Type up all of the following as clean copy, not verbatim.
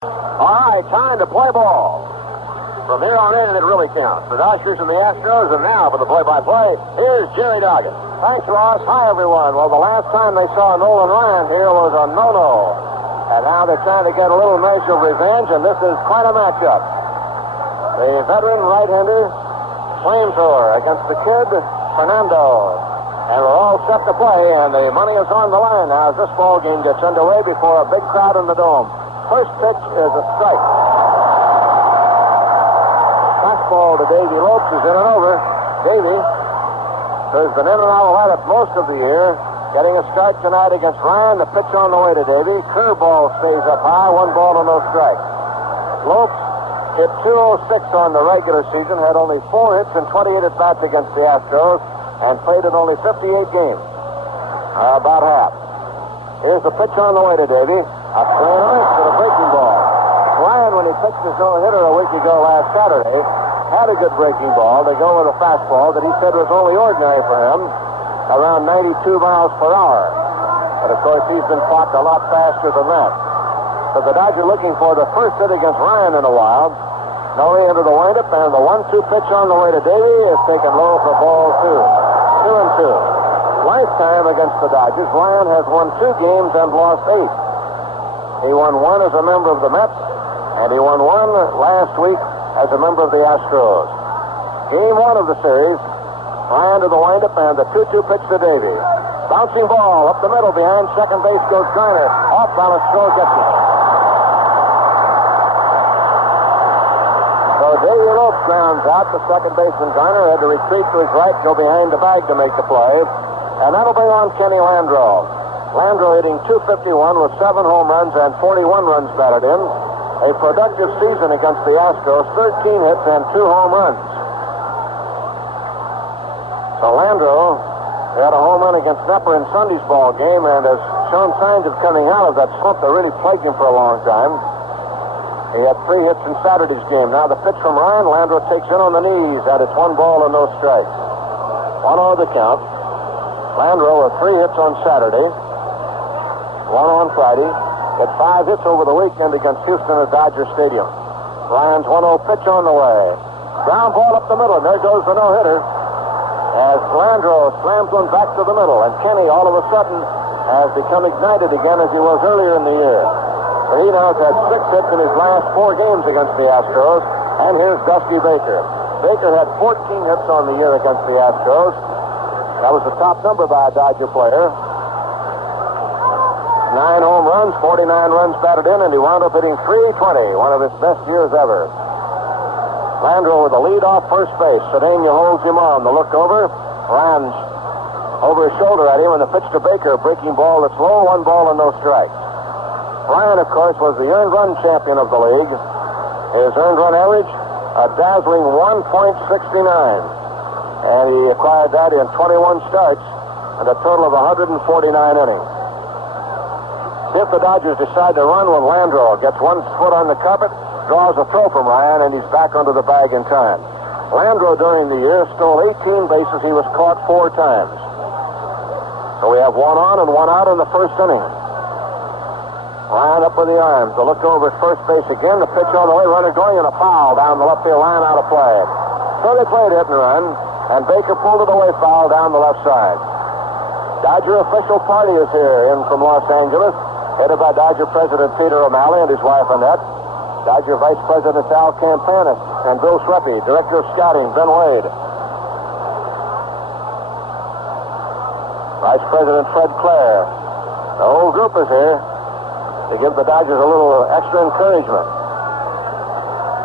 All right, time to play ball. From here on in, it really counts. The Dodgers and the Astros, and now for the play-by-play, here's Jerry Doggett. Thanks, Ross. Hi, everyone. Well, the last time they saw Nolan Ryan here was a no-no. And now they're trying to get a little measure of revenge, and this is quite a matchup. The veteran right-hander, flamethrower, against the kid, Fernando. And we're all set to play, and the money is on the line now as this ball game gets underway before a big crowd in the dome. First pitch is a strike. Fastball to Davey Lopes is in and over. Davey, who's been in and out of the lineup most of the year, getting a start tonight against Ryan. The pitch on the way to Davey. Curveball stays up high. 1 ball and no strike. Lopes hit .206 on the regular season, had only 4 hits and 28 at-bats against the Astros, and played in only 58 games. About half. Here's the pitch on the way to Davey. A swing and a miss with a breaking ball. Ryan, when he pitched his no-hitter a week ago last Saturday, had a good breaking ball to go with a fastball that he said was only ordinary for him, around 92 miles per hour. But, of course, he's been clocked a lot faster than that. So the Dodgers looking for the first hit against Ryan in a while. Noli into the windup, and the 1-2 pitch on the way to Davey is taken low for ball 2. 2-2. Lifetime against the Dodgers, Ryan has won 2 games and lost 8. He won 1 as a member of the Mets, and he won 1 last week as a member of the Astros. Game 1 of the series, Ryan to the windup, and the 2-2 pitch to Davey. Bouncing ball up the middle behind second base goes Garner. Off balance throw gets it. So Davey Lopes grounds out. The second baseman Garner had to retreat to his right, go behind the bag to make the play. And that'll bring on Kenny Landreau. Landreau hitting .251 with 7 home runs and 41 runs batted in. A productive season against the Astros, 13 hits and 2 home runs. So Landreau had a home run against Nepper in Sunday's ball game and has shown signs of coming out of that slump that really plagued him for a long time. He had 3 hits in Saturday's game. Now the pitch from Ryan, Landreau takes in on the knees, and it's 1 ball and no strikes. 1-0 the count. Landreau with 3 hits on Saturday, 1 on Friday. Had 5 hits over the weekend against Houston at Dodger Stadium. Ryan's 1-0 pitch on the way. Ground ball up the middle, and there goes the no-hitter as Landreau slams one back to the middle, and Kenny all of a sudden has become ignited again as he was earlier in the year. So he now has had 6 hits in his last 4 games against the Astros, and here's Dusty Baker. Baker had 14 hits on the year against the Astros. That was the top number by a Dodger player. 9 home runs, 49 runs batted in, and he wound up hitting .320, one of his best years ever. Landreau with a lead-off first base. Cedeno holds him on. The look over. Ryan's over his shoulder at him, and the pitch to Baker, a breaking ball that's low, 1 ball and no strikes. Ryan, of course, was the earned run champion of the league. His earned run average, a dazzling 1.69. And he acquired that in 21 starts and a total of 149 innings. If the Dodgers decide to run with Landreau, gets 1 foot on the carpet, draws a throw from Ryan, and he's back under the bag in time. Landreau during the year stole 18 bases. He was caught 4 times. So we have 1 on and 1 out in the first inning. Ryan up with the arms. The look over at first base again. The pitch on the way. Runner going and a foul down the left field line, out of play. So they played hit and run, and Baker pulled it away foul down the left side. Dodger official party is here in from Los Angeles, headed by Dodger President Peter O'Malley and his wife Annette. Dodger Vice President Al Campanis and Bill Sweppy, Director of Scouting Ben Wade. Vice President Fred Clare. The whole group is here to give the Dodgers a little extra encouragement.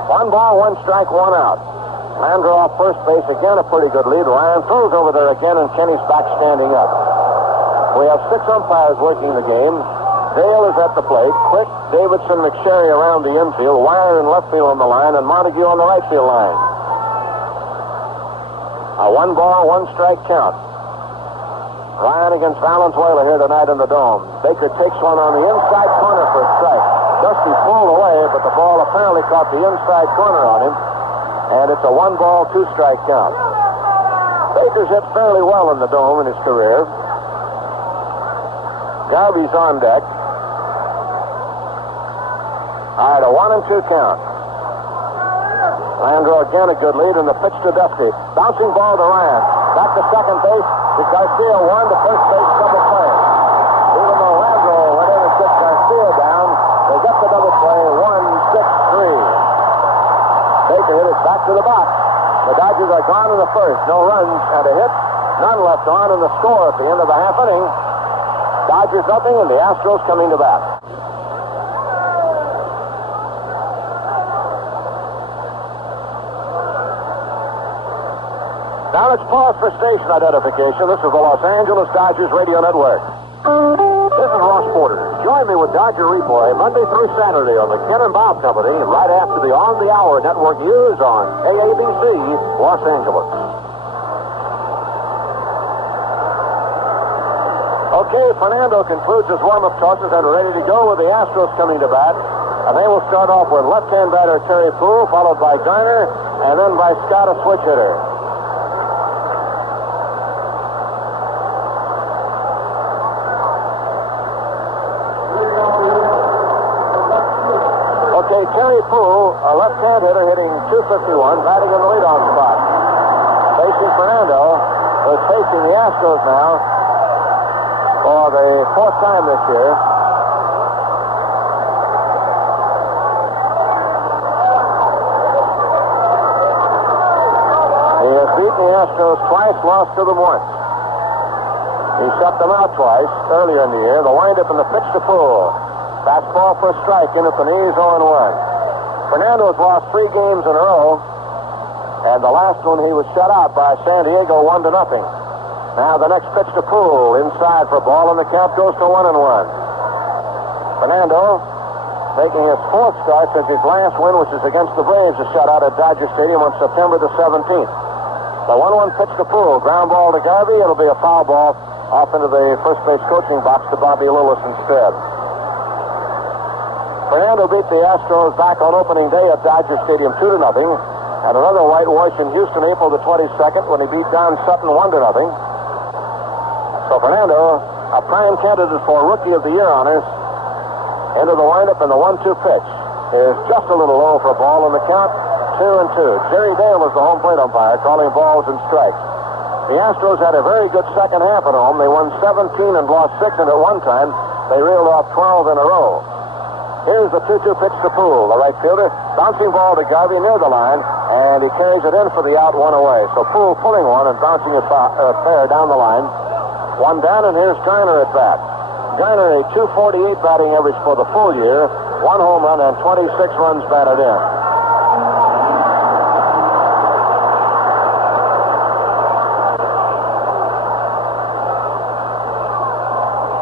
1 ball, 1 strike, 1 out. Landreau off first base again, a pretty good lead. Ryan throws over there again, and Kenny's back standing up. We have 6 umpires working the game. Dale is at the plate. Quick, Davidson, McSherry around the infield. Wire in left field on the line, and Montague on the right field line. A 1 ball, 1 strike count. Ryan against Valenzuela here tonight in the Dome. Baker takes one on the inside corner for a strike. Dusty pulled away, but the ball apparently caught the inside corner on him, and it's a 1 ball, 2 strike count. Baker's hit fairly well in the Dome in his career. Garvey's on deck. All right, a 1-2 count. Landreau again a good lead, and the pitch to Dusty. Bouncing ball to Ryan. Back to second base. Garcia one to first base, double play. Even though Landreau went in and took Garcia down, they get the double play, 1-6-3. Baker hit it back to the box. The Dodgers are gone in the first. No runs and a hit. None left on, and the score at the end of the half inning. Dodgers nothing, and the Astros coming to bat. Now let's pause for station identification. This is the Los Angeles Dodgers Radio Network. This is Ross Porter. Join me with Dodger Replay Monday through Saturday on the Ken and Bob Company right after the On the Hour Network News on AABC, Los Angeles. Okay, Fernando concludes his warm-up tosses and ready to go with the Astros coming to bat. And they will start off with left-hand batter Terry Poole, followed by Garner, and then by Scott, a switch hitter. Okay, Terry Poole, a left-hand hitter, hitting .251, batting in the leadoff spot. Facing Fernando, who's facing the Astros now for the fourth time this year. He has beaten the Astros twice, lost to them once. He shut them out twice earlier in the year. The windup and the pitch to Poole. Fastball for a strike in at the knees, 0-1. Fernando has lost 3 games in a row, and the last one he was shut out by San Diego 1-0. Now the next pitch to Poole, inside for a ball, and the count goes to 1-1. Fernando making his 4th start since his last win, which is against the Braves, a shutout at Dodger Stadium on September the 17th. The 1-1 pitch to Poole, ground ball to Garvey. It'll be a foul ball off into the first base coaching box to Bobby Lillis instead. Fernando beat the Astros back on opening day at Dodger Stadium 2-0, and another whitewash in Houston April the 22nd when he beat Don Sutton 1-0. So Fernando, a prime candidate for Rookie of the Year honors, into the windup, and the 1-2 pitch is just a little low for a ball, and the count 2-2. Jerry Dale is the home plate umpire, calling balls and strikes. The Astros had a very good second half at home. They won 17 and lost 6, and at one time they reeled off 12 in a row. Here's the 2-2 pitch to Poole, the right fielder. Bouncing ball to Garvey near the line, and he carries it in for the out, 1 away. So Poole pulling one and bouncing it fair down the line. 1 down, and here's Garner at bat. Garner, a .248 batting average for the full year, 1 home run and 26 runs batted in.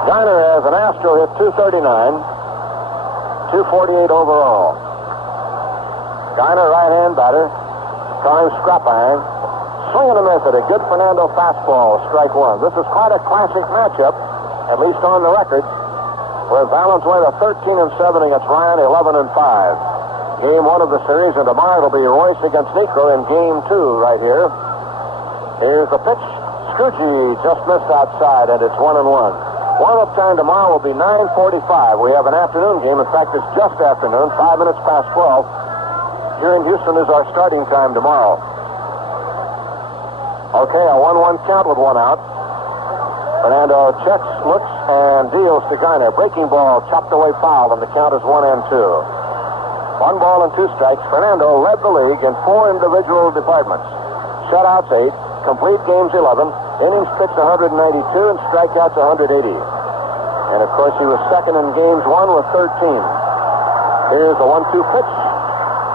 Garner has an Astro hit .239. 248 overall. Garner, right-hand batter. Call him scrap iron. Swing and a miss at a good Fernando fastball, strike 1. This is quite a classic matchup, at least on the record, where Valenzuela 13-7 against Ryan 11-5. Game 1 of the series, and tomorrow it'll be Royce against Necro in Game 2 right here. Here's the pitch. Scroogie just missed outside, and it's 1-1. Warm-up time tomorrow will be 9:45. We have an afternoon game. In fact, it's just afternoon, 5 minutes past 12. Here in Houston is our starting time tomorrow. Okay, a 1-1 count with 1 out. Fernando checks, looks, and deals to Garner. Breaking ball, chopped away foul, and the count is 1-2. 1 ball and 2 strikes. Fernando led the league in 4 individual departments. Shutouts 8, complete games 11, innings pitched 192, and strikeouts 180. And of course, he was second in games 1 with 13. Here's the 1-2 pitch.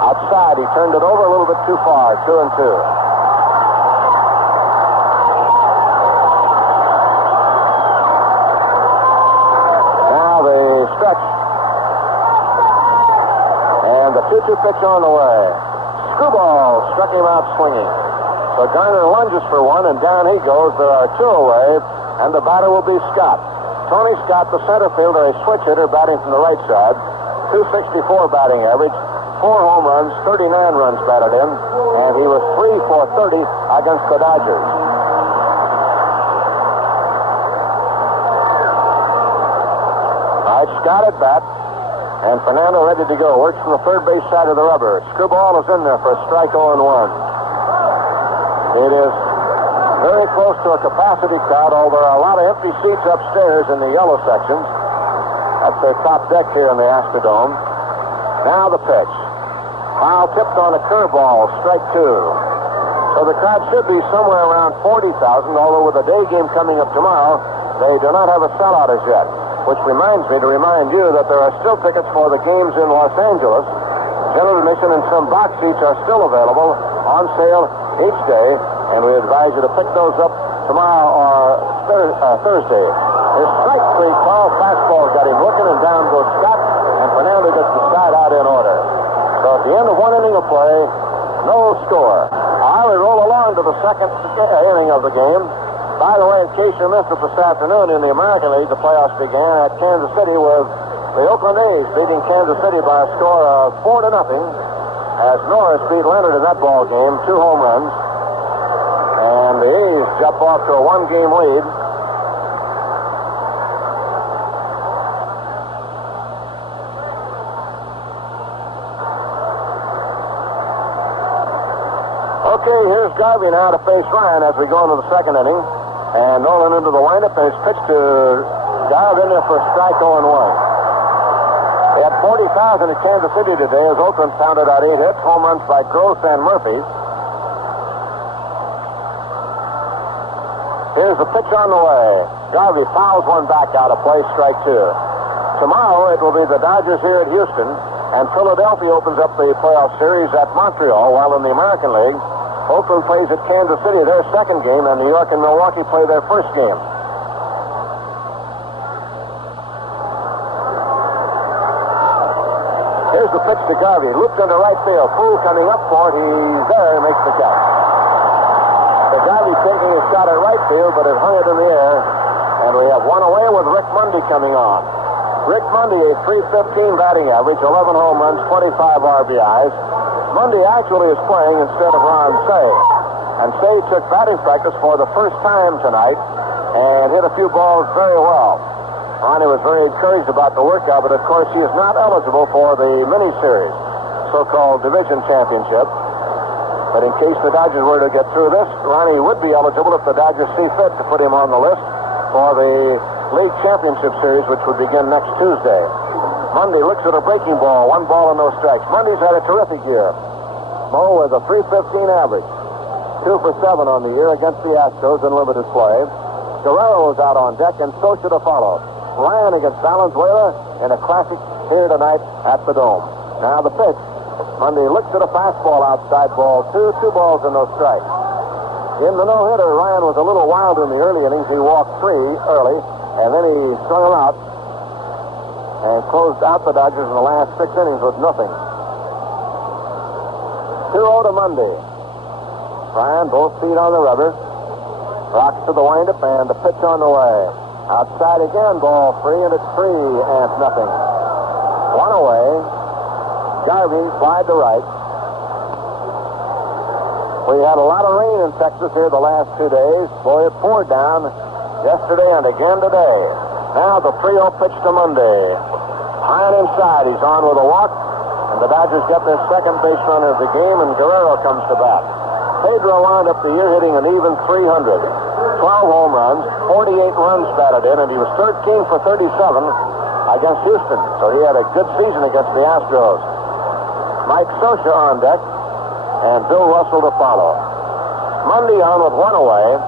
Outside, he turned it over a little bit too far, 2-2. Now the stretch. And the 2-2 pitch on the way. Screwball struck him out swinging. So Garner lunges for 1, and down he goes. There are 2 away, and the batter will be Scott. Tony Scott, the center fielder, a switch hitter, batting from the right side. .264 batting average, 4 home runs, 39 runs batted in, and he was 3 for 30 against the Dodgers. All right, Scott at bat. And Fernando ready to go. Works from the third base side of the rubber. Screwball is in there for a strike 0-1. It is very close to a capacity crowd, although there are a lot of empty seats upstairs in the yellow sections. That's their top deck here in the Astrodome. Now the pitch. Foul tipped on a curveball, strike 2. So the crowd should be somewhere around 40,000, although with the day game coming up tomorrow, they do not have a sellout as yet. Which reminds me to remind you that there are still tickets for the games in Los Angeles. General admission and some box seats are still available on sale each day, and we advise you to pick those up tomorrow or Thursday. His strike 3 call, fastball got him looking, and down goes Scott, and Fernando gets the side out in order. So at the end of one inning of play, no score. We roll along to the second inning of the game. By the way, in case you missed it this afternoon, in the American League, the playoffs began at Kansas City with the Oakland A's beating Kansas City by a score of 4-0, as Norris beat Leonard in that ball game, 2 home runs. And the A's jump off to a 1-game lead. Okay, here's Garvey now to face Ryan as we go into the second inning. And Nolan into the windup, and his pitch to dialed in there for a strike 0-1. They had 40,000 at Kansas City today as Oakland pounded out 8 hits, home runs by Gross and Murphy. Here's the pitch on the way. Garvey fouls one back out of play, strike 2. Tomorrow it will be the Dodgers here at Houston, and Philadelphia opens up the playoff series at Montreal, while in the American League, Oakland plays at Kansas City, their second game, and New York and Milwaukee play their first game. Here's the pitch to Garvey. Looped into right field. Poole coming up for it. He's there. Makes the catch. So Garvey taking a shot at right field, but it hung it in the air. And we have one away with Rick Mundy coming on. Rick Mundy, a .315 batting average, 11 home runs, 25 RBIs. Mundy actually is playing instead of Ron Say. And Say took batting practice for the first time tonight and hit a few balls very well. Ronnie was very encouraged about the workout, but of course he is not eligible for the mini-series, so-called division championship. But in case the Dodgers were to get through this, Ronnie would be eligible if the Dodgers see fit to put him on the list for the League Championship Series, which would begin next Tuesday. Mundy looks at a breaking ball, 1 ball and no strikes. Mundy's had a terrific year. Mo with a .315 average, 2 for 7 on the year against the Astros in limited play. Guerrero is out on deck, and Socha to follow. Ryan against Valenzuela in a classic here tonight at the Dome. Now the pitch. Mundy looks at a fastball outside, ball 2, 2 balls and no strikes. In the no-hitter, Ryan was a little wild in the early innings. He walked 3 early, and then he strung them out and closed out the Dodgers in the last 6 innings with nothing. 2-0 to Mundy. Ryan, both feet on the rubber. Rocks to the windup, and the pitch on the way. Outside again, ball 3, and it's 3 and nothing. 1 away. Garvey slide to right. We had a lot of rain in Texas here the last 2 days. Boy, it poured down yesterday and again today. Now the 3-0 pitch to Mundy. High and inside, he's on with a walk, and the Dodgers get their second base runner of the game, and Guerrero comes to bat. Pedro wound up the year hitting an even .300. 12 home runs, 48 runs batted in, and he was 13 for 37 against Houston. So he had a good season against the Astros. Mike Socha on deck, and Bill Russell to follow. Mundy on with 1 away.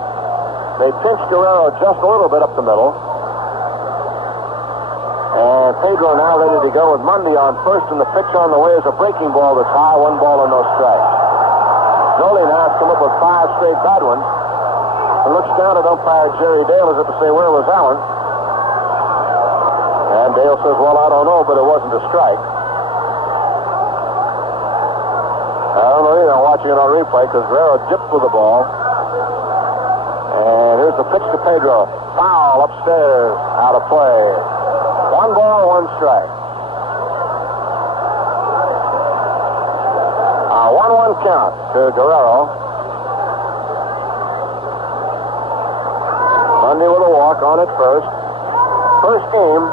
They pinched Guerrero just a little bit up the middle. And Pedro now ready to go with Mundy on first, and the pitch on the way is a breaking ball that's high, 1 ball and no strikes. Nolan has come up with 5 straight bad ones, and looks down at umpire Jerry Dale as if to say, where was that one? And Dale says, well, I don't know, but it wasn't a strike. I don't know either. I'm watching it on replay because Guerrero dipped with the ball. And here's the pitch to Pedro. Foul upstairs, out of play. 1 ball, 1 strike. 1-1 count to Guerrero. Mundy with a walk on at first. First game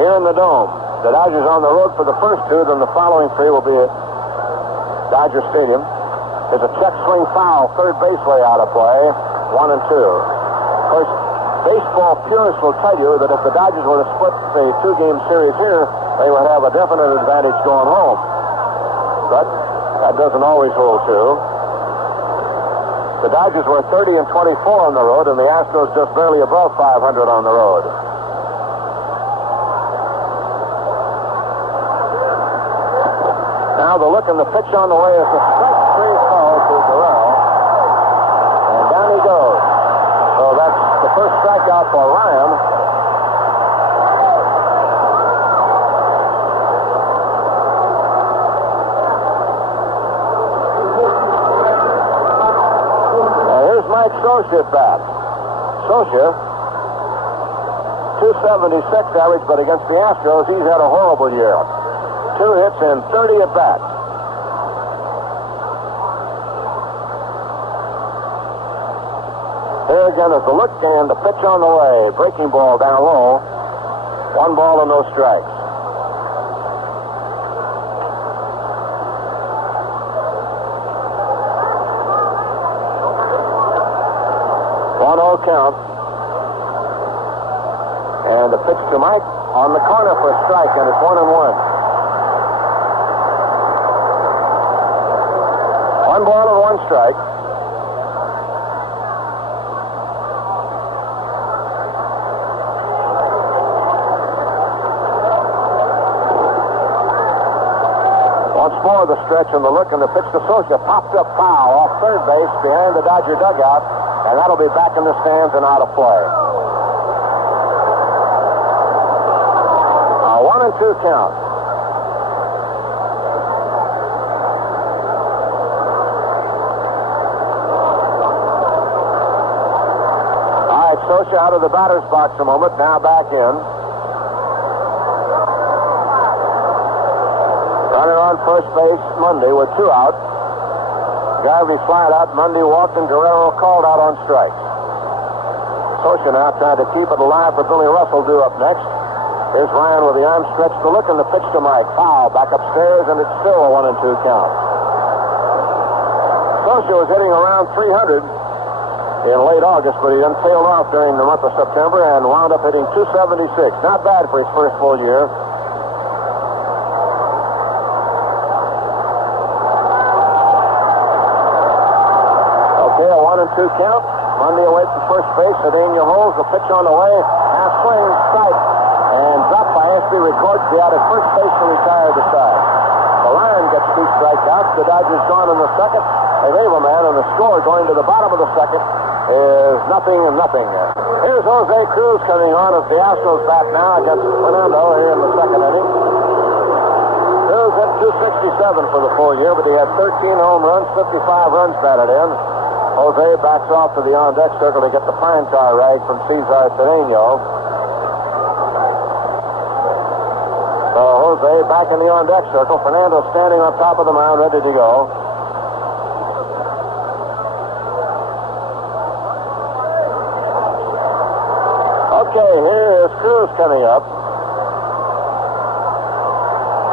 here in the Dome. the Dodgers on the road for the first two, then the following three will be at Dodger Stadium. There's a check swing foul, third base way out of play, 1 and 2. Of course, baseball purists will tell you that if the Dodgers were to split the two-game series here, they would have a definite advantage going home. But that doesn't always hold true. The Dodgers were 30 and 24 on the road, and the Astros just barely above 500 on the road. Now the look and the pitch on the way is a strike three call to Durrell. And down he goes. So that's the first strikeout for Ryan. Now here's Mike Socia back. Socia, 276 average, but against the Astros, he's had a horrible year. 2 hits and 30 at bat. Here again is the look and the pitch on the way. Breaking ball down low. 1 ball and no strikes. One 0 count. And the pitch to Mike on the corner for a strike, and it's 1 and 1. 1 ball and 1 strike. Once more the stretch and the look and the pitch to Socia. Popped up foul off third base behind the Dodger dugout, and that'll be back in the stands and out of play. A 1 and 2 count. Socia out of the batter's box a moment, now back in. Runner on first base, Monday with 2 out. Garvey flied out, Monday walked, and Guerrero called out on strikes. Socia now trying to keep it alive for Billy Russell, due up next. Here's Ryan with the arm stretched, the look and the pitch to Mike. Foul, back upstairs, and it's still a 1 and 2 count. Socia was hitting around 300 in late August, but he then tailed off during the month of September and wound up hitting 276. Not bad for his first full year. Okay, a 1 and 2 count. Monday away from first base. Cedeno holds the pitch on the way. Half swing, strike, and dropped by Ashby. Records the out at first base to retire the side. Ryan gets 2 strikeouts. The Dodgers gone in the second. They leave a man, and the score going to the bottom of the second is 0-0. Here's Jose Cruz coming on as the Astros bat now against Fernando here in the second inning. Cruz hit 267 for the full year, but he had 13 home runs, 55 runs batted in. Jose backs off to the on-deck circle to get the pine tar rag from Cesar Cedeno. So Jose back in the on-deck circle. Fernando standing on top of the mound, ready to go. Okay, here is Cruz coming up.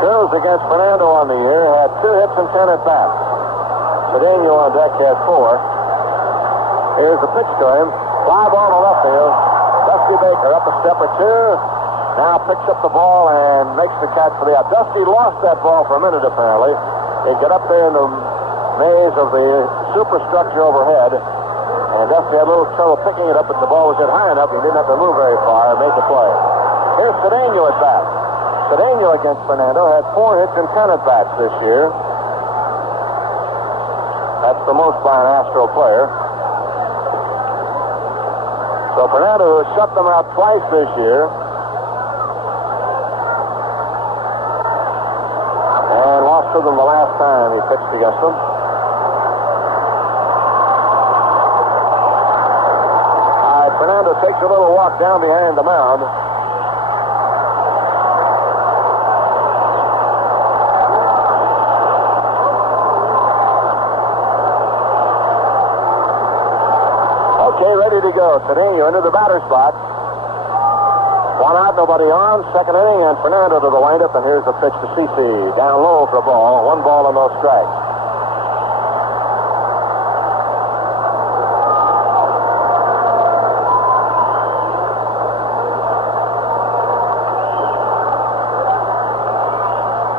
Cruz against Fernando on the year had 2 hits and 10 at bats. Cedeno on deck had 4. Here's the pitch to him. Fly ball to left field. Dusty Baker up a step or 2. Now picks up the ball and makes the catch for the out. Dusty lost that ball for a minute apparently. He got up there in the maze of the superstructure overhead. And Dusty had a little trouble picking it up, but the ball was hit high enough. He didn't have to move very far and make the play. Here's Cedeno at bat. Cedeno against Fernando had 4 hits and 10 at bats this year. That's the most by an Astro player. So Fernando has shut them out twice this year. And lost to them the last time he pitched against them. Fernando takes a little walk down behind the mound. Okay, ready to go. Cedeno into the batter's box. One out, nobody on. Second inning, and Fernando to the windup, and here's the pitch to CC. Down low for a ball. 1 ball and no strikes.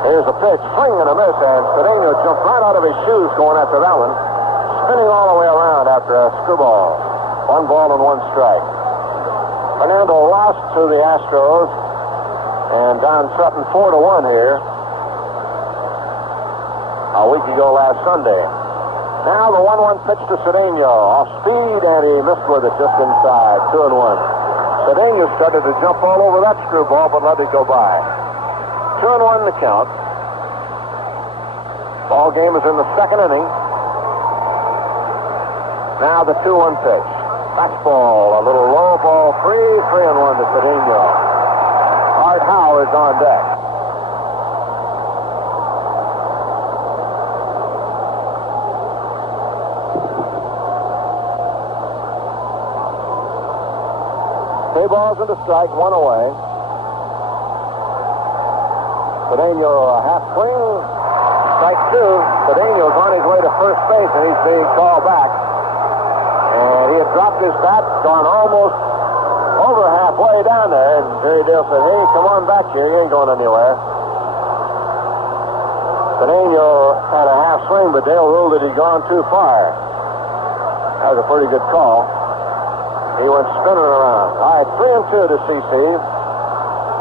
Here's a pitch, swing and a miss, and Cedeno jumped right out of his shoes going after that one. Spinning all the way around after a screwball. 1 ball and 1 strike. Fernando lost to the Astros, and Don Sutton 4-1 here a week ago last Sunday. Now the 1-1 pitch to Cedeno. Off speed, and he missed with it just inside. 2-1. Cedeno started to jump all over that screwball, but let it go by. 2-1 the count. Ball game is in the second inning. Now the 2-1 pitch. Fastball, a little low ball, 3-1 to Cedeno. Art Howe is on deck. Three balls into strike, 1 away. Cedeno, a half swing, strike 2. Cedeno's on his way to first base, and he's being called back. And he had dropped his bat, gone almost over halfway down there, and Jerry Dale said, hey, come on back here, you ain't going anywhere. Cedeno had a half swing, but Dale ruled that he'd gone too far. That was a pretty good call. He went spinning around. All right, 3-2 to CC.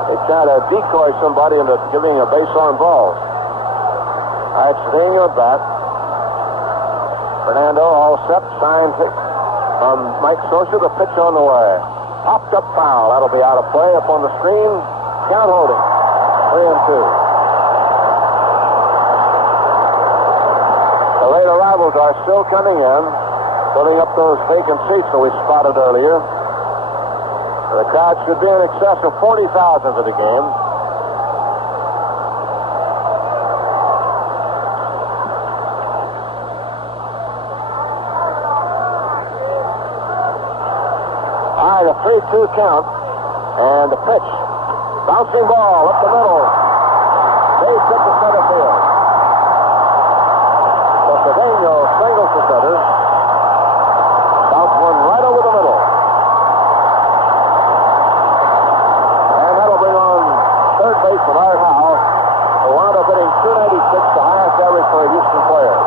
They try to decoy somebody into giving a base on balls. All right, Cedeno at bat. Fernando all set, signed from Mike Sosa, the pitch on the way. Popped up foul. That'll be out of play up on the screen. Count holding. 3-2. The late arrivals are still coming in, filling up those vacant seats that we spotted earlier. The crowd should be in excess of 40,000 for the game. A 3-2 count, and the pitch. Bouncing ball up the middle. Base hit to center field. So Cedeno singles to center. Bounce one right over the middle. And that'll bring on third baseman Art Howe, who wound up hitting .296, the highest average for a Houston player.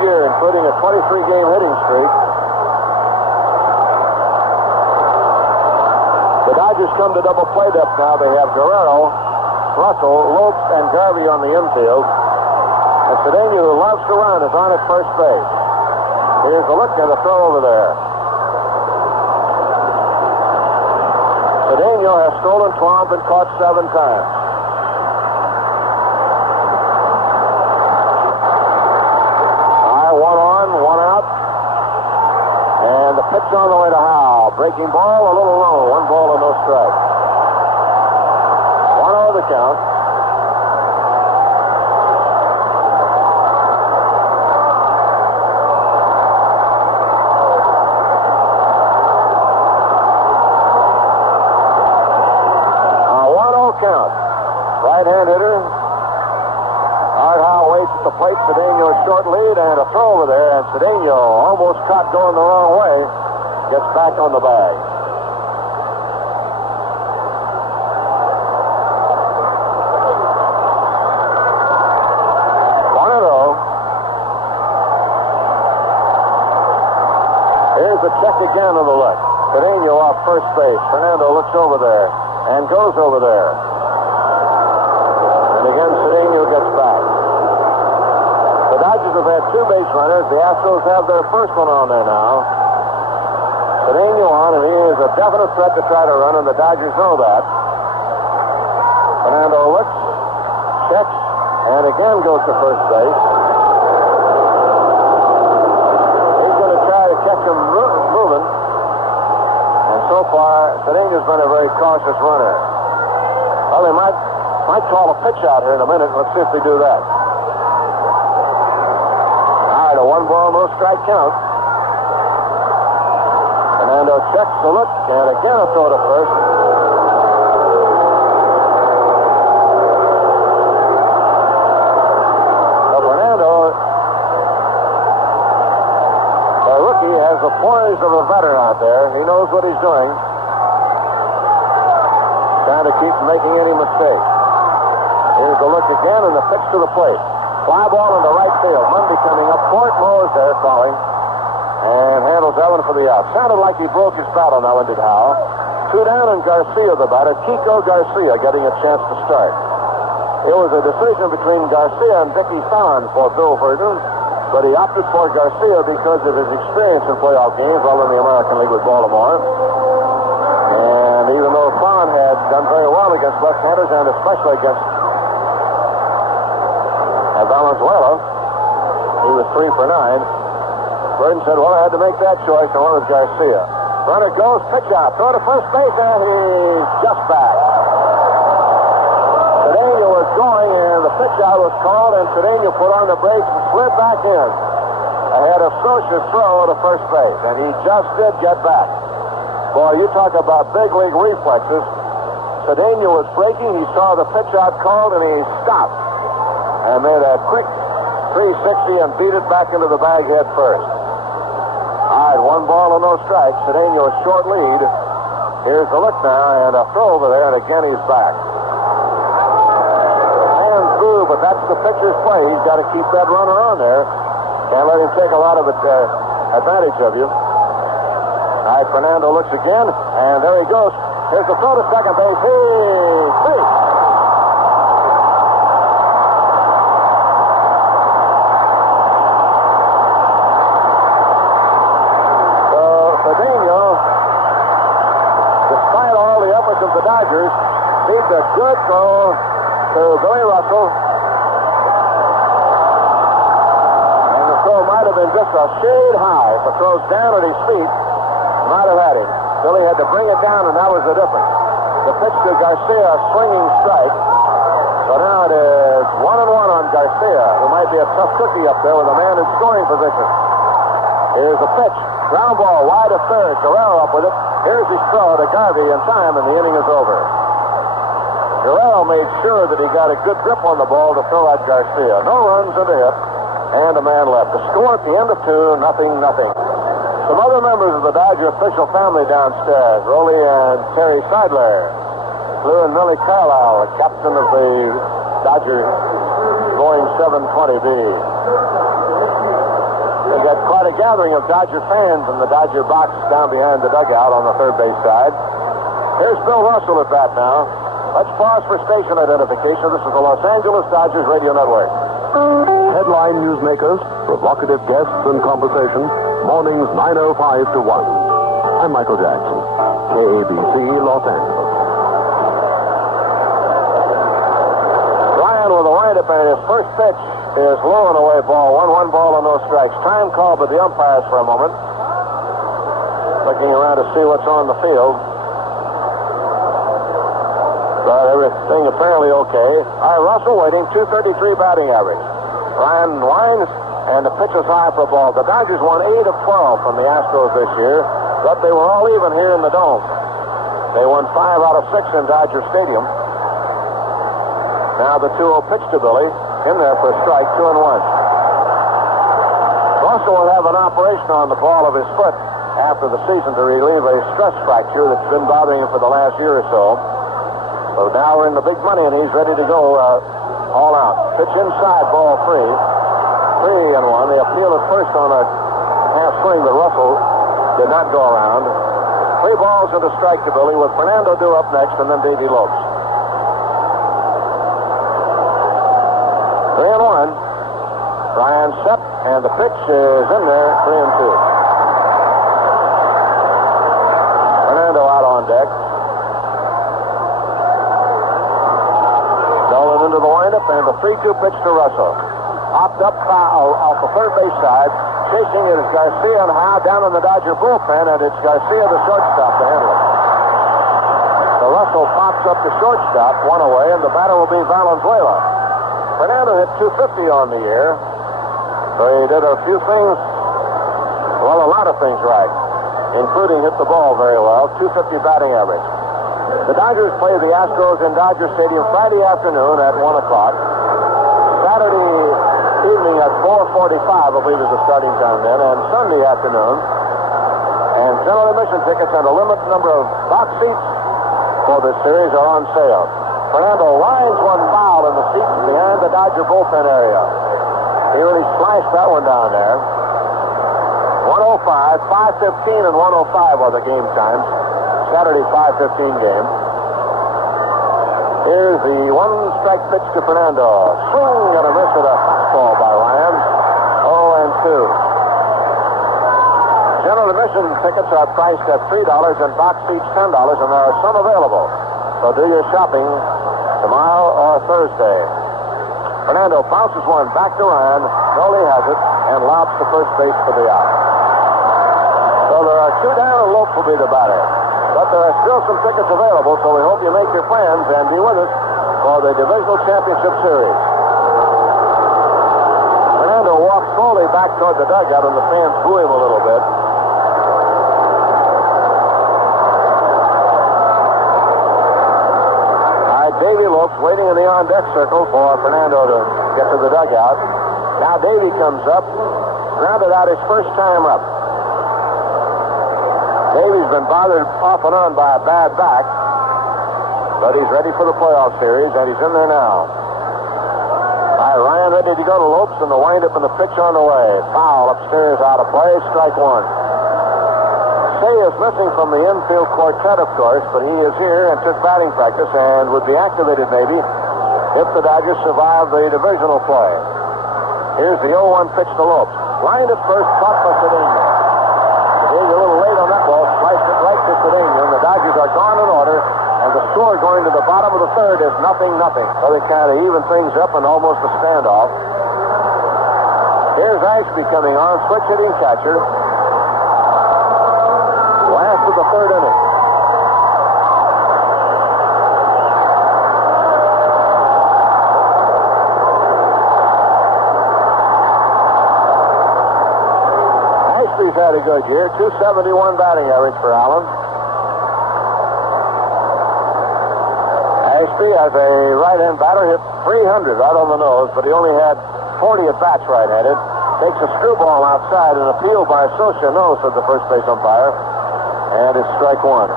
Including a 23-game hitting streak. The Dodgers come to double play depth now. They have Guerrero, Russell, Lopes, and Garvey on the infield. And Cedeno, who loves to run, is on at first base. Here's a look and a throw over there. Cedeno has stolen 12 and caught 7 times. Pitch on the way to Howe. Breaking ball, a little low. 1 ball and no strike. 1-0 the count. A 1-0 count. Right-hand hitter. Art Howe waits at the plate. Cedeno short lead and a throw over there. And Cedeno almost caught going the wrong way. Gets back on the bag. Here's the check again on the look. Cedeno off first base. Fernando looks over there and goes over there. And again, Cedeno gets back. The Dodgers have had 2 base runners. The Astros have their first one on there now. Cedeno on, and he is a definite threat to try to run, and the Dodgers know that. Fernando looks, checks, and again goes to first base. He's going to try to catch him moving. And so far, Cedeno's been a very cautious runner. Well, they might call a pitch out here in a minute. Let's see if they do that. right, a 1-ball, no strike count. Fernando checks the look, and again a throw to first. So Fernando, the rookie, has the poise of a veteran out there. He knows what he's doing. Trying to keep from making any mistake. Here's the look again, and the pitch to the plate. Fly ball into right field. Mundy coming up. Fort Moore is there calling. And handles that one for the out. Sounded like he broke his battle now, did Howell. 2 down, and Garcia the batter. Kiko Garcia getting a chance to start. It was a decision between Garcia and Dickie Thon for Bill Verdon, but he opted for Garcia because of his experience in playoff games while in the American League with Baltimore. And even though Thon had done very well against left-handers and especially against Valenzuela, he was 3 for 9. Verdon said, well, I had to make that choice, and went with Garcia. Runner goes, pitch out, throw to first base, and he's just back. Cedeno was going, and the pitch out was called, and Cedeno put on the brakes and slid back in. Ahead of Scioscia's throw to first base, and he just did get back. Boy, you talk about big league reflexes. Cedeno was braking, he saw the pitch out called, and he stopped. And made a quick 360 and beat it back into the bag head first. All right, 1 ball and no strikes. Cedeno a short lead. Here's the look now, and a throw over there, and again he's back. And through, but that's the pitcher's play. He's got to keep that runner on there. Can't let him take a lot of advantage of you. All right, Fernando looks again, and there he goes. Here's the throw to second base. He's free. The Dodgers beat a good throw to Billy Russell. And the throw might have been just a shade high. If the throw's down at his feet, might have had him. Billy had to bring it down, and that was the difference. The pitch to Garcia, a swinging strike. So now it is 1-1 on Garcia. There might be a tough cookie up there with a man in scoring position. Here's the pitch. Ground ball wide of third. Guerrero up with it. Here's his throw to Garvey in time, and the inning is over. Guerrero made sure that he got a good grip on the ball to throw at Garcia. No runs into hit, and a man left. The score at the end of 2, 0-0. Some other members of the Dodger official family downstairs, Rollie and Terry Seidler. Lou and Millie Carlisle, the captain of the Dodger Boeing 720B. They got quite a gathering of Dodger fans in the Dodger box down behind the dugout on the third base side. Here's Bill Russell at bat now. Let's pause for station identification. This is the Los Angeles Dodgers Radio Network. Headline newsmakers, provocative guests and conversation, mornings 9:05 to 1. I'm Michael Jackson, KABC, Los Angeles. Ryan with a windup, and his first pitch is low and away ball. 1 ball and no strikes. Time called by the umpires for a moment. Looking around to see what's on the field. But everything apparently okay. All right, Russell waiting. 233 batting average. Ryan winds, and the pitch is high for a ball. The Dodgers won 8 of 12 from the Astros this year, but they were all even here in the Dome. They won 5 out of 6 in Dodger Stadium. Now the 2-0 pitch to Billy. In there for a strike, 2-1. Russell will have an operation on the ball of his foot after the season to relieve a stress fracture that's been bothering him for the last year or so. So now we're in the big money, and he's ready to go all out. Pitch inside, ball 3. 3-1. They appealed at first on a half swing, but Russell did not go around. 3 balls and a strike to Billy, with Fernando due up next, and then Davey Lopes. 3-1. Ryan set, and the pitch is in there, 3-2. Fernando out on deck. Nolan into the windup, and the 3-2 pitch to Russell. Hopped up foul off the third base side. Chasing it is Garcia and Howe down in the Dodger bullpen, and it's Garcia, the shortstop, to handle it. So Russell pops up the shortstop, 1 away, and the batter will be Valenzuela. Fernando hit 250 on the year. So he did a few things, well, a lot of things right, including hit the ball very well, .250 batting average. The Dodgers play the Astros in Dodger Stadium Friday afternoon at 1 o'clock. Saturday evening at 4:45, I believe, is the starting time then, and Sunday afternoon. And general admission tickets and a limited number of box seats for this series are on sale. Fernando lines one foul in the seats behind the Dodger bullpen area. He really sliced that one down there. 105, 5:15 and 105 are the game times. Saturday 5:15 game. Here's the one-strike pitch to Fernando. Swing and a miss at a fastball by Ryan. 0-2. General admission tickets are priced at $3 and box seats $10, and there are some available. So do your shopping tomorrow or Thursday. Fernando bounces one back to Ryan. Noli has it and lobs to first base for the out. So there are two down, and Lopes will be the batter. But there are still some tickets available, so we hope you make your plans and be with us for the Divisional Championship Series. Fernando walks slowly back toward the dugout, and the fans boo him a little bit. All right, Davy Lopes waiting in the on-deck circle for Fernando to get to the dugout. Now Davy comes up, rounded out his first time up. Davy's been bothered off and on by a bad back, but he's ready for the playoff series, and he's in there now. All right, Ryan ready to go to Lopes, and the windup and the pitch on the way. Foul upstairs, out of play, strike one. Say is missing from the infield quartet, of course, but he is here and took batting practice and would be activated maybe if the Dodgers survive the divisional play. Here's the 0-1 pitch to Lopes. Lined at first, caught by Cedeno. He's a little late on that ball, sliced it right to Cedeno, and the Dodgers are gone in order, and the score going to the bottom of the third is 0-0. So they kind of even things up and almost a standoff. Here's Ashby coming on, switch hitting catcher. Last of the third inning. Ashby's had a good year, .271 batting average for Allen. Ashby, as a right-hand batter, hit .300 right on the nose, but he only had 40 at-bats right-handed. Takes a screwball outside, and appealed by Socia. No, said the first base umpire. And it's strike one.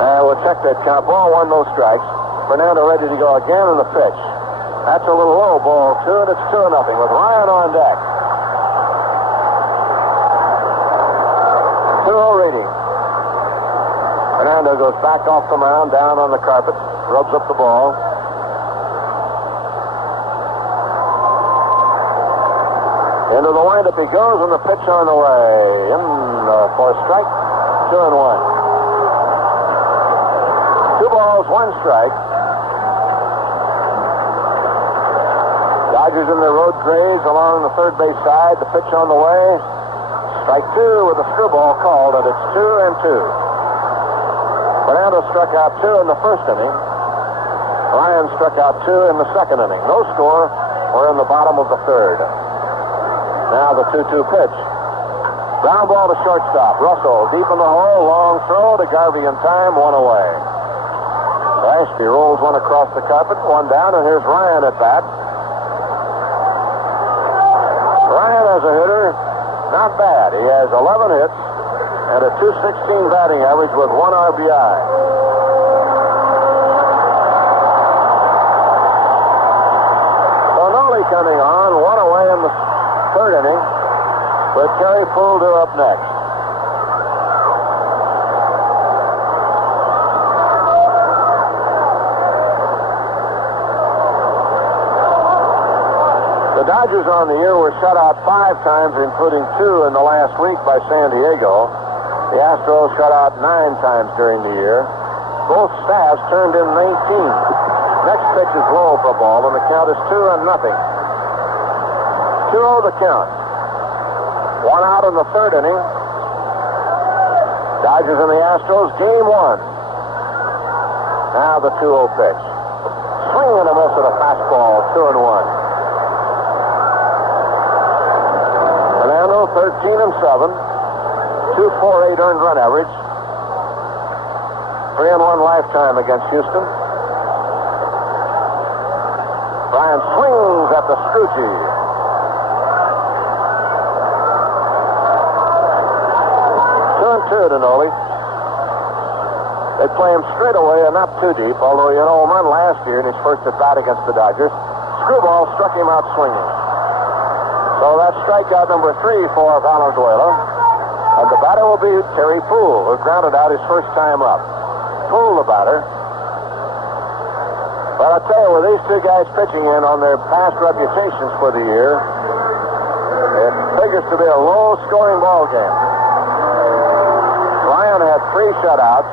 And we'll check that count. Ball one, no strikes. Fernando ready to go again in the pitch. That's a little low, ball two, and it's 2-0 with Ryan on deck. 2-0 reading. Fernando goes back off the mound, down on the carpet, rubs up the ball. Into the windup he goes, and the pitch on the way. In for a strike, 2-1. 2 balls, 1 strike. Dodgers in their road grays along the third base side. The pitch on the way. Strike 2 with a screwball called, and it's 2-2. Fernando struck out 2 in the first inning. Ryan struck out 2 in the second inning. No score. We're in the bottom of the third. Now the 2-2 pitch. Ground ball to shortstop. Russell deep in the hole. Long throw to Garvey in time. 1 away. Ashby rolls one across the carpet. 1 down, and here's Ryan at bat. Ryan as a hitter, not bad. He has 11 hits and a .216 batting average with 1 RBI. Noli coming on. 1 away in the third inning, with Terry Fulder up next. The Dodgers on the year were shut out 5 times, including 2 in the last week by San Diego. The Astros shut out 9 times during the year. Both staffs turned in 19. Next pitch is low for a ball, and the count is 2-0. 2-0 the count. 1 out in the third inning. Dodgers and the Astros, game 1. Now the 2-0 pitch. swing and a miss at a fastball, 2-1. Fernando, 13-7, 2.48 earned run average, 3-1 lifetime against Houston. Ryan swings at the Scroogie. 2-2 to Noli. They play him straight away and not too deep, although he had a home run last year in his first at bat against the Dodgers. Screwball struck him out swinging. So that's strikeout number 3 for Valenzuela. And the batter will be Terry Poole, who grounded out his first time up. Poole, the batter. But I'll tell you, with these two guys pitching in on their past reputations for the year, it figures to be a low-scoring ball game. Ryan had 3 shutouts.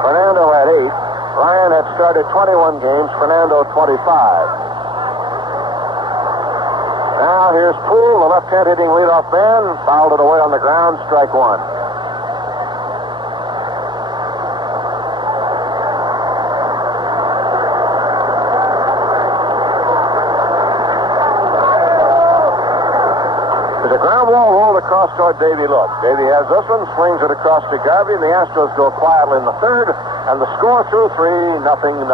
Fernando had 8. Ryan had started 21 games. Fernando 25. Now here's Poole, the left-hand hitting leadoff man. Fouled it away on the ground. Strike 1. There's a ground ball rolled across toward Davy Look. Davy has this one, swings it across to Garvey, and the Astros go quietly in the third, and the score through 3, 0-0.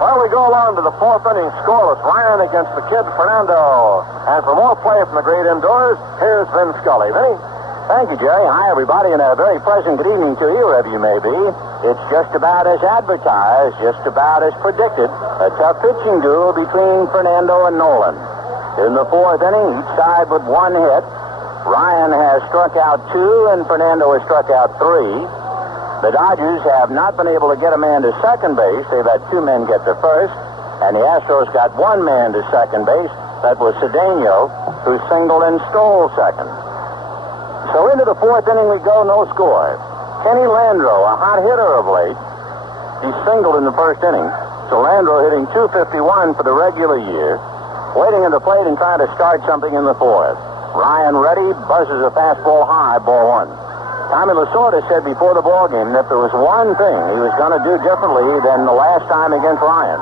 Well, we go along to the 4th inning, scoreless. Ryan against the kid, Fernando. And for more play from the great indoors, here's Vin Scully. Vinny? Thank you, Jerry. Hi, everybody, and a very pleasant good evening to you, wherever you may be. It's just about as advertised, just about as predicted, a tough pitching duel between Fernando and Nolan. In the 4th inning, each side with 1 hit. Ryan has struck out 2, and Fernando has struck out 3. The Dodgers have not been able to get a man to second base. They've had 2 men get to first, and the Astros got 1 man to second base. That was Cedeno, who singled and stole second. So into the 4th inning we go, no score. Kenny Landreau, a hot hitter of late, he singled in the 1st inning. So Landreau hitting .251 for the regular year, waiting at the plate and trying to start something in the 4th. Ryan ready, buzzes a fastball high, ball 1. Tommy Lasorda said before the ball game that if there was one thing he was going to do differently than the last time against Ryan,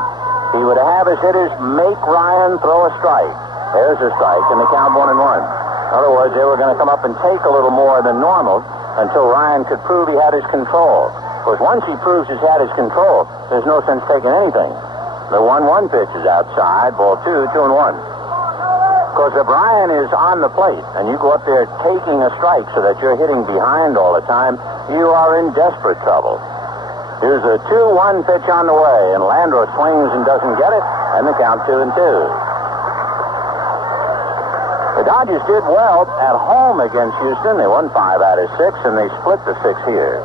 he would have his hitters make Ryan throw a strike. There's a strike, and the count 1-1. In other words, they were going to come up and take a little more than normal until Ryan could prove he had his control. Because once he proves he's had his control, there's no sense taking anything. The 1-1 pitch is outside, ball 2, 2-1. Because if Ryan is on the plate and you go up there taking a strike so that you're hitting behind all the time, you are in desperate trouble. Here's a 2-1 pitch on the way, and Landreau swings and doesn't get it, and the count 2-2. The Dodgers did well at home against Houston. They won 5 out of 6, and they split the 6 here.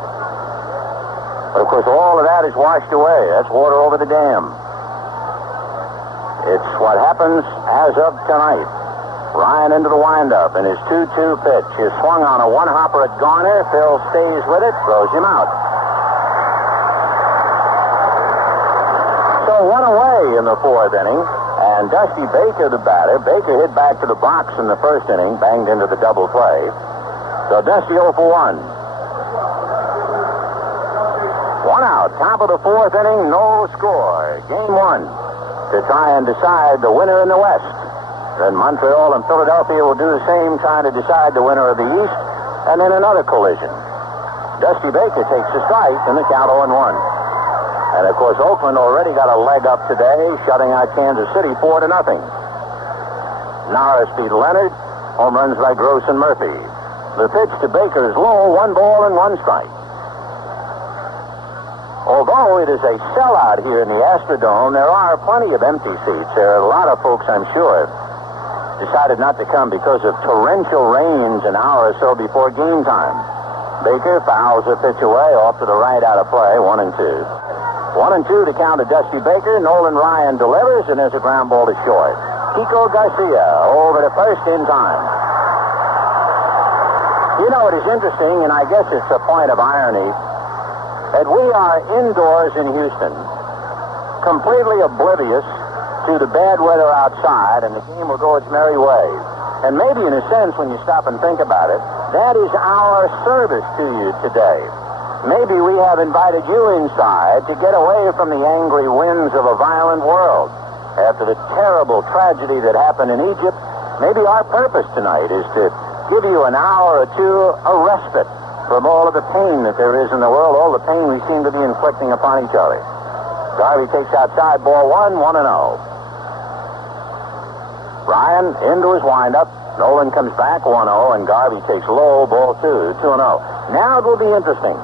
But of course, all of that is washed away. That's water over the dam. It's what happens as of tonight. Ryan into the windup in his 2-2 pitch. He swung on a 1-hopper at Garner. Phil stays with it, throws him out. So 1 away in the 4th inning, and Dusty Baker, the batter. Baker hit back to the box in the 1st inning, banged into the double play. So Dusty 0 for 1. 1 out, top of the 4th inning, no score. Game 1. To try and decide the winner in the West. Then Montreal and Philadelphia will do the same, trying to decide the winner of the East, and then another collision. Dusty Baker takes a strike in the count 0-1. And of course, Oakland already got a leg up today, shutting out Kansas City 4-0. Norris beat Leonard, home runs by Gross and Murphy. The pitch to Baker is low, 1 ball and 1 strike. Although it is a sellout here in the Astrodome, there are plenty of empty seats. There are a lot of folks, I'm sure, decided not to come because of torrential rains an hour or so before game time. Baker fouls a pitch away off to the right out of play, 1-2. 1-2 to count to Dusty Baker. Nolan Ryan delivers, and there's a ground ball to short. Kiko Garcia over to first in time. You know, it is interesting, and I guess it's a point of irony, that we are indoors in Houston, completely oblivious to the bad weather outside, and the game will go its merry way. And maybe in a sense, when you stop and think about it, that is our service to you today. maybe we have invited you inside to get away from the angry winds of a violent world. After the terrible tragedy that happened in Egypt, maybe our purpose tonight is to give you an hour or two a respite from all of the pain that there is in the world, all the pain we seem to be inflicting upon each other. Garvey takes outside, ball 1-0. Ryan into his windup. Nolan comes back 1-0, and Garvey takes low, ball 2-0. Now it will be interesting.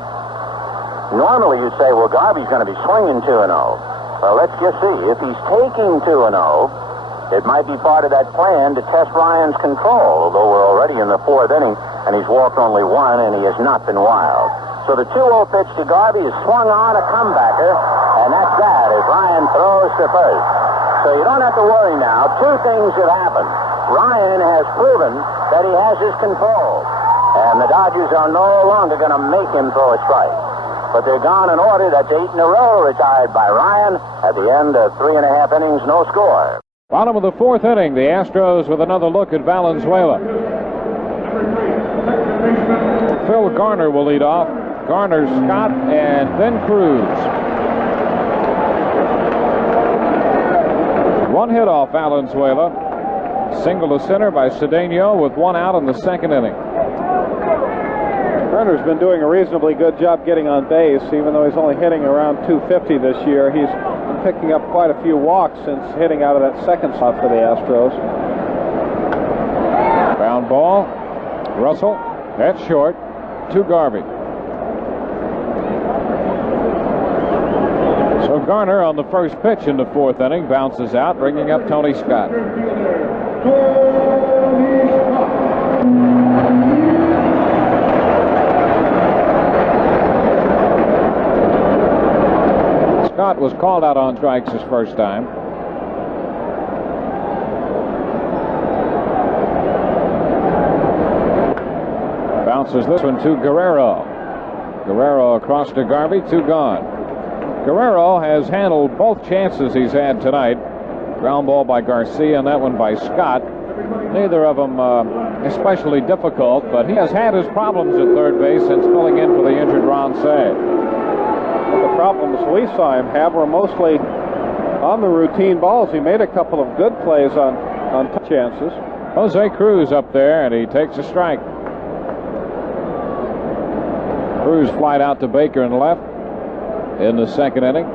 Normally you'd say, well, Garvey's going to be swinging 2-0. Well, let's just see. If he's taking 2-0, it might be part of that plan to test Ryan's control, although we're already in the 4th inning, and he's walked only 1, and he has not been wild. So the 2-0 pitch to Garvey is swung on, a comebacker, and that's that as Ryan throws to first. So you don't have to worry now. Two things have happened. Ryan has proven that he has his control, and the Dodgers are no longer going to make him throw a strike. But they're gone in order. That's 8 in a row retired by Ryan. At the end of 3.5 innings, no score. Bottom of the 4th inning, the Astros with another look at Valenzuela. Phil Garner will lead off. Garner, Scott, and then Cruz. One hit off Valenzuela. Single to center by Cedeno with 1 out in the 2nd inning. Garner's been doing a reasonably good job getting on base, even though he's only hitting around 250 this year. He's been picking up quite a few walks since hitting out of that second spot for the Astros. Ground ball. Russell. That's short. To Garvey. So Garner on the first pitch in the 4th inning bounces out, bringing up Tony Scott. Scott was called out on strikes his first time. Bounces this one to Guerrero. Guerrero across to Garvey, 2 gone. Guerrero has handled both chances he's had tonight. Ground ball by Garcia and that one by Scott. Neither of them especially difficult, but he has had his problems at third base since filling in for the injured Ron Say. Well, the problems we saw him have were mostly on the routine balls. He made a couple of good plays on chances. Jose Cruz up there, and he takes a strike. Cruz flied out to Baker and left in the 2nd inning.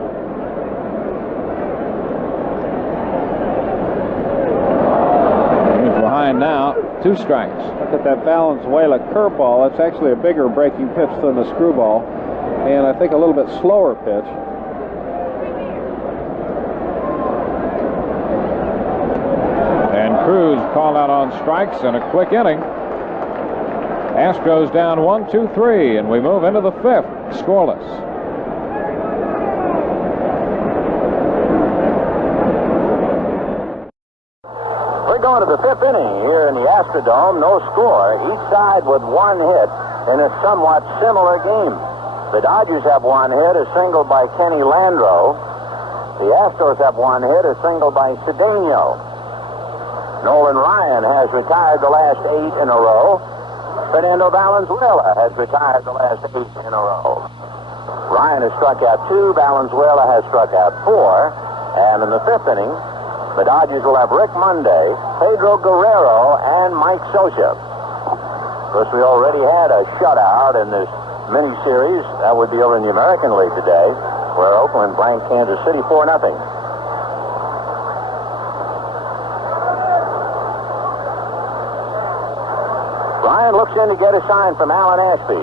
He's behind now, 2 strikes. Look at that Valenzuela curveball. It's actually a bigger breaking pitch than the screwball, and I think a little bit slower pitch. And Cruz called out on strikes in a quick inning. Astros down 1-2-3, and we move into the 5th, scoreless. We're going to the 5th inning here in the Astrodome. No score. Each side with 1 hit in a somewhat similar game. The Dodgers have 1 hit, a single by Kenny Landreau. The Astros have 1 hit, a single by Cedeno. Nolan Ryan has retired the last 8 in a row. Fernando Valenzuela has retired the last 8 in a row. Ryan has struck out 2. Valenzuela has struck out 4. And in the 5th inning, the Dodgers will have Rick Monday, Pedro Guerrero, and Mike Scioscia. Of course, we already had a shutout in this mini-series. That would be over in the American League today, where Oakland blanked Kansas City 4-0. Ryan looks in to get a sign from Alan Ashby.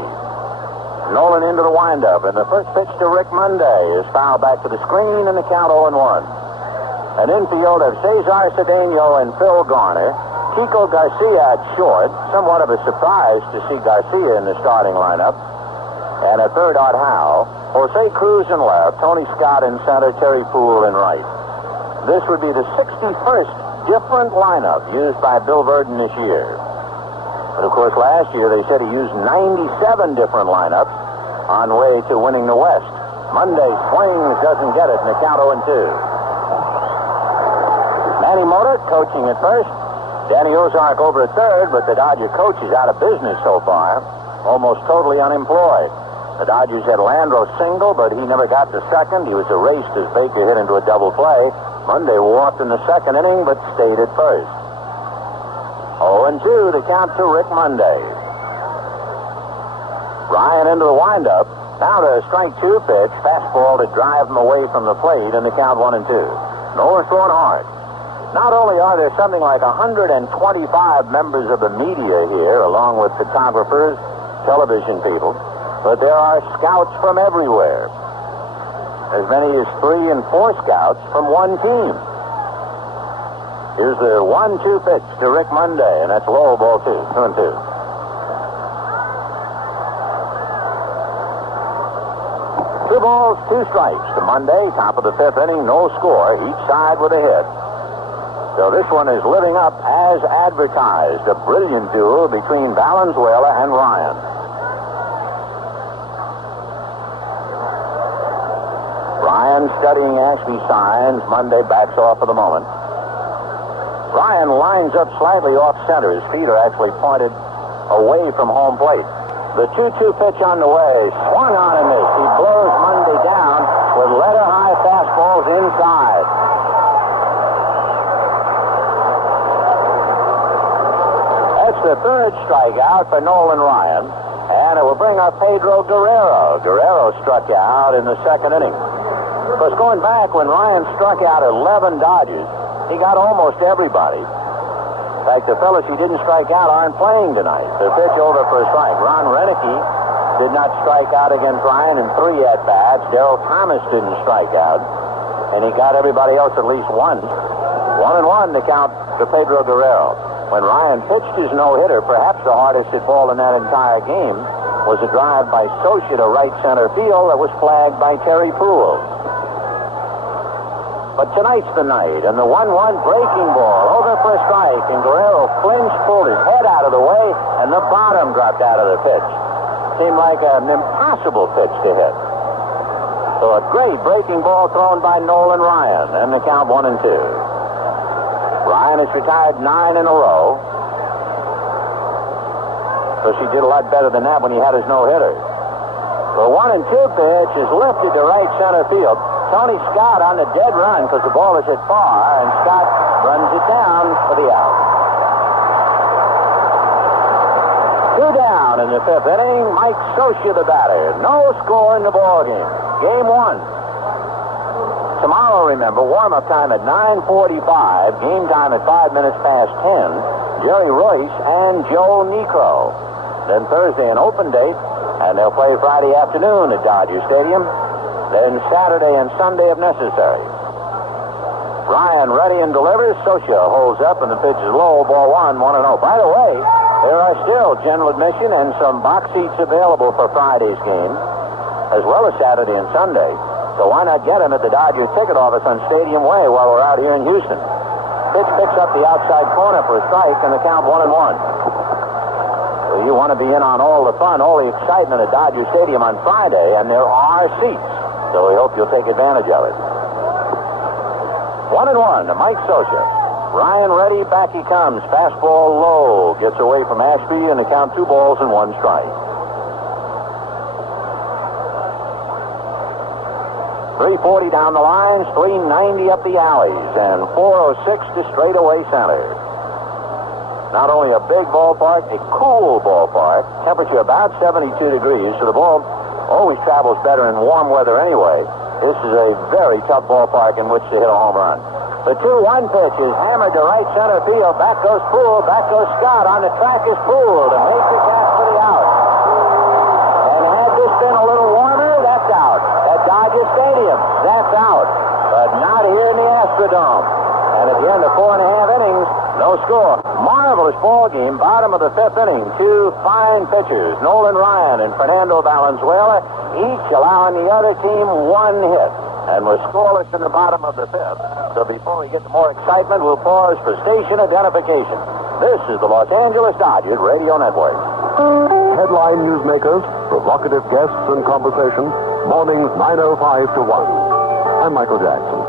Nolan into the windup, and the first pitch to Rick Monday is fouled back to the screen, and the count 0-1. An infield of Cesar Cedeno and Phil Garner. Kiko Garcia at short. Somewhat of a surprise to see Garcia in the starting lineup. And at third, Art Howe. Jose Cruz in left. Tony Scott in center. Terry Poole in right. This would be the 61st different lineup used by Bill Verdon this year. But of course, last year they said he used 97 different lineups on way to winning the West. Monday swings, doesn't get it, and the count 0-2. Manny Mota coaching at first. Danny Ozark over at third, but the Dodger coach is out of business so far, almost totally unemployed. The Dodgers had Landro single, but he never got to second. He was erased as Baker hit into a double play. Monday walked in the second inning, but stayed at first. 0-2 the count to Rick Monday. Ryan into the windup. Now to strike 2 pitch. Fastball to drive him away from the plate, and the count 1-2. Nolan throwing hard. Not only are there something like 125 members of the media here, along with photographers, television people, but there are scouts from everywhere. As many as 3 and 4 scouts from one team. Here's the 1-2 pitch to Rick Monday, and that's low, ball 2, 2-2. 2 balls, 2 strikes to Monday, top of the 5th inning, no score, each side with a hit. So this one is living up as advertised, a brilliant duel between Valenzuela and Ryan. Ryan studying Ashby's signs. Monday backs off for the moment. Ryan lines up slightly off center. His feet are actually pointed away from home plate. The 2-2 pitch on the way. Swung on and missed. He blows Monday down with letter-high fastballs inside. That's the 3rd strikeout for Nolan Ryan, and it will bring up Pedro Guerrero. Guerrero struck out in the 2nd inning. Because going back when Ryan struck out 11 Dodgers, he got almost everybody. In fact, the fellas he didn't strike out aren't playing tonight. The pitch over for a strike. Ron Renicky did not strike out against Ryan in 3 at-bats. Darrell Thomas didn't strike out, and he got everybody else at least once. 1-1 to count to Pedro Guerrero. When Ryan pitched his no-hitter, perhaps the hardest hit ball in that entire game was a drive by Socia to right center field that was flagged by Terry Poole. But tonight's the night, and the 1-1 breaking ball over for a strike, and Guerrero flinched, pulled his head out of the way, and the bottom dropped out of the pitch. Seemed like an impossible pitch to hit. So a great breaking ball thrown by Nolan Ryan, and the count 1-2. Ryan has retired 9 in a row. So she did a lot better than that when he had his no-hitter. The 1-2 pitch is lifted to right center field. Tony Scott on the dead run because the ball is hit far, and Scott runs it down for the out. 2 down in the 5th inning. Mike Socia the batter. No score in the ball game. Game 1. Tomorrow, remember, warm-up time at 9:45, game time at 5 minutes past 10, Jerry Royce and Joe Niekro. Then Thursday, an open date, and they'll play Friday afternoon at Dodger Stadium. Then Saturday and Sunday if necessary. Ryan ready and delivers. Socia holds up, and the pitch is low, ball 1, 1-0. By the way, there are still general admission and some box seats available for Friday's game, as well as Saturday and Sunday. So why not get them at the Dodgers ticket office on Stadium Way while we're out here in Houston? Pitch picks up the outside corner for a strike, and the count 1-1. So you want to be in on all the fun, all the excitement at Dodger Stadium on Friday, and there are seats. So we hope you'll take advantage of it. 1-1 to Mike Socia. Ryan ready, back he comes. Fastball low, gets away from Ashby, and the count 2 balls and 1 strike. 340 down the lines, 390 up the alleys, and 406 to straightaway center. Not only a big ballpark, a cool ballpark. Temperature about 72 degrees, so the ball always travels better in warm weather anyway. This is a very tough ballpark in which to hit a home run. The 2-1 pitch is hammered to right center field. Back goes Poole, back goes Scott. On the track is Poole to make the catch for the out. And had this been a little warmer, that's out. At Dodger Stadium, that's out. But not here in the Astrodome. And at the end of 4.5 innings, no score. Marvelous ball game, bottom of the 5th inning. 2 fine pitchers, Nolan Ryan and Fernando Valenzuela, each allowing the other team 1 hit. And we're scoreless in the bottom of the 5th. So before we get to more excitement, we'll pause for station identification. This is the Los Angeles Dodgers Radio Network. Headline newsmakers, provocative guests and conversation, mornings 9:05 to 1. I'm Michael Jackson,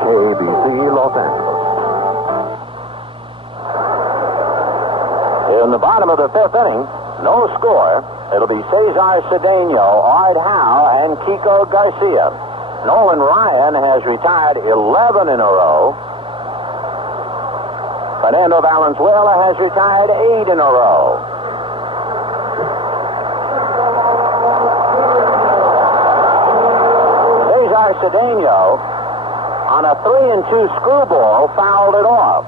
KABC, Los Angeles. In the bottom of the 5th inning, no score. It'll be Cesar Cedeno, Art Howe, and Kiko Garcia. Nolan Ryan has retired 11 in a row. Fernando Valenzuela has retired 8 in a row. Cesar Cedeno, on a 3-2 screwball, fouled it off.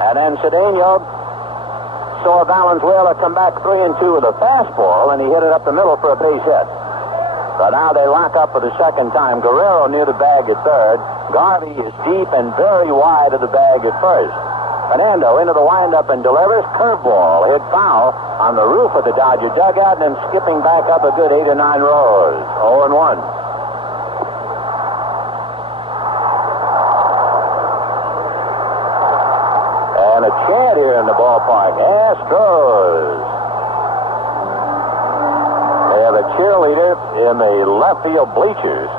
And then Cedeno saw Valenzuela come back 3-2 with a fastball, and he hit it up the middle for a base hit. So now they lock up for the second time. Guerrero near the bag at third. Garvey is deep and very wide of the bag at first. Fernando into the windup and delivers. Curveball hit foul on the roof of the Dodger dugout, and then skipping back up a good 8 or 9 rows. 0-1. And a chant here in the ballpark. Astros. They have a cheerleader in the left field bleachers.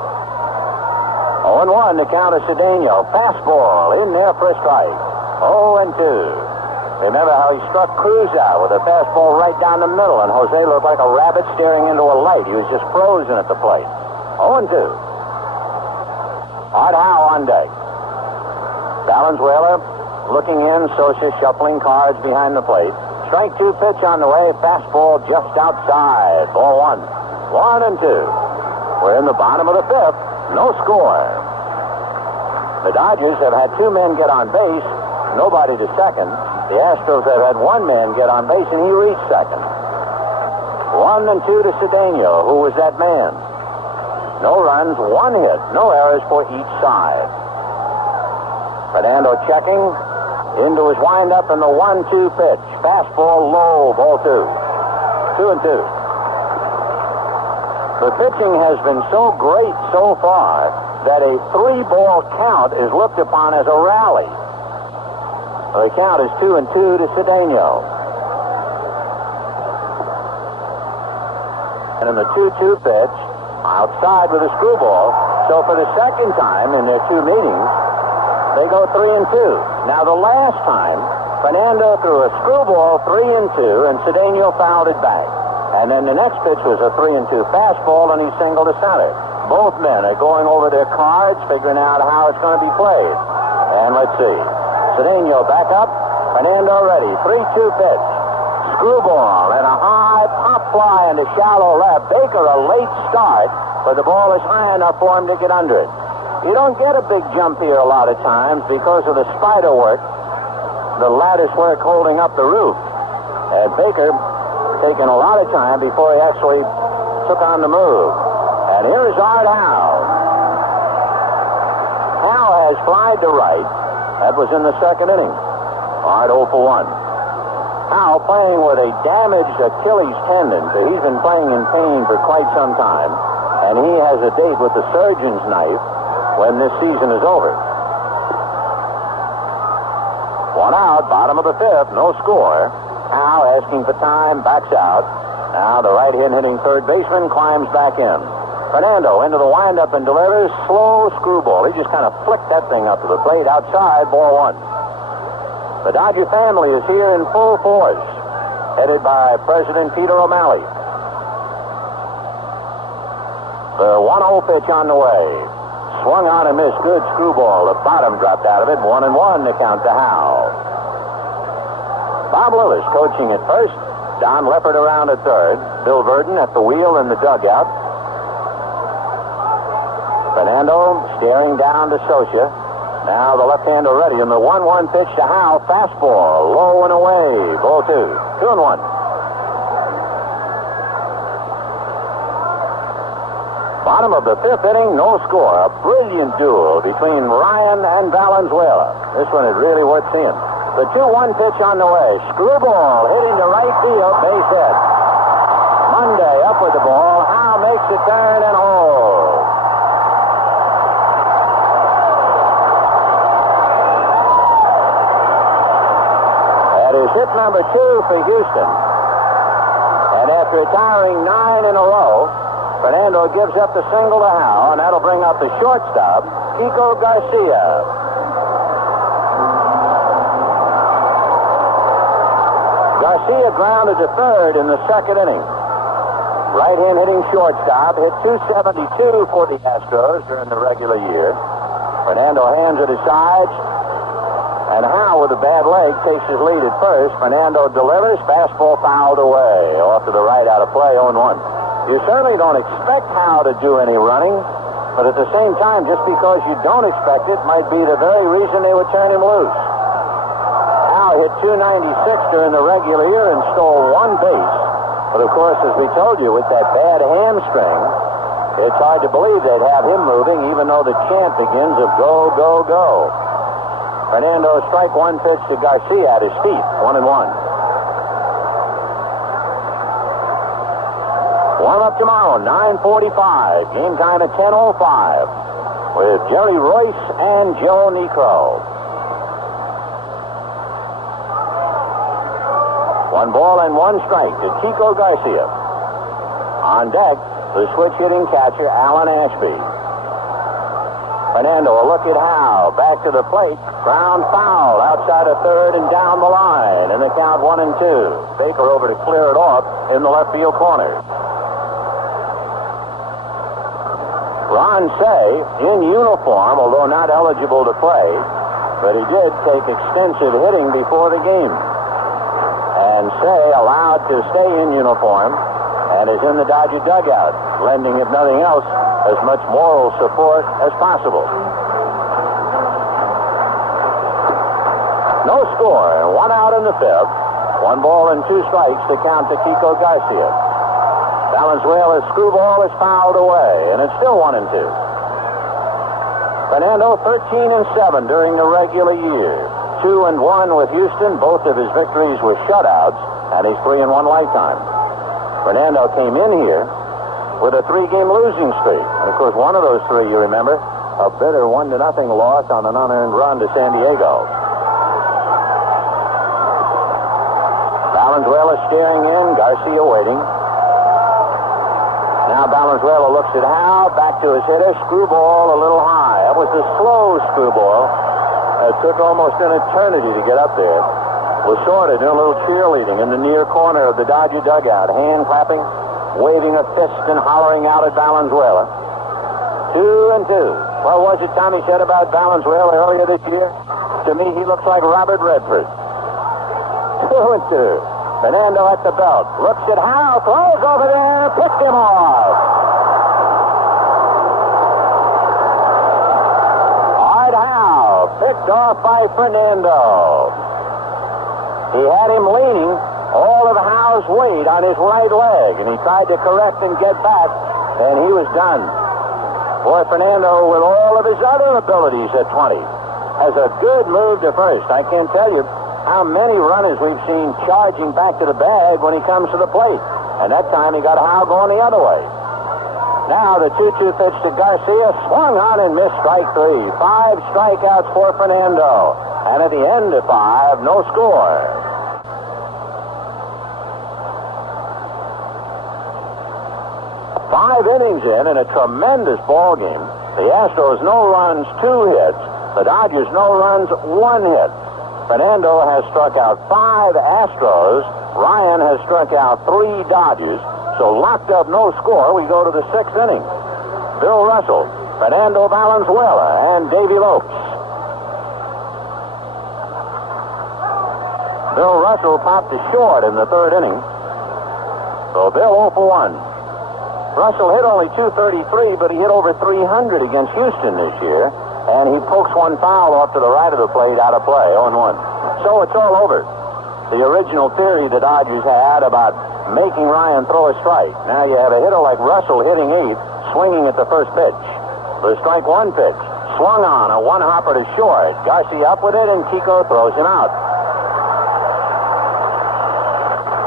0-1 to count of Cedeno. Fastball in there for a strike. 0-2. Remember how he struck Cruz out with a fastball right down the middle, and Jose looked like a rabbit staring into a light. He was just frozen at the plate. 0-2. Art Howe on deck. Valenzuela looking in, Sosa shuffling cards behind the plate. Strike 2 pitch on the way, fastball just outside. Ball 1. 1-2. We're in the bottom of the 5th. No score. The Dodgers have had 2 men get on base. Nobody to second. The Astros have had 1 man get on base, and he reached second. 1-2 to Cedeno, who was that man. No runs, 1 hit, no errors for each side. Fernando checking into his windup, and the 1-2 pitch. Fastball low, ball 2. 2-2. The pitching has been so great so far that a 3-ball count is looked upon as a rally. The count is 2-2 to Cedeno. And in the 2-2 pitch, outside with a screwball. So for the second time in their 2 meetings, they go 3-2. Now the last time, Fernando threw a screwball 3-2, and Cedeno fouled it back. And then the next pitch was a 3-2 fastball, and he singled to center. Both men are going over their cards, figuring out how it's going to be played. And let's see. Cedeno back up. Fernando ready. 3-2 pitch. Screwball and a high pop fly into shallow left. Baker a late start, but the ball is high enough for him to get under it. You don't get a big jump here a lot of times because of the spider work, the lattice work holding up the roof. And Baker taking a lot of time before he actually took on the move. And here's Art Howe. Howe has flied to right. That was in the second inning. Art 0 for 1. Howe playing with a damaged Achilles tendon, so he's been playing in pain for quite some time. And he has a date with the surgeon's knife when this season is over. 1 out, bottom of the 5th, no score. Howe asking for time, backs out. Now the right-hand hitting third baseman climbs back in. Fernando into the windup and delivers. Slow screwball. He just kind of flicked that thing up to the plate outside, ball 1. The Dodger family is here in full force, headed by President Peter O'Malley. The 1-0 pitch on the way. Swung on and missed. Good screwball. The bottom dropped out of it. 1-1 to count to Howe. Bob Lillis coaching at first. Don Leppard around at third. Bill Verdon at the wheel in the dugout. Fernando staring down to Sosa. Now the left-hander ready, and the 1-1 pitch to Howe. Fastball, low and away. Ball 2. 2-1. Bottom of the 5th inning, no score. A brilliant duel between Ryan and Valenzuela. This one is really worth seeing. The 2-1 pitch on the way. Screwball hit into right field. Base hit. Monday up with the ball. Howe makes a turn and holds. Hit number 2 for Houston. And after retiring 9 in a row, Fernando gives up the single to Howe, and that'll bring up the shortstop, Kiko Garcia. Garcia grounded to third in the second inning. Right-hand hitting shortstop, hit .272 for the Astros during the regular year. Fernando hands it aside, and Howe with a bad leg takes his lead at first. Fernando delivers, fastball fouled away, off to the right, out of play, 0-1. You certainly don't expect Howe to do any running, but at the same time, just because you don't expect it might be the very reason they would turn him loose. Howe hit .296 during the regular year and stole one base. But of course, as we told you, with that bad hamstring, it's hard to believe they'd have him moving, even though the chant begins of go, go, go. Fernando strike one pitch to Garcia at his feet, 1-1. Warm up tomorrow, 9:45. Game time at 10:05 with Jerry Royce and Joe Necro. 1 ball and 1 strike to Chico Garcia. On deck, the switch hitting catcher, Alan Ashby. Fernando, a look at Howe. Back to the plate. Ground foul outside of third and down the line. And the count 1-2. Baker over to clear it off in the left field corner. Ron Say, in uniform, although not eligible to play, but he did take extensive hitting before the game. And Say allowed to stay in uniform and is in the Dodger dugout, lending, if nothing else, as much moral support as possible. No score, 1 out in the 5th. 1 ball and 2 strikes to count to Chico Garcia. Valenzuela's screwball is fouled away, and it's still 1-2. Fernando 13-7 during the regular year. 2-1 with Houston. Both of his victories were shutouts, and he's 3-1 lifetime. Fernando came in here with a 3-game losing streak. And of course, one of those 3, you remember, a bitter 1-0 loss on an unearned run to San Diego. Valenzuela steering in, Garcia waiting. Now Valenzuela looks at Howe, back to his hitter, screwball a little high. That was the slow screwball. It took almost an eternity to get up there. Lasorda doing a little cheerleading in the near corner of the Dodger dugout, hand clapping, waving a fist and hollering out at Valenzuela. 2-2. What was it Tommy said about Valenzuela earlier this year? To me, he looks like Robert Redford. 2-2. Fernando at the belt. Looks at Howe, throws over there, picked him off. Art Howe, picked off by Fernando. He had him leaning all of Howe's weight on his right leg, and he tried to correct and get back, and he was done. Boy, Fernando, with all of his other abilities at 20, has a good move to first. I can't tell you how many runners we've seen charging back to the bag when he comes to the plate. And that time he got Howe going the other way. Now the 2-2 pitch to Garcia, swung on and missed strike 3. 5 strikeouts for Fernando. And at the end of 5, no score. Five innings in a tremendous ball game. The Astros no runs, 2 hits. The Dodgers no runs, 1 hit. Fernando has struck out 5 Astros. Ryan has struck out 3 Dodgers. So locked up, no score. We go to the 6th inning. Bill Russell, Fernando Valenzuela, and Davy Lopes. Bill Russell popped to short in the 3rd inning. So Bill 0 for 1. Russell hit only .233, but he hit over .300 against Houston this year. And he pokes one foul off to the right of the plate, out of play, 0-1. So it's all over. The original theory the Dodgers had about making Ryan throw a strike. Now you have a hitter like Russell hitting 8th, swinging at the first pitch. The strike 1 pitch, swung on, a 1-hopper to short. Garcia up with it, and Chico throws him out.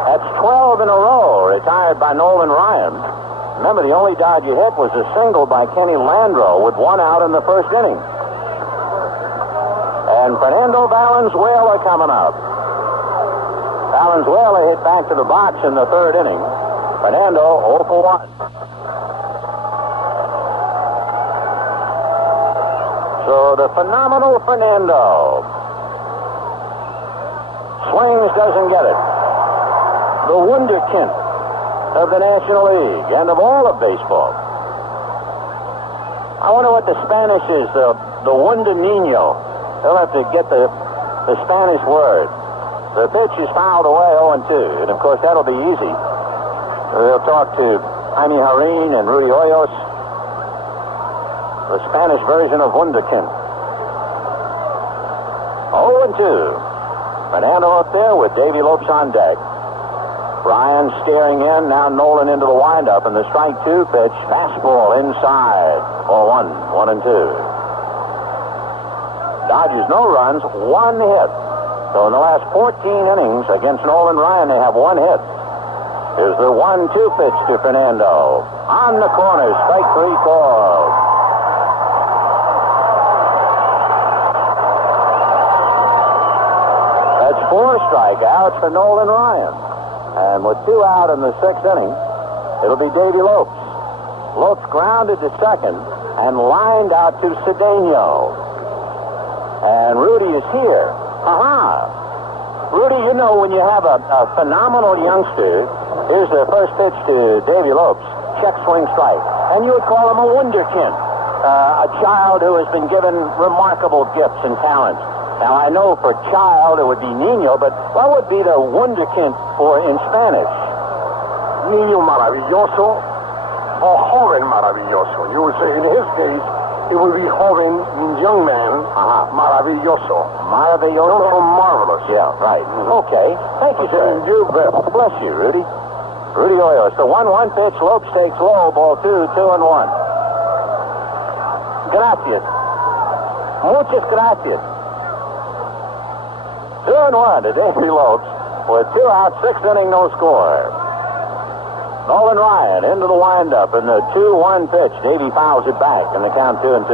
That's 12 in a row, retired by Nolan Ryan. Remember, the only Dodger hit was a single by Kenny Landreau with 1 out in the 1st inning. And Fernando Valenzuela coming up. Valenzuela hit back to the box in the 3rd inning. Fernando 0 for 1. So the phenomenal Fernando swings, doesn't get it. The wunderkind. of the National League and of all of baseball. I wonder what the Spanish is, the Wunda Nino. They'll have to get the Spanish word. The pitch is fouled away 0-2, and of course that'll be easy. They'll talk to Jaime Harin and Rudy Hoyos, the Spanish version of Wunderkind. 0-2. Fernando up there with Davy Lopes on deck. Ryan staring in, now Nolan into the windup, and the strike 2 pitch, fastball inside. 0-1, 1-2. Dodgers no runs, 1 hit. So in the last 14 innings against Nolan Ryan, they have 1 hit. Here's the 1-2 pitch to Fernando. On the corner, strike 3 called. That's 4 strikeouts for Nolan Ryan. And with 2 out in the 6th inning, it'll be Davy Lopes. Lopes grounded to second and lined out to Cedeno. And Rudy is here. Rudy, you know when you have a phenomenal youngster, here's the first pitch to Davy Lopes, check swing strike. And you would call him a wunderkind, a child who has been given remarkable gifts and talents. Now, I know for child it would be niño, but what would be the wunderkind for in Spanish? Niño maravilloso o joven maravilloso. You would say in his case, it would be joven, means young man, maravilloso. Maravilloso? Also marvelous. Yeah, right. Okay. Thank you, sir. You bet. Bless you, Rudy. Rudy Hoyos. The 1-1 pitch. Lopes takes low. Ball 2, 2-1. Gracias. Muchas gracias. 2-1 to Davy Lopes with 2 out, 6th inning, no score. Nolan Ryan into the windup in the 2-1 pitch. Davy fouls it back in the count 2-2.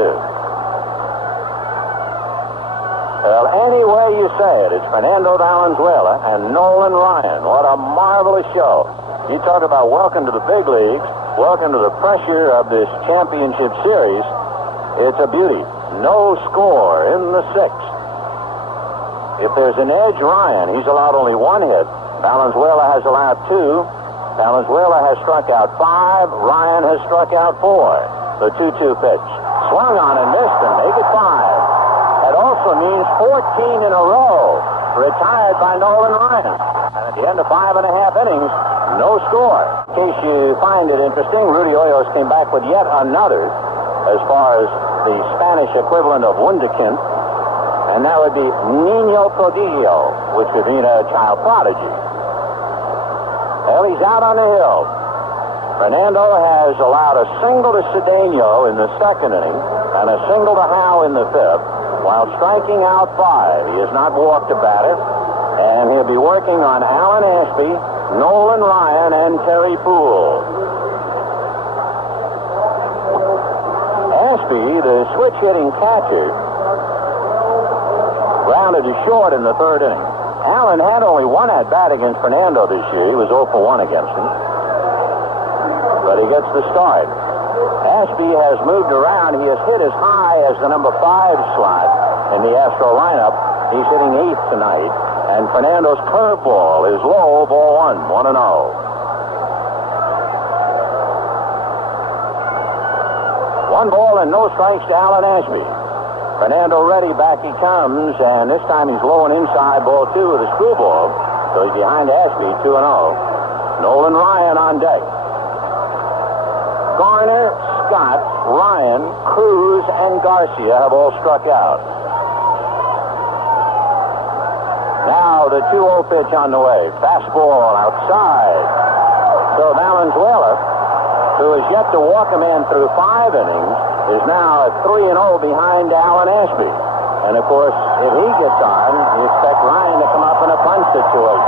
Well, any way you say it, it's Fernando Valenzuela and Nolan Ryan. What a marvelous show. You talk about welcome to the big leagues, welcome to the pressure of this championship series. It's a beauty. No score in the 6th. If there's an edge, Ryan, he's allowed only 1 hit. Valenzuela has allowed 2. Valenzuela has struck out 5. Ryan has struck out 4. The 2-2 pitch. Swung on and missed and make it 5. That also means 14 in a row retired by Nolan Ryan. And at the end of 5.5 innings, no score. In case you find it interesting, Rudy Hoyos came back with yet another as far as the Spanish equivalent of wunderkind. And that would be Niño Prodigio, which would mean a child prodigy. Well, he's out on the hill. Fernando has allowed a single to Cedeno in the 2nd inning and a single to Howe in the 5th, while striking out 5. He has not walked a batter, and he'll be working on Alan Ashby, Nolan Ryan, and Terry Poole. Ashby, the switch-hitting catcher, grounded to short in the 3rd inning. Allen had only 1 at-bat against Fernando this year. He was 0 for 1 against him. But he gets the start. Ashby has moved around. He has hit as high as the number 5 slot in the Astro lineup. He's hitting 8th tonight. And Fernando's curveball is low, ball 1, 1-0. One ball and no strikes to Alan Ashby. Fernando ready, back he comes, and this time he's low and inside, ball 2 with a screwball. So he's behind Ashby, 2-0. Nolan Ryan on deck. Garner, Scott, Ryan, Cruz, and Garcia have all struck out. Now the 2-0 pitch on the way. Fastball outside. So Valenzuela, who has yet to walk a man through 5 innings, is now at 3-0 behind Alan Ashby. And, of course, if he gets on, you expect Ryan to come up in a punch situation.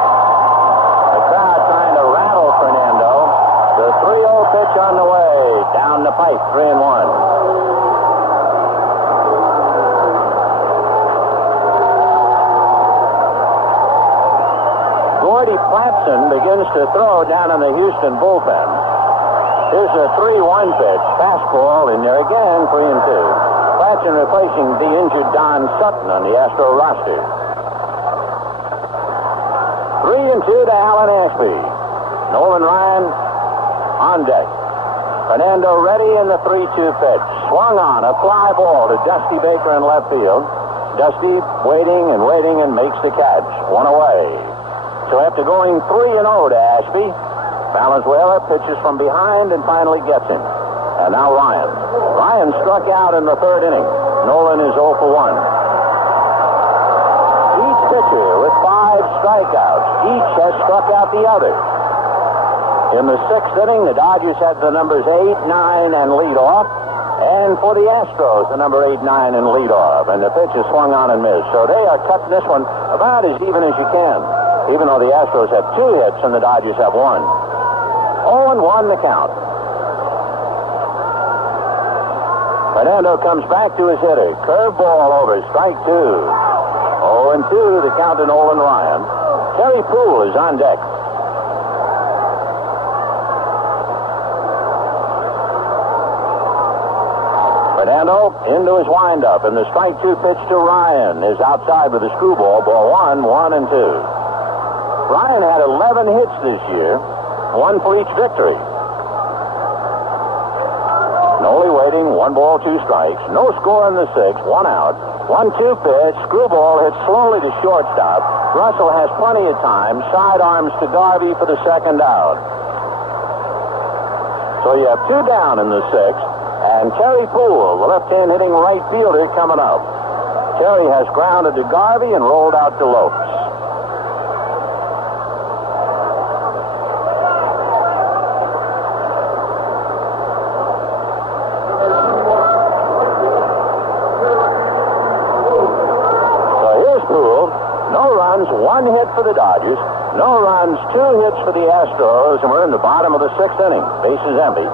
The crowd trying to rattle Fernando. The 3-0 pitch on the way. Down the pipe, 3-1. Gordy Platson begins to throw down in the Houston bullpen. Here's a 3-1 pitch. Fastball in there again, 3-2. Platson replacing the injured Don Sutton on the Astro roster. 3-2 to Alan Ashby. Nolan Ryan on deck. Fernando ready in the 3-2 pitch. Swung on, a fly ball to Dusty Baker in left field. Dusty waiting and makes the catch. One away. So after going 3-0 to Ashby, Valenzuela pitches from behind and finally gets him. And now Ryan. Ryan struck out in the third inning. Nolan is 0 for 1. Each pitcher with 5 strikeouts. Each has struck out the other. In the 6th inning, the Dodgers had the numbers 8, 9, and lead off. And for the Astros, the number 8, 9, and lead off. And the pitch is swung on and missed. So they are cutting this one about as even as you can. Even though the Astros have 2 hits and the Dodgers have 1. 0-1 the count. Fernando comes back to his hitter. Curveball over, strike 2. 0-2 the count to Nolan Ryan. Terry Poole is on deck. Fernando into his windup, and the strike 2 pitch to Ryan is outside with a screwball. Ball 1, 1-2. Ryan had 11 hits this year, 1 for each victory. Noli waiting, 1 ball, 2 strikes. No score in the 6th, 1 out. 1-2 pitch, screwball hits slowly to shortstop. Russell has plenty of time. Sidearms to Garvey for the 2nd out. So you have 2 down in the 6th. And Terry Poole, the left-hand hitting right fielder, coming up. Terry has grounded to Garvey and rolled out to Lopes. So here's Poole. No runs, 1 hit for the Dodgers. No runs, 2 hits for the Astros, and we're in the bottom of the 6th inning. Bases empty.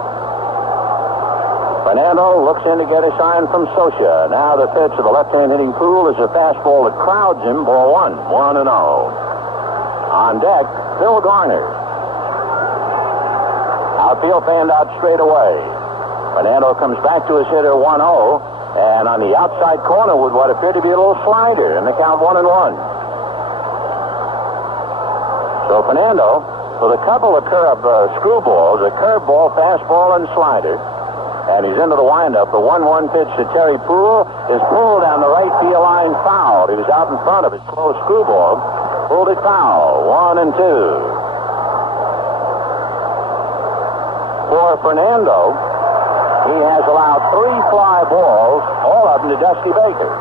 Fernando looks in to get a sign from Socia. Now the pitch of the left-hand hitting Poole is a fastball that crowds him. Ball 1, 1-0. On deck, Phil Garner. Outfield fanned out straight away. Fernando comes back to his hitter 1-0, and on the outside corner with what appeared to be a little slider, and the count 1-1. So Fernando, with a couple of screwballs, a curveball, fastball, and slider. And he's into the windup. The 1-1 pitch to Terry Poole is pulled down the right field line, fouled. He was out in front of his close screwball. Pulled it foul. 1-2. For Fernando, he has allowed 3 fly balls, all of them to Dusty Baker.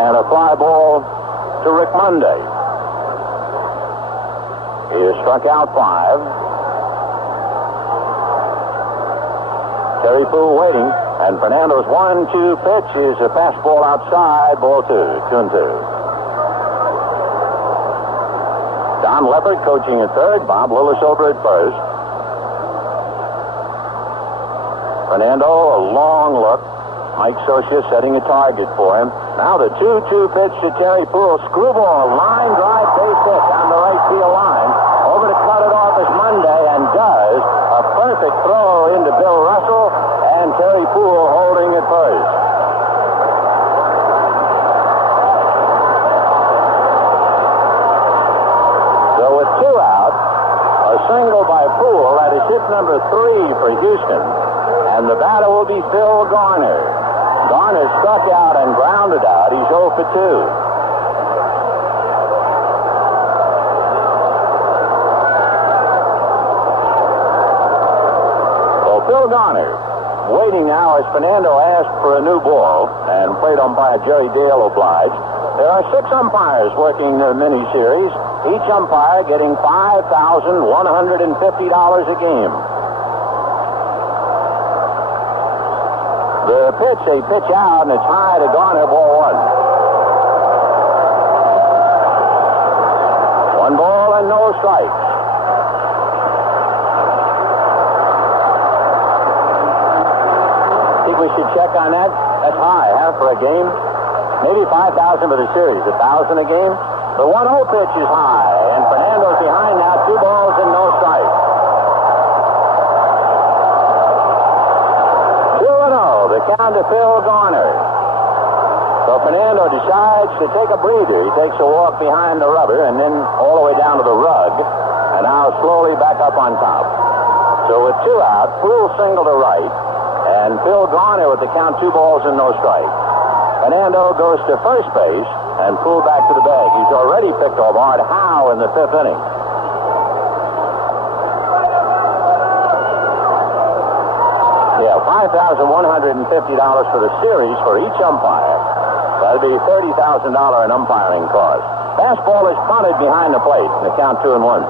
And a fly ball to Rick Monday. He has struck out 5. Terry Poole waiting, and Fernando's 1-2 pitch is a fastball outside, ball 2, 2-2. Don Leppert coaching at third, Bob Lillis over at first. Fernando, a long look. Mike Socia setting a target for him. Now the 2-2 pitch to Terry Poole, screwball, line drive, base hit down the right field line. Over to cut it off is Monday, and does. A perfect throw into Bill Russell, and Terry Poole holding at first. So with 2 out, a single by Poole, that is hit number 3 for Houston, and the batter will be Phil Garner. Garner struck out and grounded out. He's 0 for 2. Phil Garner waiting now as Fernando asked for a new ball, and plate umpire Jerry Dale obliged. There are 6 umpires working the mini-series, each umpire getting $5,150 a game. The pitch, a pitch out, and it's high to Garner, ball 1. 1 ball and no strikes. We should check on that. That's high, for a game. Maybe 5,000 for the series. 1,000 a game. The 1-0 pitch is high, and Fernando's behind now. 2 balls and no strikes. 2-0. The count to Phil Garner. So Fernando decides to take a breather. He takes a walk behind the rubber and then all the way down to the rug. And now slowly back up on top. So with 2 out, Poole single to right, and Phil Garner with the count 2 balls and no strikes. Fernando goes to first base, and Poole back to the bag. He's already picked off Art Howe in the 5th inning. Yeah, $5,150 for the series for each umpire. That'd be $30,000 in umpiring cost. Fastball is punted behind the plate, and the count 2-1.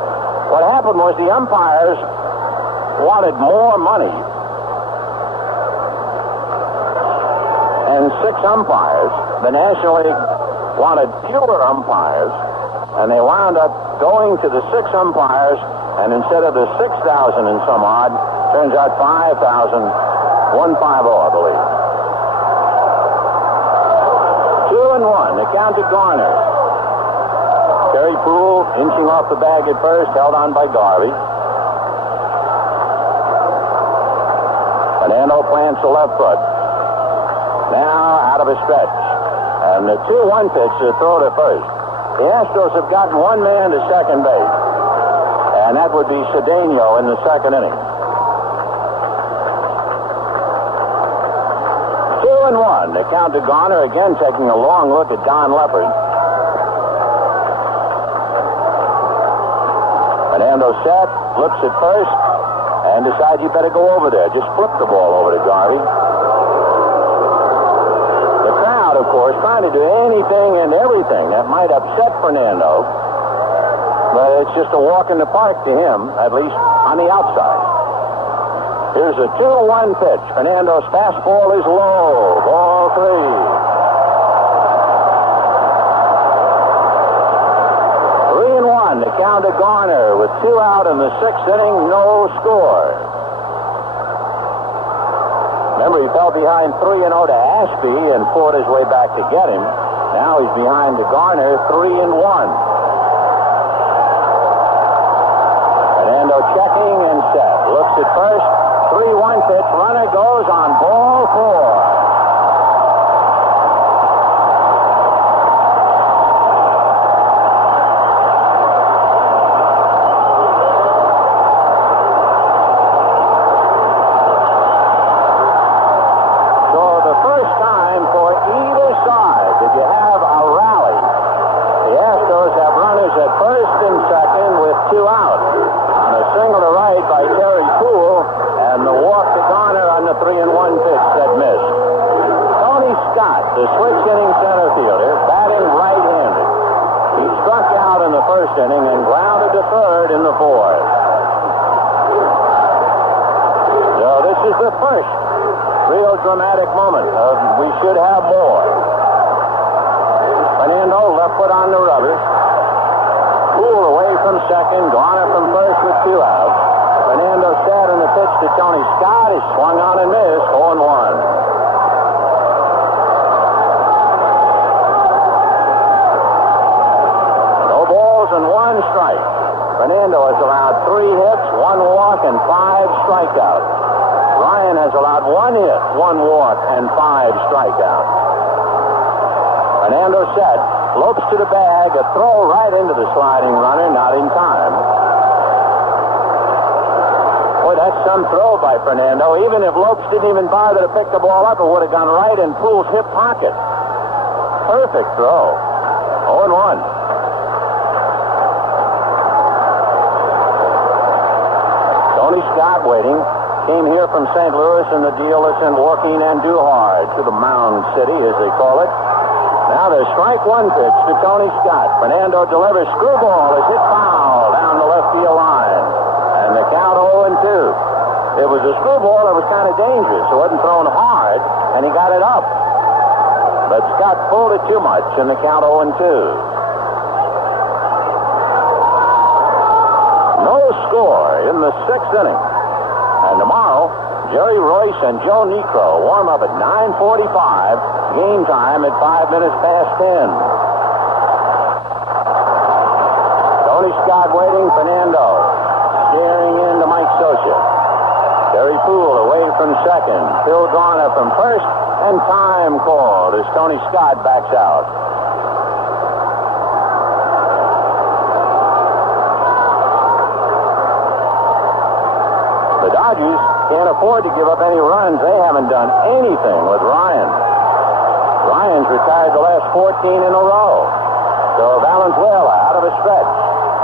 What happened was the umpires wanted more money, and 6 umpires. The National League wanted fewer umpires, and they wound up going to the 6 umpires, and instead of the 6,000 and some odd, turns out 5,150, I believe. 2-1, the count to Garner. Terry Poole inching off the bag at first, held on by Garvey. Fernando plants the left foot. Now out of a stretch. And the 2-1 pitch to throw to first. The Astros have gotten 1 man to second base. And that would be Cedeno in the 2nd inning. 2-1. The count to Garner, again taking a long look at Don Leppard. Fernando set, looks at first, and decides he better go over there. Just flip the ball over to Garvey. The crowd, of course, trying to do anything and everything that might upset Fernando. But it's just a walk in the park to him, at least on the outside. Here's a 2-1 pitch. Fernando's fastball is low. Ball 3. 3-1. The count to Garner with 2 out in the 6th inning, no score. Remember, he fell behind 3-0 to Ashby and fought his way back to get him. Now he's behind to Garner, 3-1. Fernando checking and set. Looks at first. 3-1 pitch. Runner goes on ball 4. The switch-hitting center fielder, batting right-handed. He struck out in the 1st inning and grounded to 3rd in the 4th. So this is the first real dramatic moment of we should have more. Fernando left foot on the rubber. Poole away from second, Garner from first with 2 outs. Fernando set in the pitch to Tony Scott. He swung on and missed, 0-1. And 1 strike. Fernando has allowed 3 hits, 1 walk, and 5 strikeouts. Ryan has allowed 1 hit, 1 walk, and 5 strikeouts. Fernando set, lopes to the bag, a throw right into the sliding runner, not in time. Boy, that's some throw by Fernando. Even if Lopes didn't even bother to pick the ball up, it would have gone right in Poole's hip pocket. Perfect throw. 0-1. Tony Scott waiting. Came here from St. Louis, and the deal is in Joaquin Andujar to the Mound City, as they call it. Now the strike 1 pitch to Tony Scott. Fernando delivers. Screwball is hit foul down the left field line. And the count 0-2. It was a screwball that was kind of dangerous. It wasn't thrown hard, and he got it up. But Scott pulled it too much, and the count 0-2. No score in the 6th inning. And tomorrow, Jerry Royce and Joe Niekro warm up at 9:45. Game time at 5 minutes past 10. Tony Scott waiting. Fernando staring into Mike Socia. Terry Poole away from second. Phil Garner from first. And time called as Tony Scott backs out. 2 can't afford to give up any runs. They haven't done anything with Ryan. Ryan's retired the last 14 in a row. So Valenzuela out of a stretch.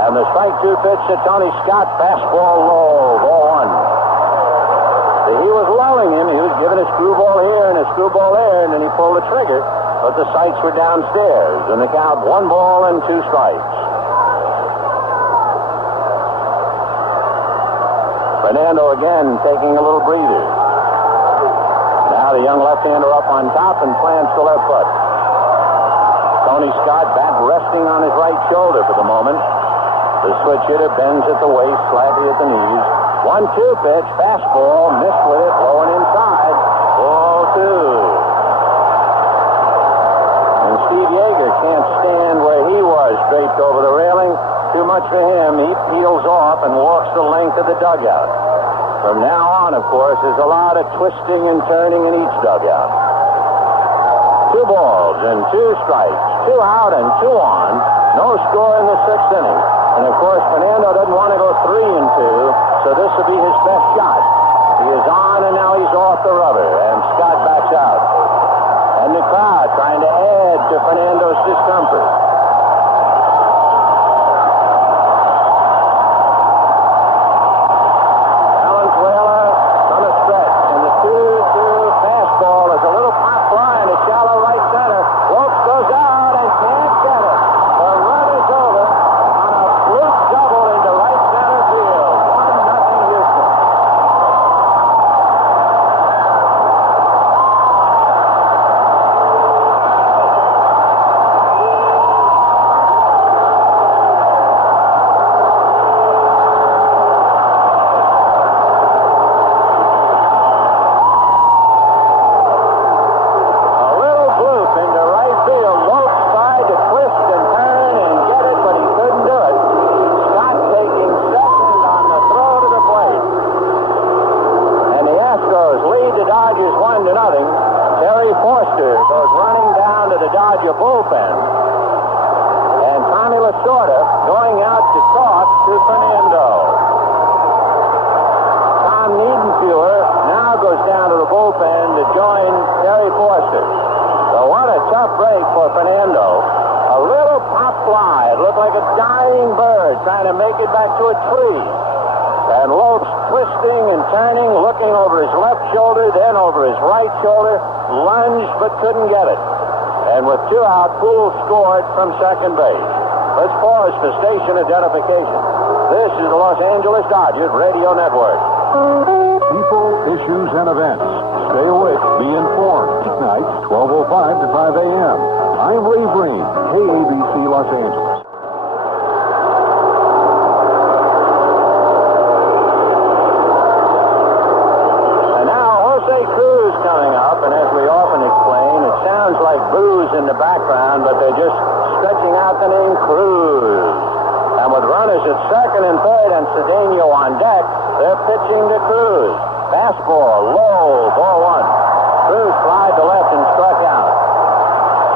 And the strike 2 pitch to Tony Scott. Fastball low. Ball 1. He was lulling him. He was giving a screwball here and a screwball there, and then he pulled the trigger. But the sights were downstairs. And the count 1 ball and 2 strikes. Fernando again taking a little breather. Now the young left-hander up on top and plants the left foot. Tony Scott, bat resting on his right shoulder for the moment. The switch hitter bends at the waist, slightly at the knees. 1-2 pitch, fastball, missed with it, low and inside. Ball 2. And Steve Yeager can't stand where he was, draped over the railing. Too much for him. He peels off and walks the length of the dugout. From now on, of course, there's a lot of twisting and turning in each dugout. 2 balls and 2 strikes. 2 out and 2 on. No score in the 6th inning. And, of course, Fernando doesn't want to go 3 and 2, so this will be his best shot. He is on, and now he's off the rubber, and Scott backs out. And the crowd trying to add to Fernando's discomfort. Valenzuela on a stretch, and the 2-2 fastball is a little pop fly in the shallow right center. Lopes goes out and can't get it. The run is over on a fluke double into right center field. 1-0 Houston. Bullpen. And Tommy Lasorda going out to talk to Fernando. Tom Niedenfuer now goes down to the bullpen to join Terry Forster. So what a tough break for Fernando. A little pop fly. It looked like a dying bird trying to make it back to a tree. And Lopes twisting and turning, looking over his left shoulder, then over his right shoulder, lunged but couldn't get it. And with 2 out, Poole scored from second base. Let's pause for station identification. This is the Los Angeles Dodgers Radio Network. People, issues, and events. Stay awake. Be informed. Nights, 12:05 to 5 a.m. I'm Ray Breen, KABC Los Angeles. Sounds like booze in the background, but they're just stretching out the name Cruz. And with runners at second and third and Cedeno on deck, they're pitching to Cruz. Fastball, low, ball 1. Cruz flied to left and struck out.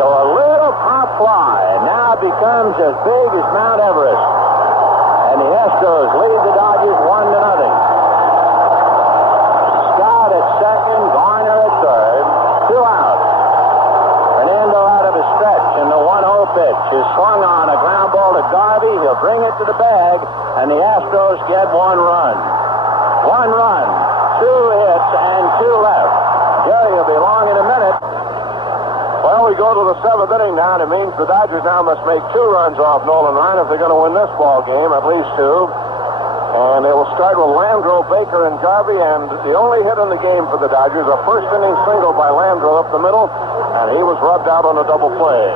So a little pop fly now becomes as big as Mount Everest. And the Astros lead the Dodgers 1-0. Scott at second, Garner at third. 2 out. Fernando out of a stretch, and the 1-0 pitch is swung on, a ground ball to Garvey. He'll bring it to the bag, and the Astros get 1 run. 1 run, 2 hits, and 2 left. Jerry will be along in a minute. Well, we go to the 7th inning now, and it means the Dodgers now must make 2 runs off Nolan Ryan if they're going to win this ball game, at least 2. And they will start with Landreau, Baker, and Garvey, and the only hit in the game for the Dodgers, a first-inning single by Landreau up the middle, and he was rubbed out on a double play.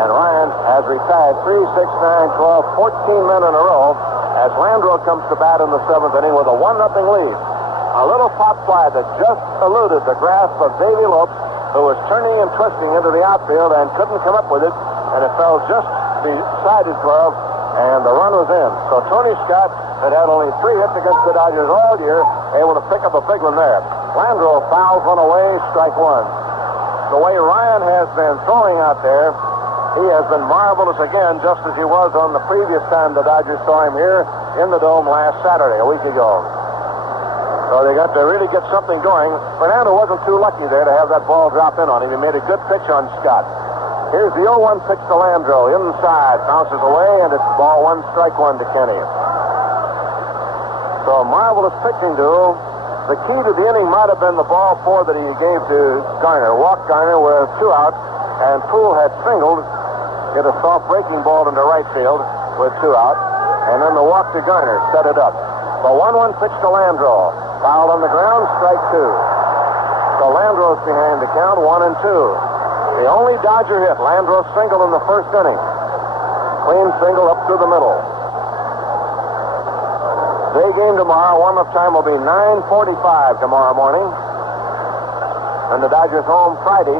And Ryan has retired 3, 6, 9, 12, 14 men in a row as Landreau comes to bat in the 7th inning with a 1-0 lead. A little pop fly that just eluded the grasp of Davey Lopes, who was turning and twisting into the outfield and couldn't come up with it, and it fell just beside his glove, and the run was in. So Tony Scott had only 3 hits against the Dodgers all year, able to pick up a big one there. Landreau fouls one away, strike 1. The way Ryan has been throwing out there, he has been marvelous again, just as he was on the previous time the Dodgers saw him here in the Dome last Saturday, a week ago. So they got to really get something going. Fernando wasn't too lucky there to have that ball drop in on him. He made a good pitch on Scott. Here's the 0-1 pitch to Landreau. Inside, bounces away, and it's ball one, strike one to Kenny. So a marvelous pitching duel. The key to the inning might have been the ball four that he gave to Garner. Walked Garner with 2 out, and Poole had singled, hit a soft breaking ball into right field with 2 out, and then the walk to Garner set it up. The 1-1 pitch to Landreau. Fouled on the ground, strike 2. So Landreau's behind the count, 1-2. The only Dodger hit, Landreau single in the first inning. Clean single up through the middle. Day game tomorrow. Warm-up time will be 9:45 tomorrow morning. And the Dodgers home Friday.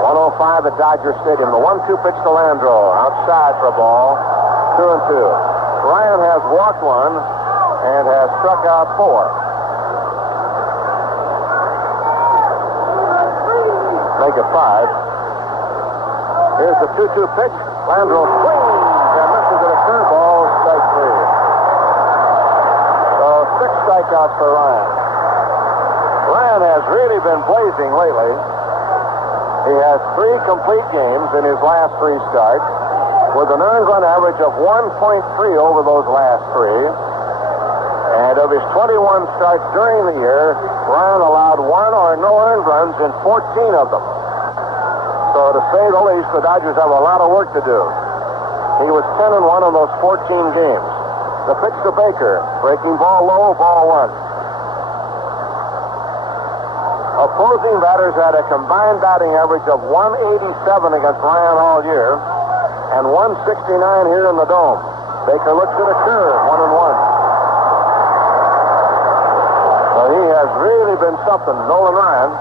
105 at Dodger Stadium. The 1-2 pitch to Landreau. Outside for a ball. 2-2. Ryan has walked 1 and has struck out 4. Make it 5. Here's the 2-2 pitch. Landreau swings and misses at a curveball. Strike 3. So 6 strikeouts for Ryan. Ryan has really been blazing lately. He has 3 complete games in his last 3 starts, with an earned run average of 1.3 over those last 3. And of his 21 starts during the year, Ryan allowed 1 or no earned runs in 14 of them. So to say the least, the Dodgers have a lot of work to do. He was 10-1 in those 14 games. The pitch to Baker, breaking ball low, ball 1. Opposing batters had a combined batting average of 187 against Ryan all year, and 169 here in the Dome. Baker looks at a curve, 1-1. So he has really been something. Nolan Ryan,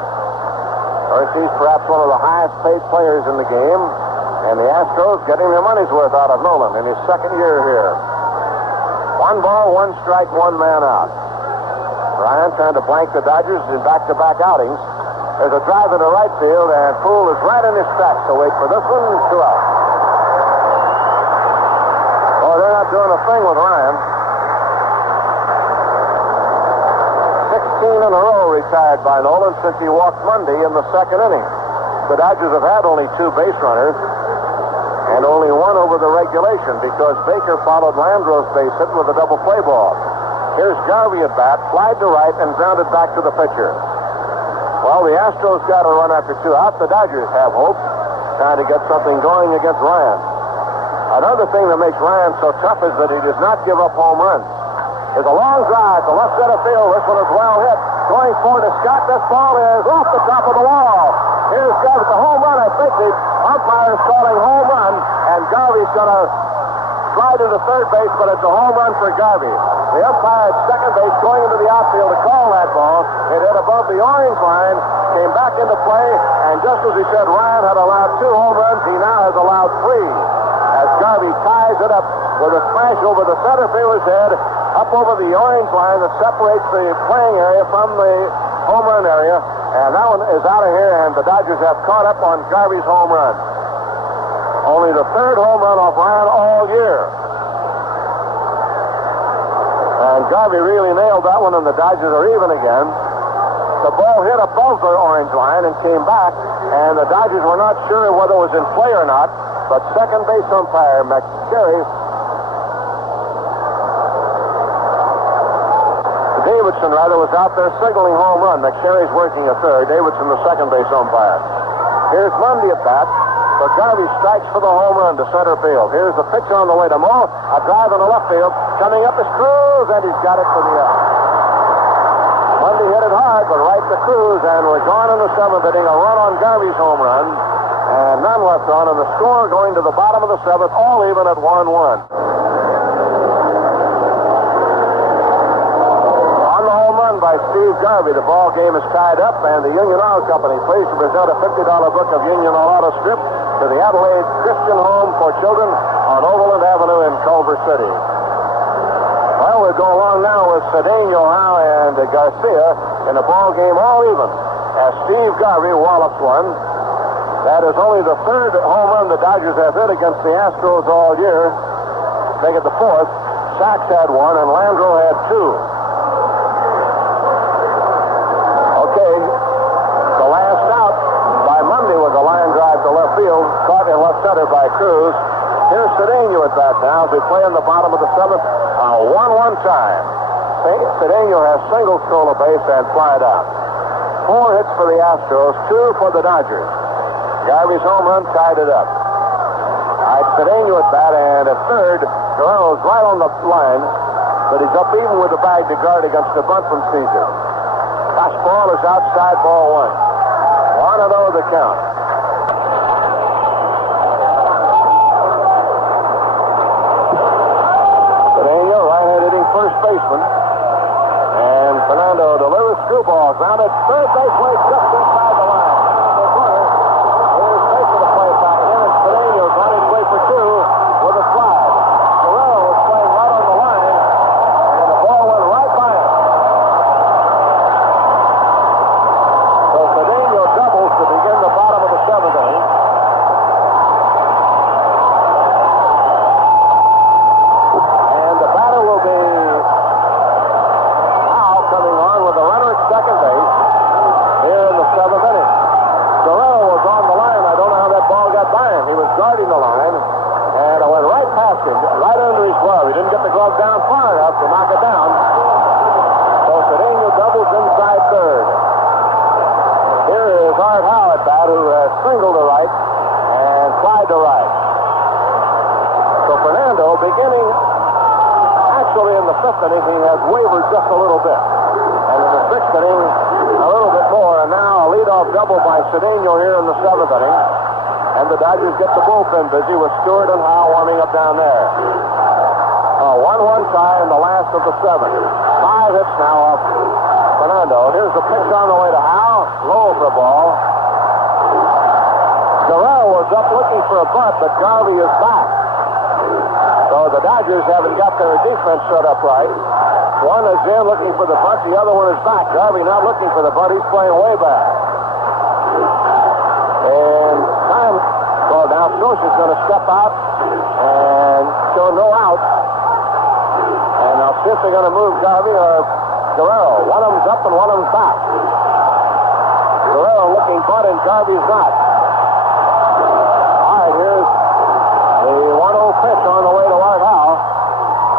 or he's perhaps one of the highest paid players in the game, and the Astros getting their money's worth out of Nolan in his second year here. 1 ball, 1 strike, 1 man out. Ryan trying to blank the Dodgers in back-to-back outings. There's a drive into right field, and Poole is right in his tracks to wait for this one. 2 out. Oh, they're not doing a thing with Ryan. 16 in a row retired by Nolan since he walked Monday in the second inning. The Dodgers have had only 2 base runners, and only 1 over the regulation because Baker followed Landreau's base hit with a double play ball. Here's Garvey at bat, flied to right, and grounded back to the pitcher. Well, the Astros got a run after 2 out. The Dodgers have hope, trying to get something going against Ryan. Another thing that makes Ryan so tough is that he does not give up home runs. There's a long drive to left center field. This one is well hit. Going forward to Scott. This ball is off the top of the wall. Here's Garvey. The home run. I think the umpire is calling home run, and Garvey's going to slide into third base, but it's a home run for Garvey. The umpire at second base going into the outfield to call that ball. It hit above the orange line, came back into play, and just as he said Ryan had allowed 2 home runs, he now has allowed 3. As Garvey ties it up with a smash over the center fielder's head, up over the orange line that separates the playing area from the home run area, and that one is out of here, and the Dodgers have caught up on Garvey's home run. Only the 3rd home run off Ryan all year. And Garvey really nailed that one, and the Dodgers are even again. The ball hit above the orange line and came back, and the Dodgers were not sure whether it was in play or not, but second base umpire McSherry, Davidson was out there signaling home run. McSherry's working a third. Davidson, the second base umpire. Here's Mundy at bat. So Garvey strikes for the home run to center field. Here's the pitch on the way to Mo. A drive in the left field. Coming up is Cruz, and he's got it for the out. Mundy hit it hard, but right to Cruz, and we're gone in the 7th inning. A run on Garvey's home run, and none left on, and the score going to the bottom of the 7th, all even at 1-1. By Steve Garvey. The ball game is tied up, and the Union Auto Company pleased to present a $50 book of Union Auto Strip to the Adelaide Christian Home for Children on Overland Avenue in Culver City. Well, we'll go along now with Cedeno, Howe, and Garcia in a ball game all even as Steve Garvey wallops one. That is only the 3rd home run the Dodgers have hit against the Astros all year. Make it the 4th. Sachs had one, and Landreau had two. Okay, the last out by Monday was a line drive to left field, caught in left center by Cruz. Here's Cedeno at bat now as we play in the bottom of the seventh. A 1-1 tie. Cedeno has single stole a base and flied out. 4 hits for the Astros, 2 for the Dodgers. Garvey's home run tied it up. Cedeno at bat, and at third, Guerrero's right on the line, but he's up even with the bag to guard against the bunt from Caesar. Fastball is outside, ball 1. 1-0 the count. Cedeno, right-hand hitting first baseman, and Fernando delivers screwball, grounded third base way just inside the line. Inning, he has wavered just a little bit. And in the 6th inning, a little bit more. And now a leadoff double by Cedeno here in the 7th inning. And the Dodgers get the bullpen busy with Stewart and Howe warming up down there. A 1-1 tie in the last of the 7th. 5 hits now off Fernando. Here's the pitch on the way to Howe. Low for a ball. Guerrero was up looking for a bunt, but Garvey is back. So the Dodgers haven't got their defense set up right. One is in looking for the bunt, the other one is back. Garvey not looking for the bunt, he's playing way back. And time, well, now Sosa's going to step out and show no out. And now see if they're going to move Garvey or Guerrero. One of them's up and one of them's back. Guerrero looking bunt and Garvey's not. All right, here's the 1-0 pitch on the way to Art Howe.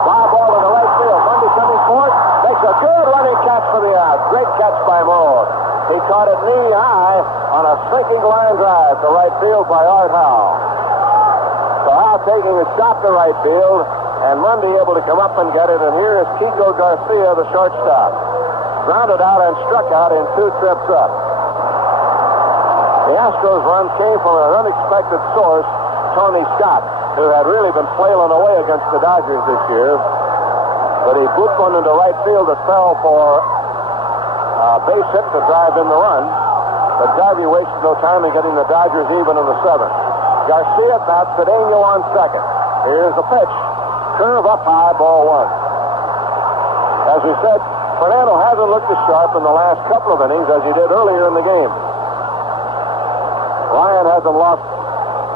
Fly ball to the right field. Bundy coming forward. Makes a good running catch for the out. Great catch by Moe. He caught it knee high on a sinking line drive to right field by Art Howe. So Howe taking a shot to right field, and Mundy able to come up and get it. And here is Kiko Garcia, the shortstop. Grounded out and struck out in 2 trips up. The Astros run came from an unexpected source, Tony Scott, who had really been flailing away against the Dodgers this year. But he put one into right field that fell for a base hit to drive in the run. But Garvey wasted no time in getting the Dodgers even in the 7th. Garcia at bat, Cedeno on second. Here's the pitch. Curve up high, ball 1. As we said, Fernando hasn't looked as sharp in the last couple of innings as he did earlier in the game. Ryan hasn't lost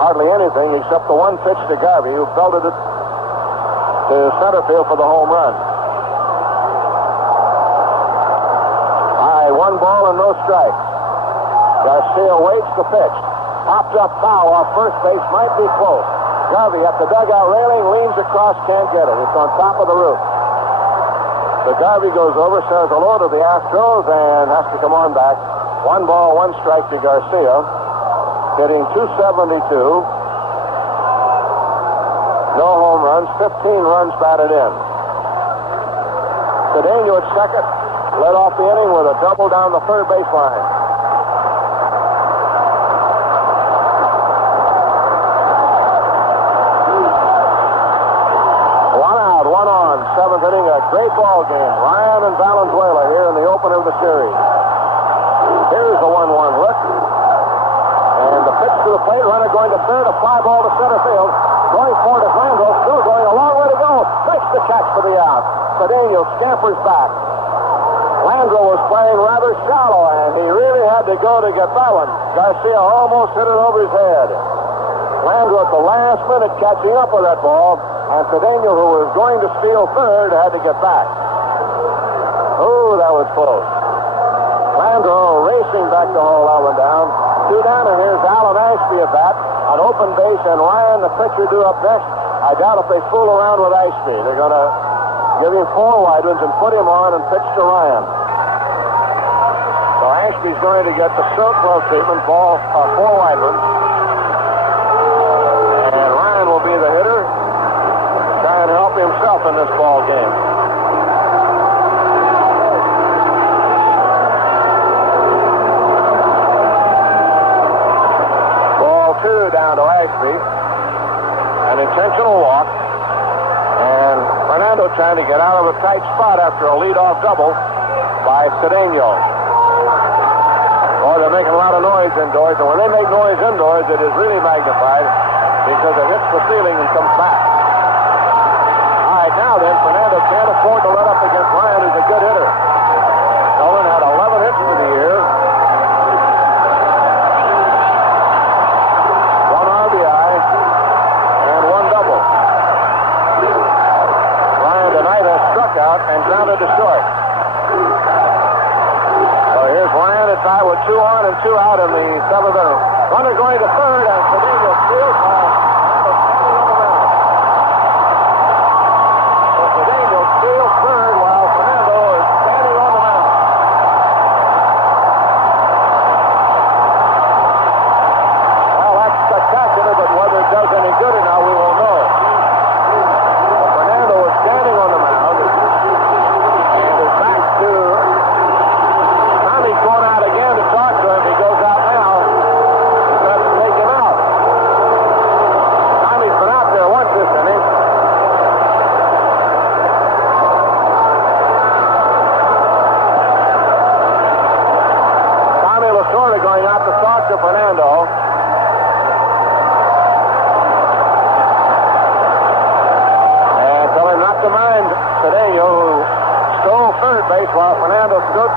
hardly anything except the one pitch to Garvey, who belted it to center field for the home run. High, 1 ball and no strikes. Garcia waits the pitch. Pops up foul off first base, might be close. Garvey at the dugout railing, leans across, can't get it. It's on top of the roof. So Garvey goes over, says hello to the Astros, and has to come on back. 1 ball, 1 strike to Garcia. Hitting .272. No home runs, 15 runs batted in. Cedeno at second, led off the inning with a double down the third baseline. One out, 1 on, 7th inning, a great ball game. Ryan and Valenzuela here in the opener of the series. Here's the 1-1 look. And the pitch to the plate, runner going to third, a fly ball to center field. Going forward is Landreau, still going a long way to go. Makes the catch for the out. Cedeno scampers back. Landreau was playing rather shallow, and he really had to go to get that one. Garcia almost hit it over his head. Landreau at the last minute catching up with that ball. And Cedeno, who was going to steal third, had to get back. Oh, that was close. Landreau racing back to haul that one down. 2 down, and here's Alan Ashby at bat. An open base, and Ryan, the pitcher, due up next. I doubt if they fool around with Ashby. They're going to give him 4 wide ones and put him on and pitch to Ryan. So Ashby's going to get the silk glove treatment, 4 wide ones. And Ryan will be the hitter. Try and help himself in this ball game. Ball 2 down to Ashby. An intentional walk. And Fernando trying to get out of a tight spot after a leadoff double by Cedeno. Boy, they're making a lot of noise indoors, and when they make noise indoors, it is really magnified because it hits the ceiling and comes back. All right, now then, Fernando can't afford to let up against Ryan, who's a good hitter. Nolan had 11 hits for the year. 1 RBI and 1 double. Ryan tonight has struck out and grounded to short. So here's Ryan at tie with 2 on and 2 out in the 7th inning. Runner going to third, and Cedeno steals ball. Cedeno steals third while Fernando is standing on the mound. Well, that's spectacular, but whether it does any good or not, we won't know. But Fernando is standing on the mound and is back to Tommy's going out again to talk to him. He goes out now. He's going to have to take him out. Tommy's been out there once this inning. Tommy Lasorda going out to talk to Fernando. And tell him not to mind Cedeno, who stole third base while Fernando stood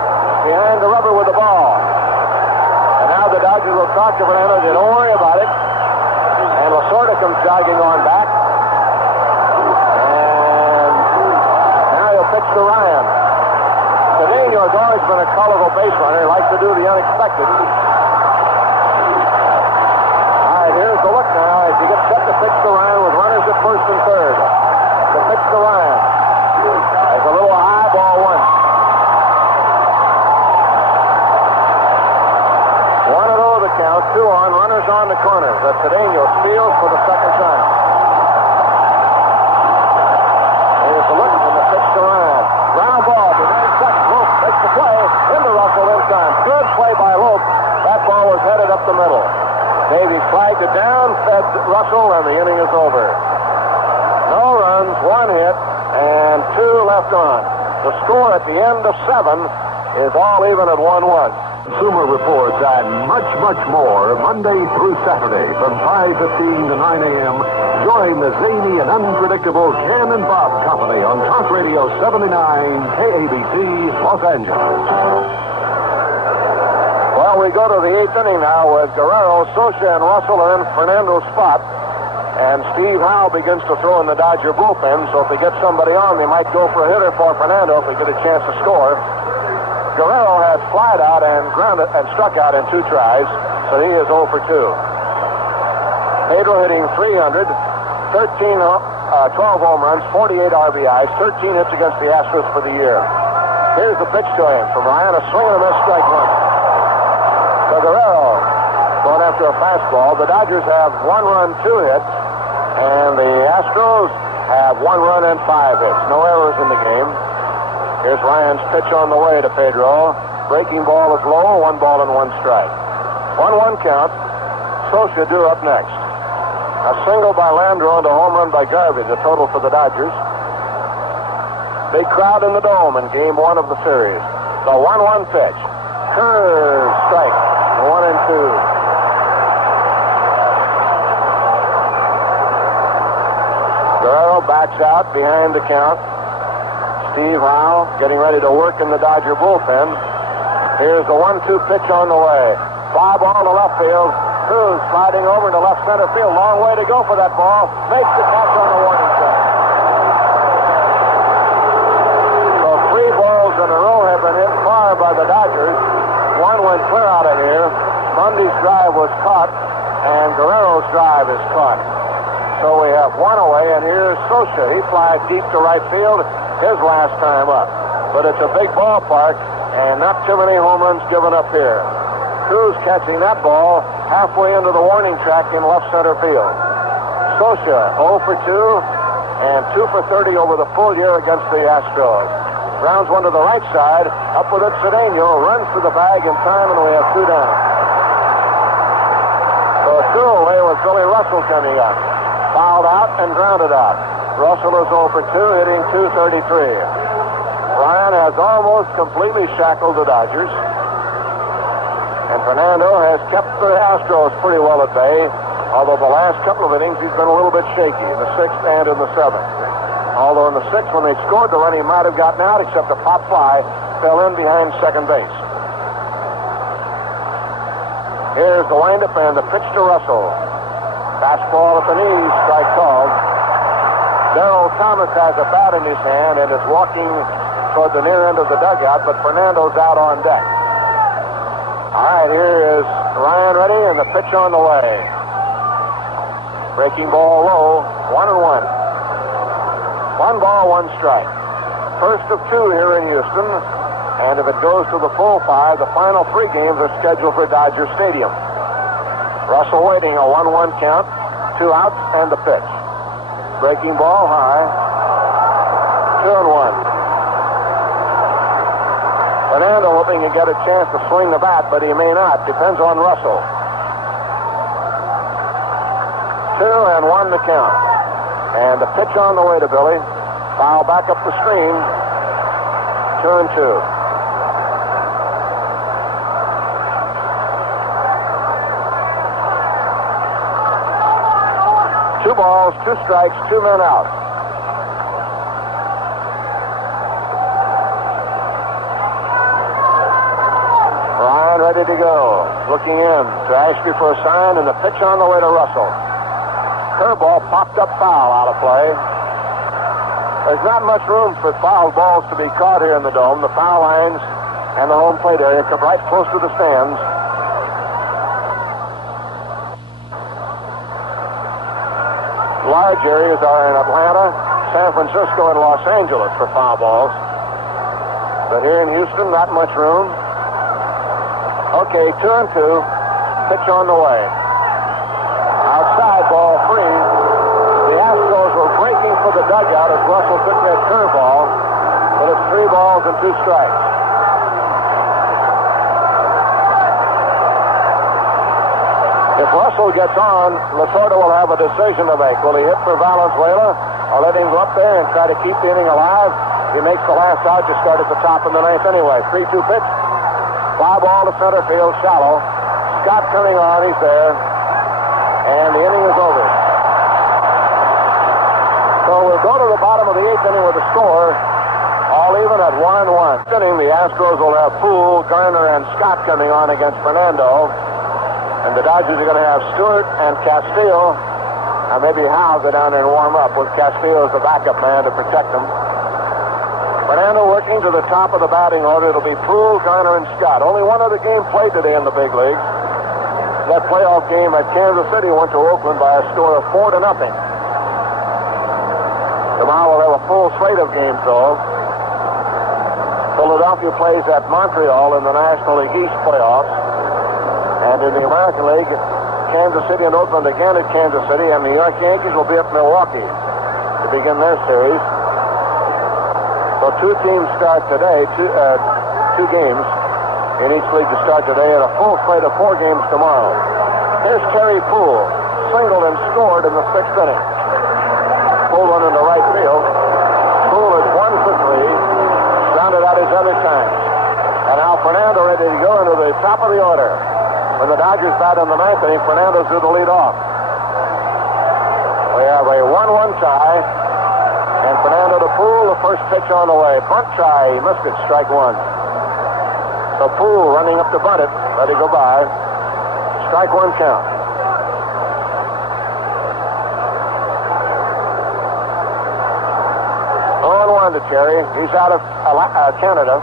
behind the rubber with the ball. And now the Dodgers will talk to Fernando. They don't worry about it. And Lasorda comes jogging on back. And now he'll pitch to Ryan. Cedeno has always been a colorful base runner. He likes to do the unexpected. All right, here's the look now as he gets set to pitch to Ryan with runners at first and third. The pitch to Ryan. There's a little high ball 1. 1-0 the count, 2 on, runners on the corners. That's Cedeno steals for the second time. Here's the look from the pitch to Ryan. Ground ball, behind second. Lope makes the play. Into Russell in time. Good play by Lope. That ball was headed up the middle. Davies flagged it down, fed Russell, and the inning is over. No runs, 1 hit, and 2 left on. The score at the end of 7 is all even at 1-1. Consumer Reports and much, much more Monday through Saturday from 5:15 to 9 a.m. Join the zany and unpredictable Ken and Bob Company on Talk Radio 79 KABC Los Angeles. Well, we go to the 8th inning now with Guerrero, Socha, and Russell are in Fernando's spot. And Steve Howe begins to throw in the Dodger bullpen, so if they get somebody on, they might go for a hitter for Fernando if they get a chance to score. Guerrero has flied out and grounded and struck out in 2 tries, so he is 0 for 2. Pedro hitting .300, 12 home runs, 48 RBIs, 13 hits against the Astros for the year. Here's the pitch to him from Ryan, a swing and a miss, strike 1. So Guerrero going after a fastball. The Dodgers have 1 run, 2 hits, and the Astros have 1 run and 5 hits. No errors in the game. Here's Ryan's pitch on the way to Pedro. Breaking ball is low, 1 ball and 1 strike. 1-1 count. Socha due up next. A single by Landreau and a home run by Garvey, the total for the Dodgers. Big crowd in the Dome in game 1 of the series. The 1-1 pitch. Curve strike. 1 and 2. Guerrero backs out behind the count. Steve Howe getting ready to work in the Dodger bullpen. Here's the 1-2 pitch on the way. Fly ball to left field. Cruz sliding over to left center field. Long way to go for that ball. Makes the catch on the warning track. far by the Dodgers. One went clear out of here. Bundy's drive was caught, and Guerrero's drive is caught. So we have one away, and here's Socha. He flies deep to right field, his last time up. But it's a big ballpark, and not too many home runs given up here. Cruz catching that ball halfway into the warning track in left center field. Socha 0 for 2, and 2 for 30 over the full year against the Astros. Grounds one to the right side, up with it Cedeno, runs to the bag in time, and we have 2 down. So a 2 away with Billy Russell coming up. Fouled out and grounded out. Russell is 0 for 2, hitting .233. Ryan has almost completely shackled the Dodgers. And Fernando has kept the Astros pretty well at bay, although the last couple of innings he's been a little bit shaky, in the 6th and in the 7th. Although in the 6th, when they scored the run, he might have gotten out, except a pop fly fell in behind second base. Here's the windup and the pitch to Russell. Fastball at the knees, strike called. Darrell Thomas has a bat in his hand and is walking toward the near end of the dugout, but Fernando's out on deck. All right, here is Ryan ready, and the pitch on the way. Breaking ball low, 1-1. 1 ball, 1 strike. First of 2 here in Houston, and if it goes to the full 5, the final 3 games are scheduled for Dodger Stadium. Russell waiting, a 1-1 count, 2 outs, and the pitch. Breaking ball high, 2-1. Fernando hoping to get a chance to swing the bat, but he may not. Depends on Russell. 2-1 to count. And the pitch on the way to Billy. Foul back up the screen. 2-2. Two balls, 2 strikes, 2 men out. Ryan ready to go. Looking in to Ashby for a sign, and the pitch on the way to Russell. Curveball popped up foul, out of play. There's not much room for foul balls to be caught here in the Dome. The foul lines and the home plate area come right close to the stands. Large areas are in Atlanta, San Francisco, and Los Angeles for foul balls. But here in Houston, not much room. Okay, 2-2. Pitch on the way. Outside, ball 3. The Astros were breaking for the dugout as Russell took that curveball, but it's 3 balls and 2 strikes. If Russell gets on, Lasorda will have a decision to make. Will he hit for Valenzuela or let him go up there and try to keep the inning alive? He makes the last out, just start at the top in the 9th anyway. 3-2 pitch. Fly ball to center field, shallow. Scott coming on, he's there. And the inning is over. So we'll go to the bottom of the 8th inning with a score all even at 1-1. Inning, the Astros will have Poole, Garner, and Scott coming on against Fernando. And the Dodgers are going to have Stewart and Castillo, and maybe Howe go down there and warm up with Castillo as the backup man to protect them. Fernando working to the top of the batting order. It'll be Poole, Garner, and Scott. Only one other game played today in the big leagues. That playoff game at Kansas City went to Oakland by a score of 4-0. Tomorrow we'll have a full slate of games, though. Philadelphia plays at Montreal in the National League East playoffs. And in the American League, Kansas City and Oakland again at Kansas City, and the New York Yankees will be at Milwaukee to begin their series. So 2 teams start today, 2 games in each league to start today, and a full slate of 4 games tomorrow. Here's Terry Poole, singled and scored in the 6th inning. Poole one into right field. Poole is 1 for 3, grounded out his other times. And now Fernando ready to go into the top of the order. When the Dodgers bat in the 9th inning, Fernando's due to lead off. We have a 1-1 tie. And Fernando to Poole, the first pitch on the way. Bunt try, he missed it, strike 1. So Poole running up to bunt it, let it go by. Strike 1 count. 0-1 to Cherry. He's out of Canada.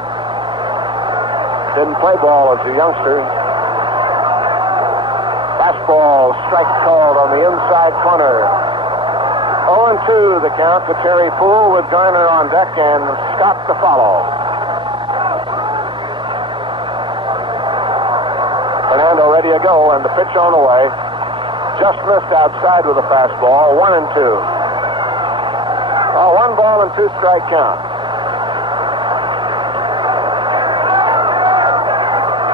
Didn't play ball as a youngster. Fastball, strike called on the inside corner. 0-2 the count to Terry Poole with Garner on deck and Scott to follow. Fernando ready to go, and the pitch on the way. Just missed outside with a fastball. 1-2. 1 ball and 2 strike count.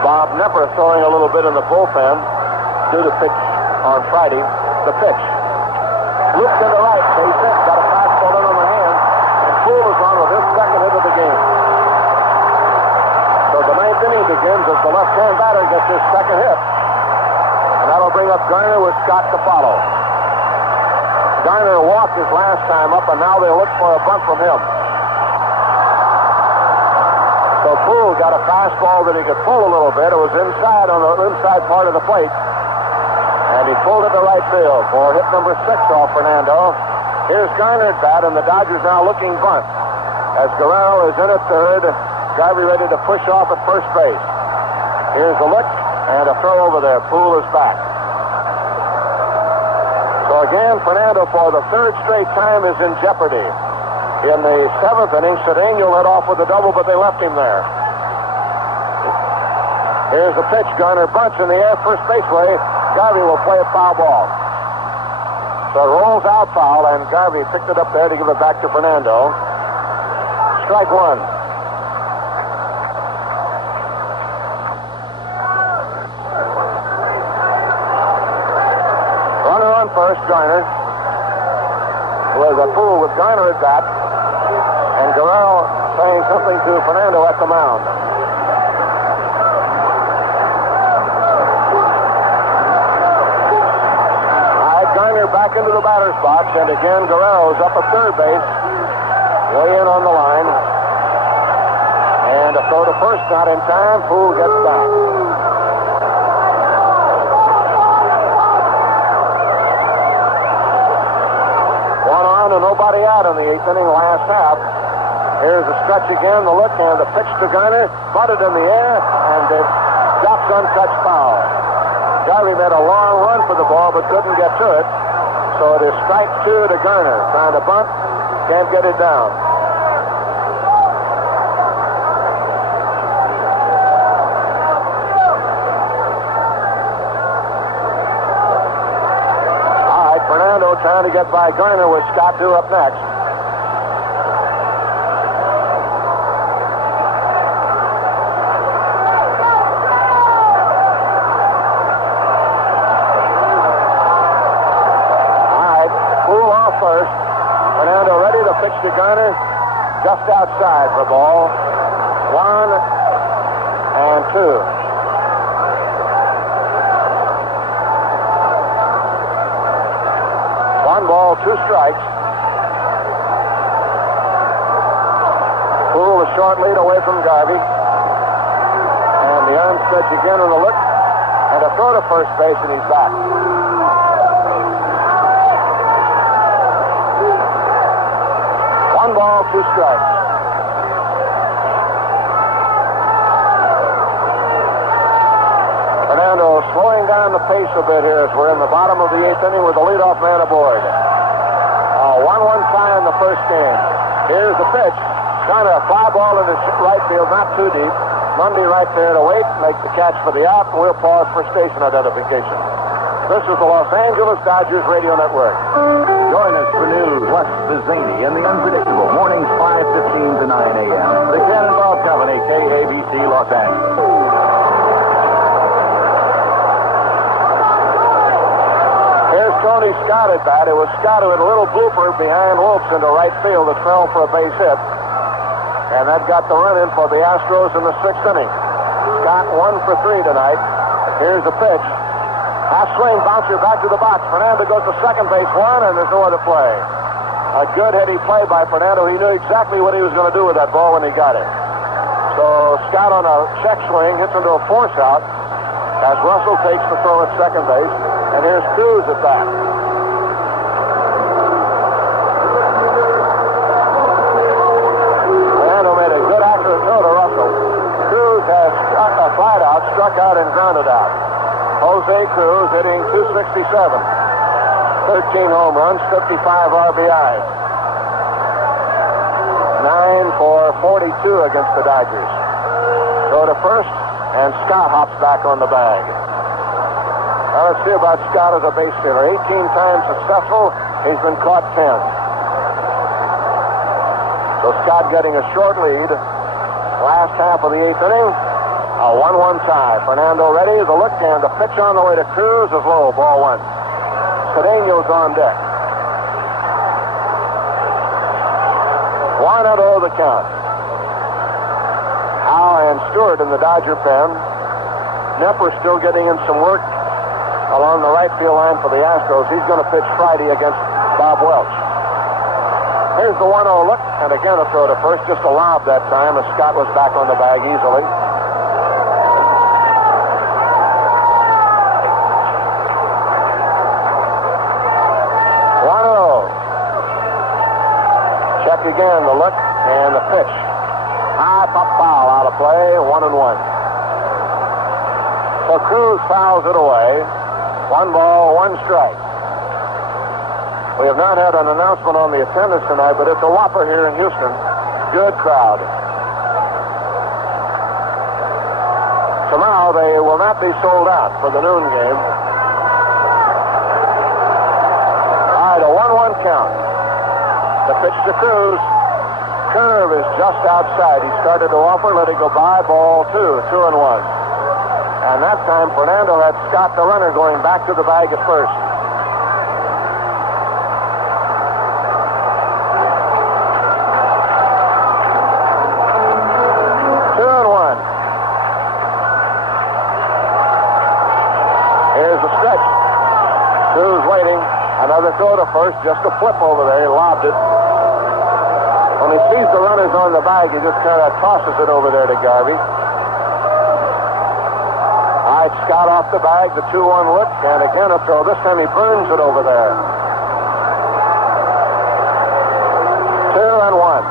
Bob Nepper throwing a little bit in the bullpen due to pitch on Friday. The pitch. Loop to the right. Base hit. Got a fastball in on the hand. And Poole is on with his second hit of the game. So the 9th inning begins as the left-hand batter gets his second hit. And that'll bring up Garner with Scott to follow. Garner walked his last time up, and now they'll look for a bunt from him. So Poole got a fastball that he could pull a little bit. It was inside on the inside part of the plate. And he pulled it to right field for hit number 6 off Fernando. Here's Garner at bat, and the Dodgers now looking bunt. As Guerrero is in at third, Garvey ready to push off at first base. Here's a look and a throw over there. Poole is back. So again, Fernando for the 3rd straight time is in jeopardy. In the 7th inning, Cedeno led off with a double, but they left him there. Here's the pitch. Garner bunts in the air, first base way. Garvey will play a foul ball. So it rolls out foul, and Garvey picked it up there to give it back to Fernando. Strike 1. Runner on first, Garner. With a Poole with Garner at bat. And Guerrero saying something to Fernando at the mound. All right, Garner back into the batter's box, and again Guerrero's up at third base. Way in on the line. And a throw to first, not in time. Poole gets back. One on and nobody out in the 8th inning, last half. Here's the stretch again, the look, and the pitch to Garner. Butted in the air, and it drops untouched foul. Garvey made a long run for the ball, but couldn't get to it. So it is strike 2 to Garner. Trying to bunt, can't get it down. All right, Fernando trying to get by Garner with Scott due up next. First, Fernando ready to pitch to Garner, just outside for ball. 1 and 2. One ball, 2 strikes. Poole a short lead away from Garvey. And the arm stretch again on the look. And a throw to first base, and he's back. One ball, 2 strikes. Fernando slowing down the pace a bit here as we're in the bottom of the 8th inning with the leadoff man aboard. 1-1 tie in the first game. Here's the pitch. Kind of a fly ball in the right field, not too deep. Mundy right there to wait, make the catch for the out, and we'll pause for station identification. This is the Los Angeles Dodgers Radio Network. Join us for news, plus the zany and the unpredictable. Mornings 5:15 to 9 a.m. The Cannonball Company, KABC, Los Angeles. Here's Tony Scott at bat. It was Scott who had a little blooper behind Wolfs into right field that fell for a base hit. And that got the run in for the Astros in the 6th inning. Scott 1 for 3 tonight. Here's the pitch. Half swing, bouncer back to the box. Fernando goes to second base, 1, and there's nowhere to play. A good heady play by Fernando. He knew exactly what he was going to do with that ball when he got it. So Scott on a check swing hits into a force out as Russell takes the throw at second base. And here's Cruz at bat. Fernando made a good accurate throw to Russell. Cruz has hitting .267. 13 home runs, 55 RBIs. 9 for 42 against the Dodgers. Go to first, and Scott hops back on the bag. Now let's see about Scott as a base hitter. 18 times successful. He's been caught 10. So Scott getting a short lead. Last half of the 8th inning. A 1-1 tie. Fernando ready. The look and the pitch on the way to Cruz is low. Ball 1. Cedeno's on deck. 1-0 the count. Howe and Stewart in the Dodger pen. Knepper still getting in some work along the right field line for the Astros. He's going to pitch Friday against Bob Welch. Here's the 1-0 look, and again a throw to first, just a lob that time as Scott was back on the bag easily. Check again, the look and the pitch. High pop foul out of play, 1-1. So Cruz fouls it away. 1 ball, 1 strike. We have not had an announcement on the attendance tonight, but it's a whopper here in Houston. Good crowd. Somehow they will not be sold out for the noon game. All right, a 1-1 count. The pitch to Cruz. Curve is just outside. He started to offer, let it go by. Ball 2, 2-1. And that time Fernando had Scott the runner going back to the bag at first. Here's the stretch. Cruz waiting. Another throw to first. Just a flip over there. He lobbed it. When he sees the runners on the bag, he just kind of tosses it over there to Garvey. All right, Scott off the bag. The 2-1 look. And again a throw. This time he burns it over there. 2-1.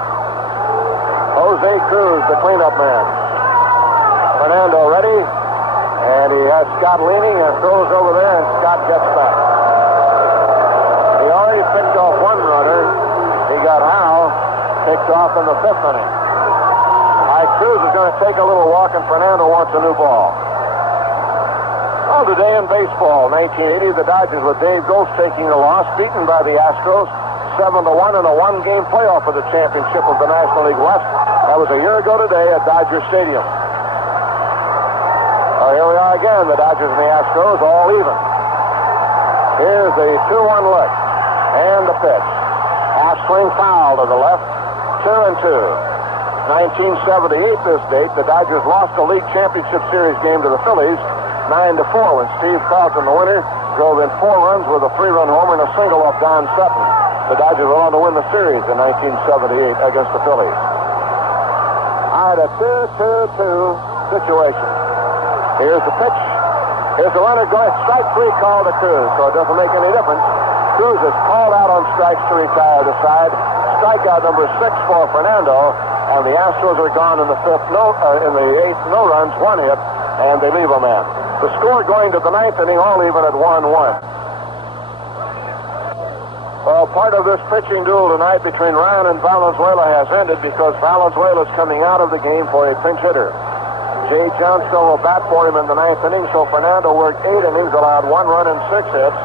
Jose Cruz, the cleanup man. Fernando ready. And he has Scott leaning and throws over there, and Scott gets back. He already picked off one runner. He got Howe picked off in the 5th inning. All right, Cruz is going to take a little walk, and Fernando wants a new ball. Well, today in baseball, 1980, the Dodgers with Dave Ghost taking the loss, beaten by the Astros, 7-1 in a one-game playoff for the championship of the National League West. That was a year ago today at Dodger Stadium. Here we are again, the Dodgers and the Astros all even. Here's the 2-1 look. And the pitch. Half swing foul to the left. 2-2. 1978 this date, the Dodgers lost the league championship series game to the Phillies 9-4 when Steve Carlton, the winner, drove in 4 runs with a 3-run homer and a single off Don Sutton. The Dodgers went on to win the series in 1978 against the Phillies. All right, a 2-2-2 situation. Here's the pitch. Here's the runner going. Strike 3 call to Cruz, so it doesn't make any difference. Cruz is called out on strikes to retire the side. Strikeout number 6 for Fernando, and the Astros are gone in the 8th, no runs, 1 hit, and they leave a man. The score going to the 9th inning, all even at 1-1. Well, part of this pitching duel tonight between Ryan and Valenzuela has ended because Valenzuela is coming out of the game for a pinch hitter. Jay Johnstone will bat for him in the 9th inning, so Fernando worked 8 innings, allowed 1 run and 6 hits.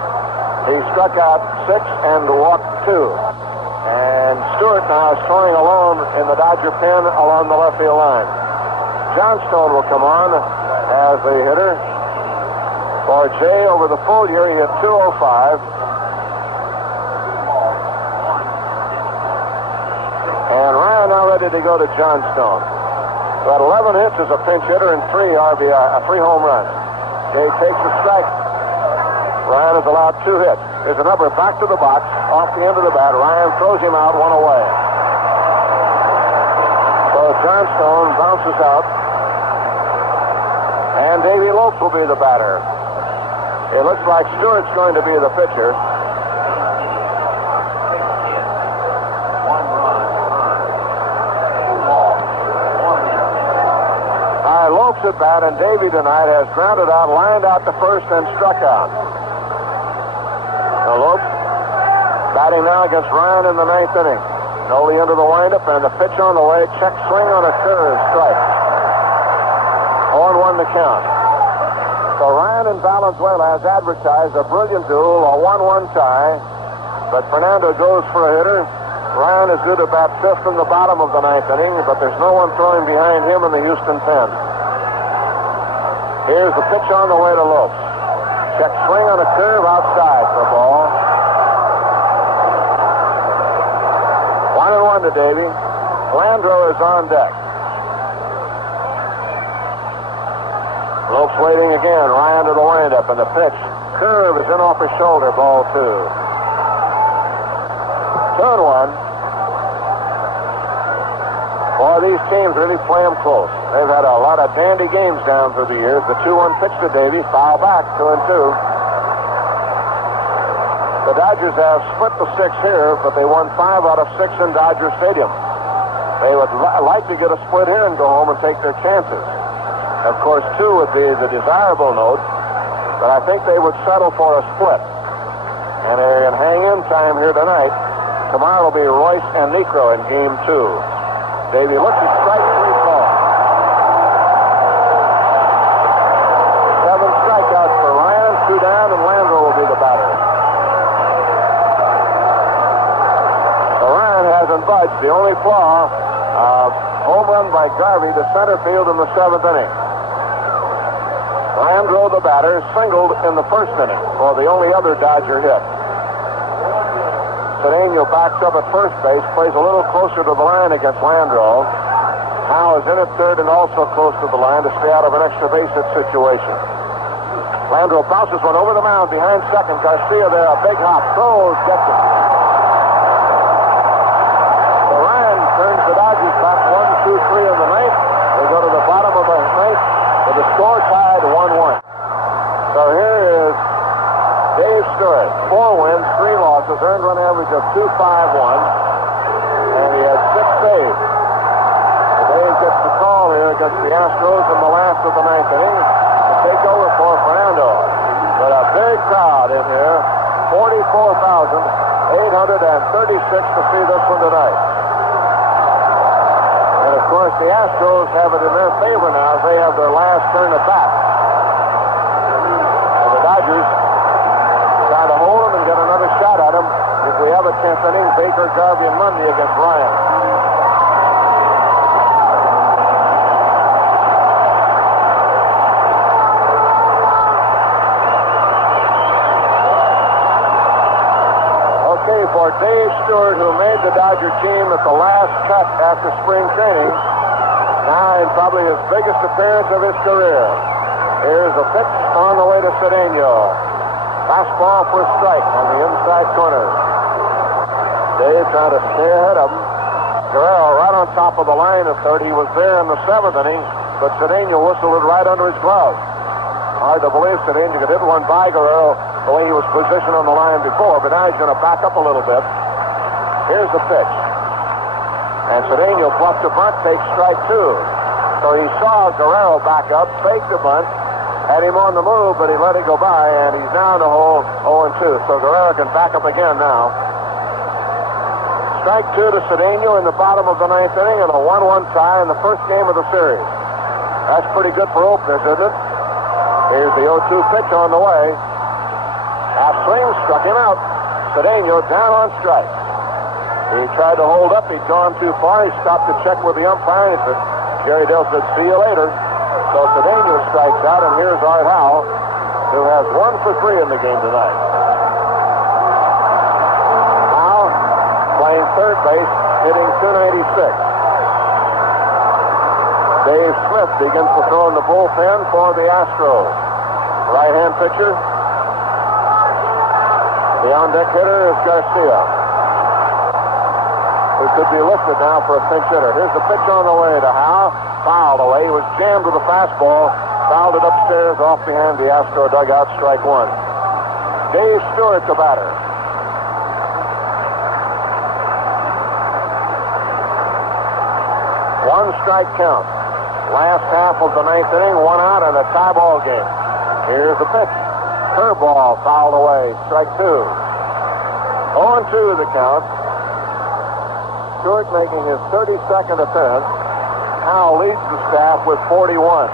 He struck out 6 and walked 2. And Stewart now is throwing alone in the Dodger pen along the left field line. Johnstone will come on as the hitter. For Jay, over the full year, he hit .205. And Ryan now ready to go to Johnstone. Got 11 hits as a pinch hitter and 3 home runs. Jay takes a strike. Ryan has allowed 2 hits. Here's a number back to the box, off the end of the bat. Ryan throws him out, 1 away. So Johnstone bounces out. And Davey Lopes will be the batter. It looks like Stewart's going to be the pitcher. Lopes at bat, and Davey tonight has grounded out, lined out to first, and struck out. Batting now against Ryan in the ninth inning. Noli into the windup, and the pitch on the way. Check swing on a curve, strike. 0-1 to count. So Ryan and Valenzuela, as advertised, a brilliant duel, a 1-1 tie. But Fernando goes for a hitter. Ryan is due to bat fifth in the bottom of the ninth inning, but there's no one throwing behind him in the Houston pen. Here's the pitch on the way to Lopes. Check swing on a curve outside for a ball. 1-1 to Davey. Landreau is on deck. Lopes waiting again. Ryan to the windup, and the pitch. Curve is in off his shoulder. Ball 2. 2-1. Boy, these teams really play them close. They've had a lot of dandy games down through the years. The 2-1 pitch to Davey, foul back, 2-2. The Dodgers have split the 6 here, but they won 5 out of 6 in Dodger Stadium. They would like to get a split here and go home and take their chances. Of course, 2 would be the desirable note, but I think they would settle for a split. And they're in hang-in time here tonight. Tomorrow will be Royce and Necro in game 2. Davey looks at strike 3 ball. 7 strikeouts for Ryan, 2 down, and Landreau will be the batter. So Ryan hasn't budged. The only flaw, home run by Garvey to center field in the 7th inning. Landreau, the batter, singled in the 1st inning for the only other Dodger hit. Cedeno backs up at first base, plays a little closer to the line against Landreau. Howe is in at third and also close to the line to stay out of an extra base hit situation. Landreau bounces one over the mound behind second. Garcia there, a big hop, throws, gets it. So Ryan turns the Dodgers back 1, 2, 3 in the ninth. They go to the bottom of the ninth with the score tied 1-1. So here is Dave Stewart, 4 wins, 3 losses, earned run average of 2.51, and he had 6 saves. Dave gets the call here against the Astros in the last of the 9th inning to take over for Fernando. But a big crowd in here, 44,836 to see this one tonight. And of course, the Astros have it in their favor now as they have their last turn at bat. And the Dodgers trying to hold him and get another shot at him if we have a 10th inning. Baker, Garvey, and Monday against Ryan. Okay, for Dave Stewart, who made the Dodger team at the last cut after spring training, now in probably his biggest appearance of his career. Here's a pitch on the way to Cedeno. Fastball for a strike on the inside corner. Dave trying to stay ahead of him. Guerrero right on top of the line at third. He was there in the 7th inning, but Cedeno whistled it right under his glove. Hard to believe Cedeno could hit one by Guerrero the way he was positioned on the line before, but now he's going to back up a little bit. Here's the pitch. And Cedeno bluffed a bunt, takes strike 2. So he saw Guerrero back up, faked the bunt, had him on the move, but he let it go by, and he's now in the hole 0-2. So Guerrero can back up again now. Strike 2 to Cedeno in the bottom of the 9th inning, and a 1-1 tie in the first game of the series. That's pretty good for openers, isn't it? Here's the 0-2 pitch on the way. Half swing, struck him out. Cedeno down on strike. He tried to hold up. He'd gone too far. He stopped to check with the umpire, and Jerry Dell said, "See you later." So Cedeno strikes out, and here's Art Howe, who has 1 for 3 in the game tonight. Howe playing third base, hitting .296. Dave Smith begins to throw in the bullpen for the Astros. Right-hand pitcher. The on-deck hitter is Garcia, who could be lifted now for a pinch hitter. Here's the pitch on the way to Howe. Fouled away. He was jammed with a fastball. Fouled it upstairs off behind the Astro dugout. Strike 1. Dave Stewart, the batter. One strike count. Last half of the 9th inning. 1 out and a tie ball game. Here's the pitch. Curveball fouled away. Strike 2. 0-2 1-2 the count. Stewart making his 32nd appearance. Howe leads the staff with 41. All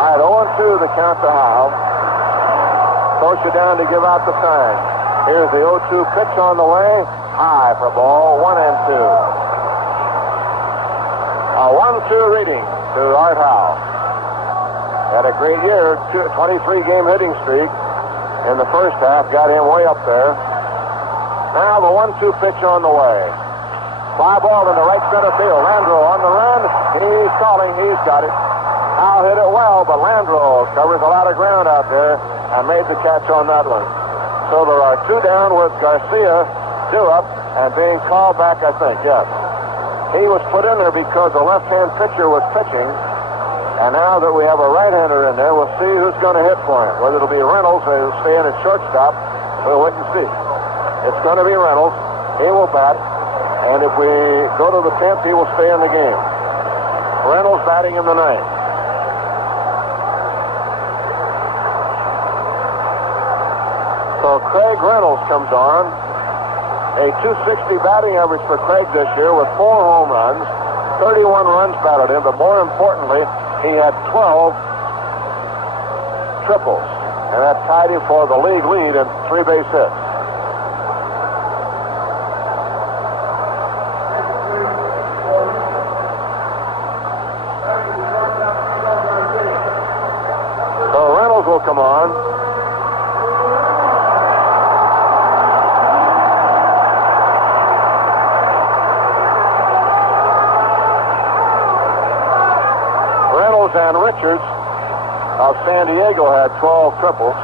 right, 0-2 the count to Howe. Scioscia down to give out the sign. Here's the 0-2 pitch on the way. High for ball, 1-2. A 1-2 reading to Art Howe. Had a great year, 23-game hitting streak in the first half, got him way up there. Now the 1-2 pitch on the way. Fly ball into right center field. Landreau on the run. He's calling. He's got it. Howe hit it well, but Landreau covers a lot of ground out there and made the catch on that one. So there are 2 down with Garcia due up and being called back, I think, yes. He was put in there because the left-hand pitcher was pitching. And now that we have a right-hander in there, we'll see who's going to hit for him. Whether it'll be Reynolds or he'll stay in at shortstop, we'll wait and see. It's going to be Reynolds. He will bat. And if we go to the 10th, he will stay in the game. Reynolds batting in the 9th. So Craig Reynolds comes on. A .260 batting average for Craig this year with 4 home runs. 31 runs batted in, but more importantly, he had 12 triples. And that tied him for the league lead in 3 base hits. So Reynolds will come on. And Richards of San Diego had 12 triples.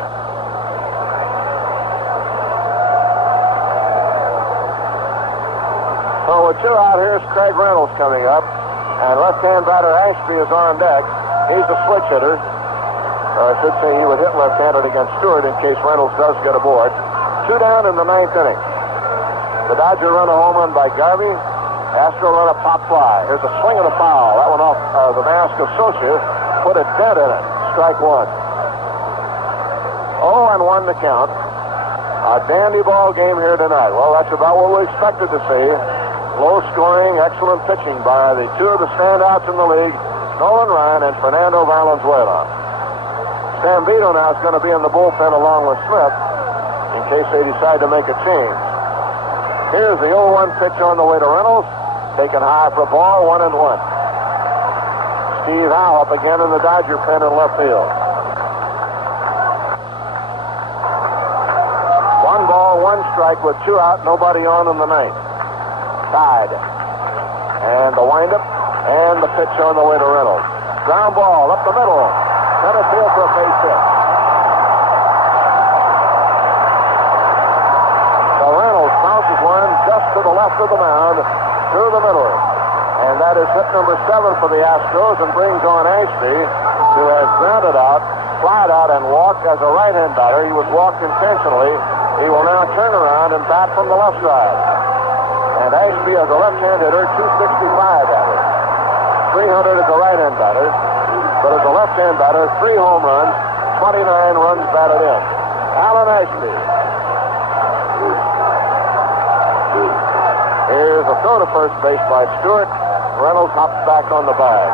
So with 2 out, here's Craig Reynolds coming up. And left-hand batter Ashby is on deck. He's a switch hitter. Or I should say he would hit left-handed against Stewart in case Reynolds does get aboard. 2 down in the 9th inning. The Dodger run a home run by Garvey. Astro run a pop fly. Here's a swing and a foul. That one off the mask of Scioscia. Put a dent in it. Strike 1. 0-1 the count. A dandy ball game here tonight. Well, that's about what we expected to see. Low scoring, excellent pitching by the 2 of the standouts in the league, Nolan Ryan and Fernando Valenzuela. Stambito now is going to be in the bullpen along with Smith in case they decide to make a change. Here's the 0-1 pitch on the way to Reynolds. Taken high for a ball, 1-1. Steve Howe up again in the Dodger pen in left field. 1 ball, 1 strike with 2 out, nobody on in the 9th. Tied. And the windup and the pitch on the way to Reynolds. Ground ball up the middle. Center field for a base hit. So Reynolds bounces one just to the left of the mound, through the middle. And that is hit number 7 for the Astros and brings on Ashby, who has grounded out, flied out, and walked as a right-hand batter. He was walked intentionally. He will now turn around and bat from the left side. And Ashby as a left-hand hitter, 265 average. 300 as a right-hand batter. But as a left-hand batter, 3 home runs, 29 runs batted in. Alan Ashby. Here's a throw to first base by Stewart. Reynolds hops back on the bag.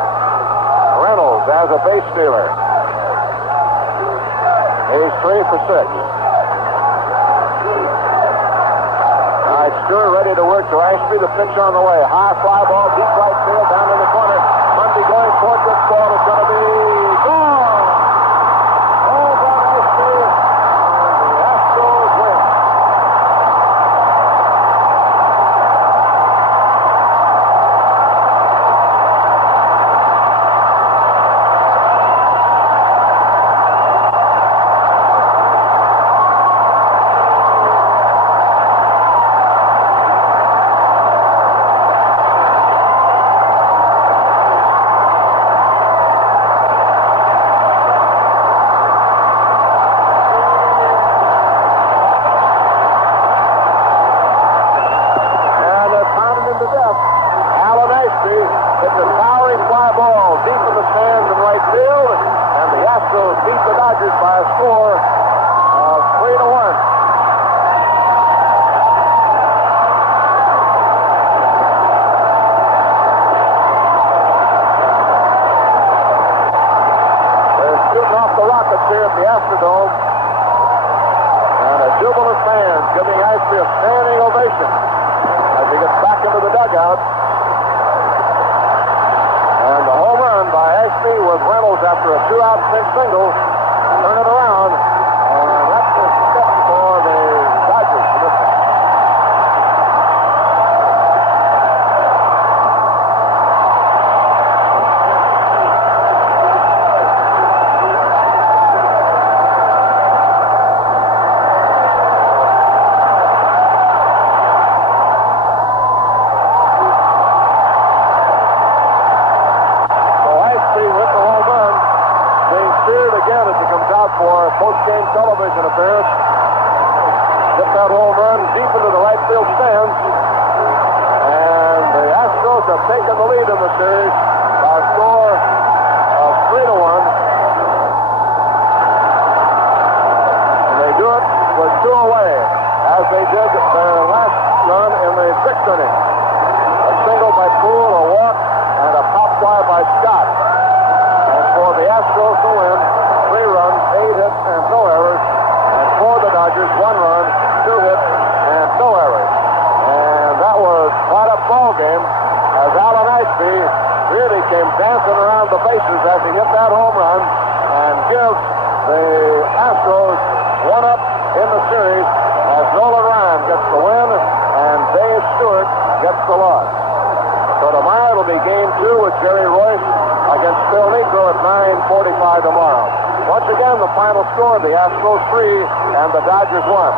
Reynolds as a base stealer. He's 3 for 6. All right, Stewart ready to work to Ashby. The pitch on the way. High fly ball, deep right field, down in the corner. Mundy going towards this ball. It's going to be gone. All by Ashby. And the Astros win. as he gets back into the dugout. And the home run by Ashby with Reynolds after a 2-out single. Turn it around. And that's a step for the Dodgers for this one. For post-game television appearance. Hit that home run deep into the right field stands. And the Astros have taken the lead in the series by a score of 3-1. And they do it with 2 away, as they did their last run in the 6th inning. A single by Poole, a walk, and a pop fly by Scott. And for the Astros to win, 3 runs, 8 hits, and no errors. And for the Dodgers, 1 run, 2 hits, and no errors. And that was quite a ball game as Alan Ashby really came dancing around the bases as he hit that home run and gives the Astros 1 up in the series as Nolan Ryan gets the win and Dave Stewart gets the loss. So tomorrow it'll be game 2 with Jerry Royce against Phil Niekro at 9:45 tomorrow. Once again, the final score, the Astros 3 and the Dodgers 1.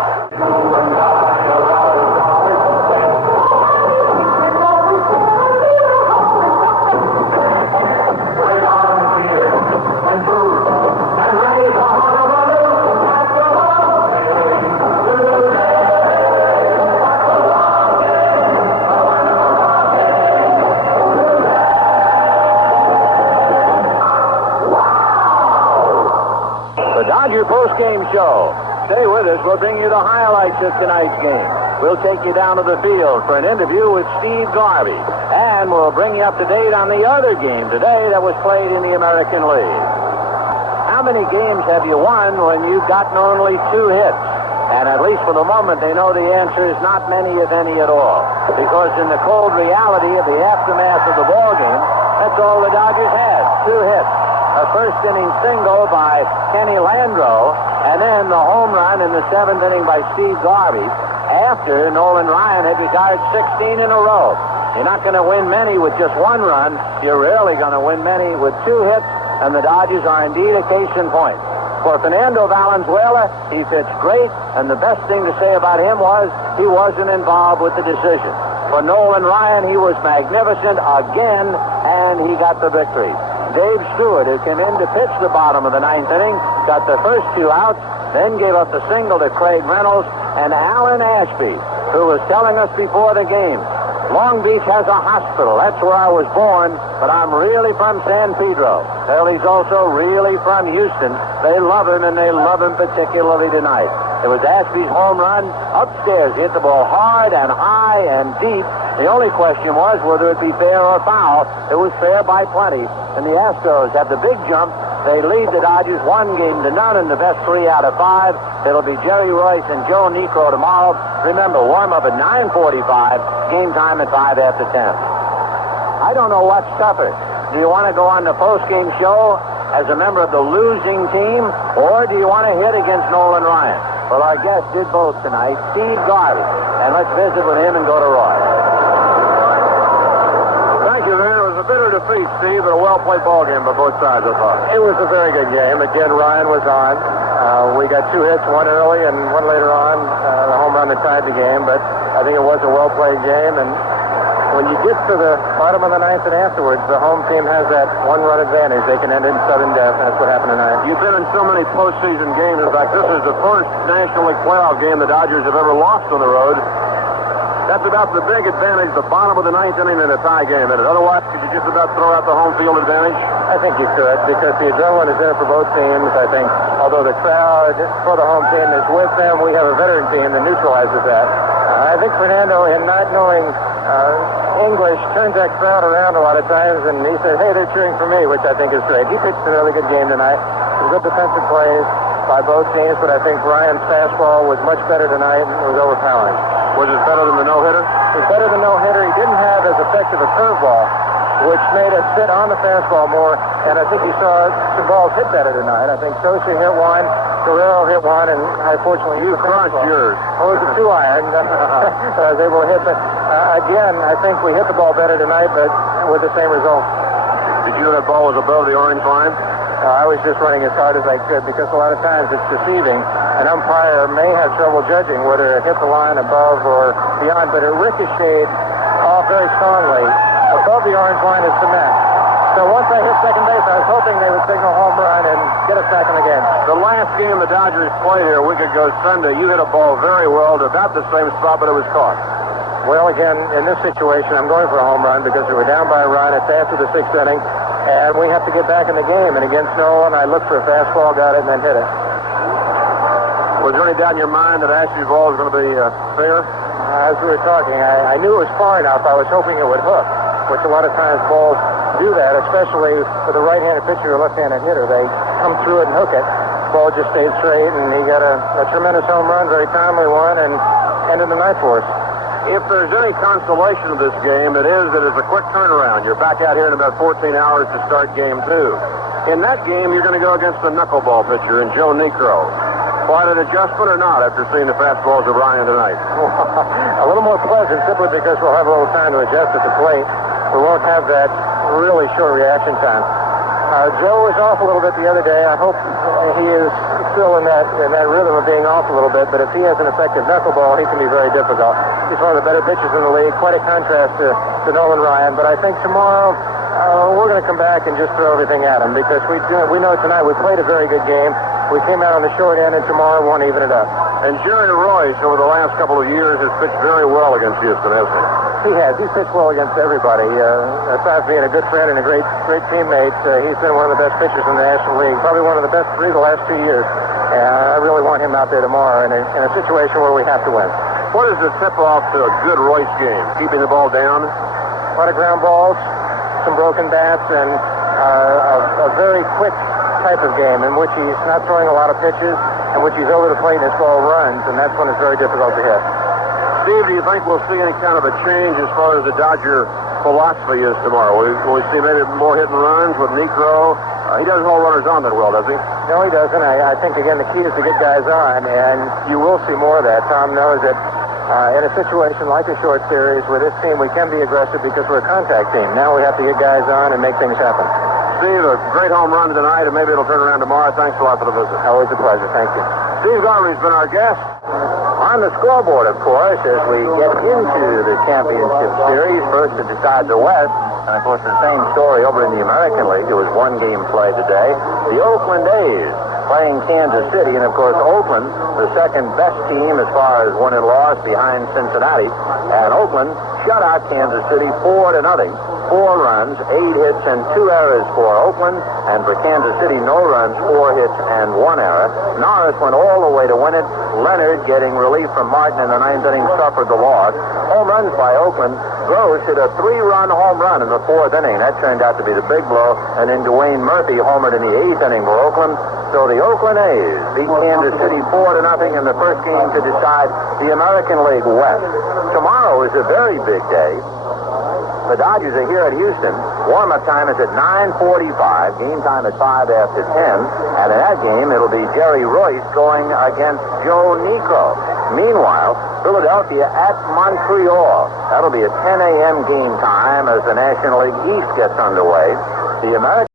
Post-game show. Stay with us. We'll bring you the highlights of tonight's game. We'll take you down to the field for an interview with Steve Garvey. And we'll bring you up to date on the other game today that was played in the American League. How many games have you won when you've gotten only 2 hits? And at least for the moment, they know the answer is not many, if any, at all. Because in the cold reality of the aftermath of the ball game, that's all the Dodgers had, 2 hits. A first-inning single by Kenny Landreau, and then the home run in the 7th inning by Steve Garvey after Nolan Ryan had retired 16 in a row. You're not going to win many with just 1 run. You're rarely going to win many with 2 hits, and the Dodgers are indeed a case in point. For Fernando Valenzuela, he pitched great, and the best thing to say about him was he wasn't involved with the decision. For Nolan Ryan, he was magnificent again, and he got the victory. Dave Stewart, who came in to pitch the bottom of the 9th inning, got the first 2 outs, then gave up the single to Craig Reynolds, and Alan Ashby, who was telling us before the game, Long Beach has a hospital. That's where I was born, but I'm really from San Pedro. Well, he's also really from Houston. They love him, and they love him particularly tonight. It was Ashby's home run upstairs. He hit the ball hard and high and deep. The only question was whether it be fair or foul. It was fair by plenty. And the Astros have the big jump. They lead the Dodgers 1-0 in the best 3 out of 5. It'll be Jerry Royce and Joe Niekro tomorrow. Remember, warm-up at 9:45, game time at 5 after 10. I don't know what's tougher. Do you want to go on the post-game show as a member of the losing team, or do you want to hit against Nolan Ryan? Well, our guest did both tonight, Steve Garvey. And let's visit with him and go to Roy. Thank you, man. It was a bitter defeat, Steve, but a well-played ball game by both sides, I thought. It was a very good game. Again, Ryan was on. We got 2 hits, 1 early and 1 later on, the home run that tied the game. But I think it was a well-played game. And when you get to the bottom of the 9th and afterwards, the home team has that 1-run advantage. They can end in sudden death, and that's what happened tonight. You've been in so many postseason games. In fact, this is the first National League playoff game the Dodgers have ever lost on the road. That's about the big advantage, the bottom of the 9th inning in a tie game, isn't it? Otherwise, could you just about throw out the home field advantage? I think you could, because the adrenaline is there for both teams. I think, although the crowd for the home team is with them, we have a veteran team that neutralizes that. I think Fernando, in not knowing English, turns that crowd around a lot of times, and he said, hey, they're cheering for me, which I think is great. He pitched a really good game tonight. Some good defensive plays. by both teams, but I think Ryan's fastball was much better tonight and was overpowering. Was it better than the no-hitter? It was better than no-hitter. He didn't have as effective a curveball, which made us sit on the fastball more, and I think you saw some balls hit better tonight. I think Sosa hit one, Guerrero hit one, and unfortunately you crunched yours. Oh, it was a 2-iron that I was able to hit, but again, I think we hit the ball better tonight, but with the same result. Did you know that ball was above the orange line? I was just running as hard as I could because a lot of times it's deceiving. An umpire may have trouble judging whether it hit the line above or beyond, but it ricocheted off very strongly above the orange line is cement. So once I hit second base, I was hoping they would signal home run and get us back in the game. The last game the Dodgers played here a week ago Sunday, you hit a ball very well to about the same spot, but it was caught. Well, again, in this situation, I'm going for a home run because we were down by a run. It's after the 6th inning, and we have to get back in the game. And against Nolan, I looked for a fastball, got it, and then hit it. Was there any doubt in your mind that Astros ball was going to be fair? As we were talking, I knew it was far enough. I was hoping it would hook, which a lot of times balls do that, especially for the right-handed pitcher or left-handed hitter. They come through it and hook it. Ball just stayed straight, and he got a tremendous home run, very timely one, and ended the night for us. If there's any consolation of this game, it is that it's a quick turnaround. You're back out here in about 14 hours to start game 2. In that game, you're going to go against the knuckleball pitcher in Joe Niekro. Quite an adjustment or not after seeing the fastballs of Ryan tonight? A little more pleasant simply because we'll have a little time to adjust at the plate. We won't have that really short reaction time. Joe was off a little bit the other day. I hope he is still in that rhythm of being off a little bit, but if he has an effective knuckleball, he can be very difficult. He's one of the better pitchers in the league, quite a contrast to Nolan Ryan, but I think tomorrow we're going to come back and just throw everything at him because we know tonight we played a very good game. We came out on the short end, and tomorrow won't even it up. And Jerry Royce, over the last couple of years, has pitched very well against Houston, hasn't he? He has. He's pitched well against everybody. Aside from being a good friend and a great teammate, he's been one of the best pitchers in the National League, probably one of the best 3 the last 2 years. And I really want him out there tomorrow in a situation where we have to win. What is the tip-off to a good Royce game? Keeping the ball down? A lot of ground balls, some broken bats, and a very quick type of game in which he's not throwing a lot of pitches, in which he's over the plate and his ball runs, and that's when it's very difficult to hit. Steve, do you think we'll see any kind of a change as far as the Dodger philosophy is tomorrow? Will we see maybe more hit and runs with Niekro? He doesn't hold runners on that well, does he? No, he doesn't. I think, again, the key is to get guys on, and you will see more of that. Tom knows that in a situation like a short series with this team, we can be aggressive because we're a contact team. Now we have to get guys on and make things happen. Steve, a great home run tonight, and maybe it'll turn around tomorrow. Thanks a lot for the visit. Always a pleasure. Thank you. Steve Garvey's been our guest. On the scoreboard, of course, as we get into the championship series, first to decide the West, and of course the same story over in the American League. There was one game played today. The Oakland A's playing Kansas City, and of course Oakland, the second best team as far as win and loss behind Cincinnati. And Oakland shut out Kansas City 4-0. 4 runs, 8 hits, and 2 errors for Oakland. And for Kansas City, no runs, 4 hits, and 1 error. Norris went all the way to win it. Leonard, getting relief from Martin in the 9th inning, suffered the loss. Home runs by Oakland. Gross hit a 3-run home run in the 4th inning. That turned out to be the big blow. And then Dwayne Murphy homered in the 8th inning for Oakland. So the Oakland A's beat Kansas City 4-0 in the first game to decide the American League West. Tomorrow is a very big day. The Dodgers are here at Houston. Warm-up time is at 9:45. Game time is 5 after 10. And in that game, it'll be Jerry Royce going against Joe Niekro. Meanwhile, Philadelphia at Montreal. That'll be a 10 a.m. game time as the National League East gets underway. The American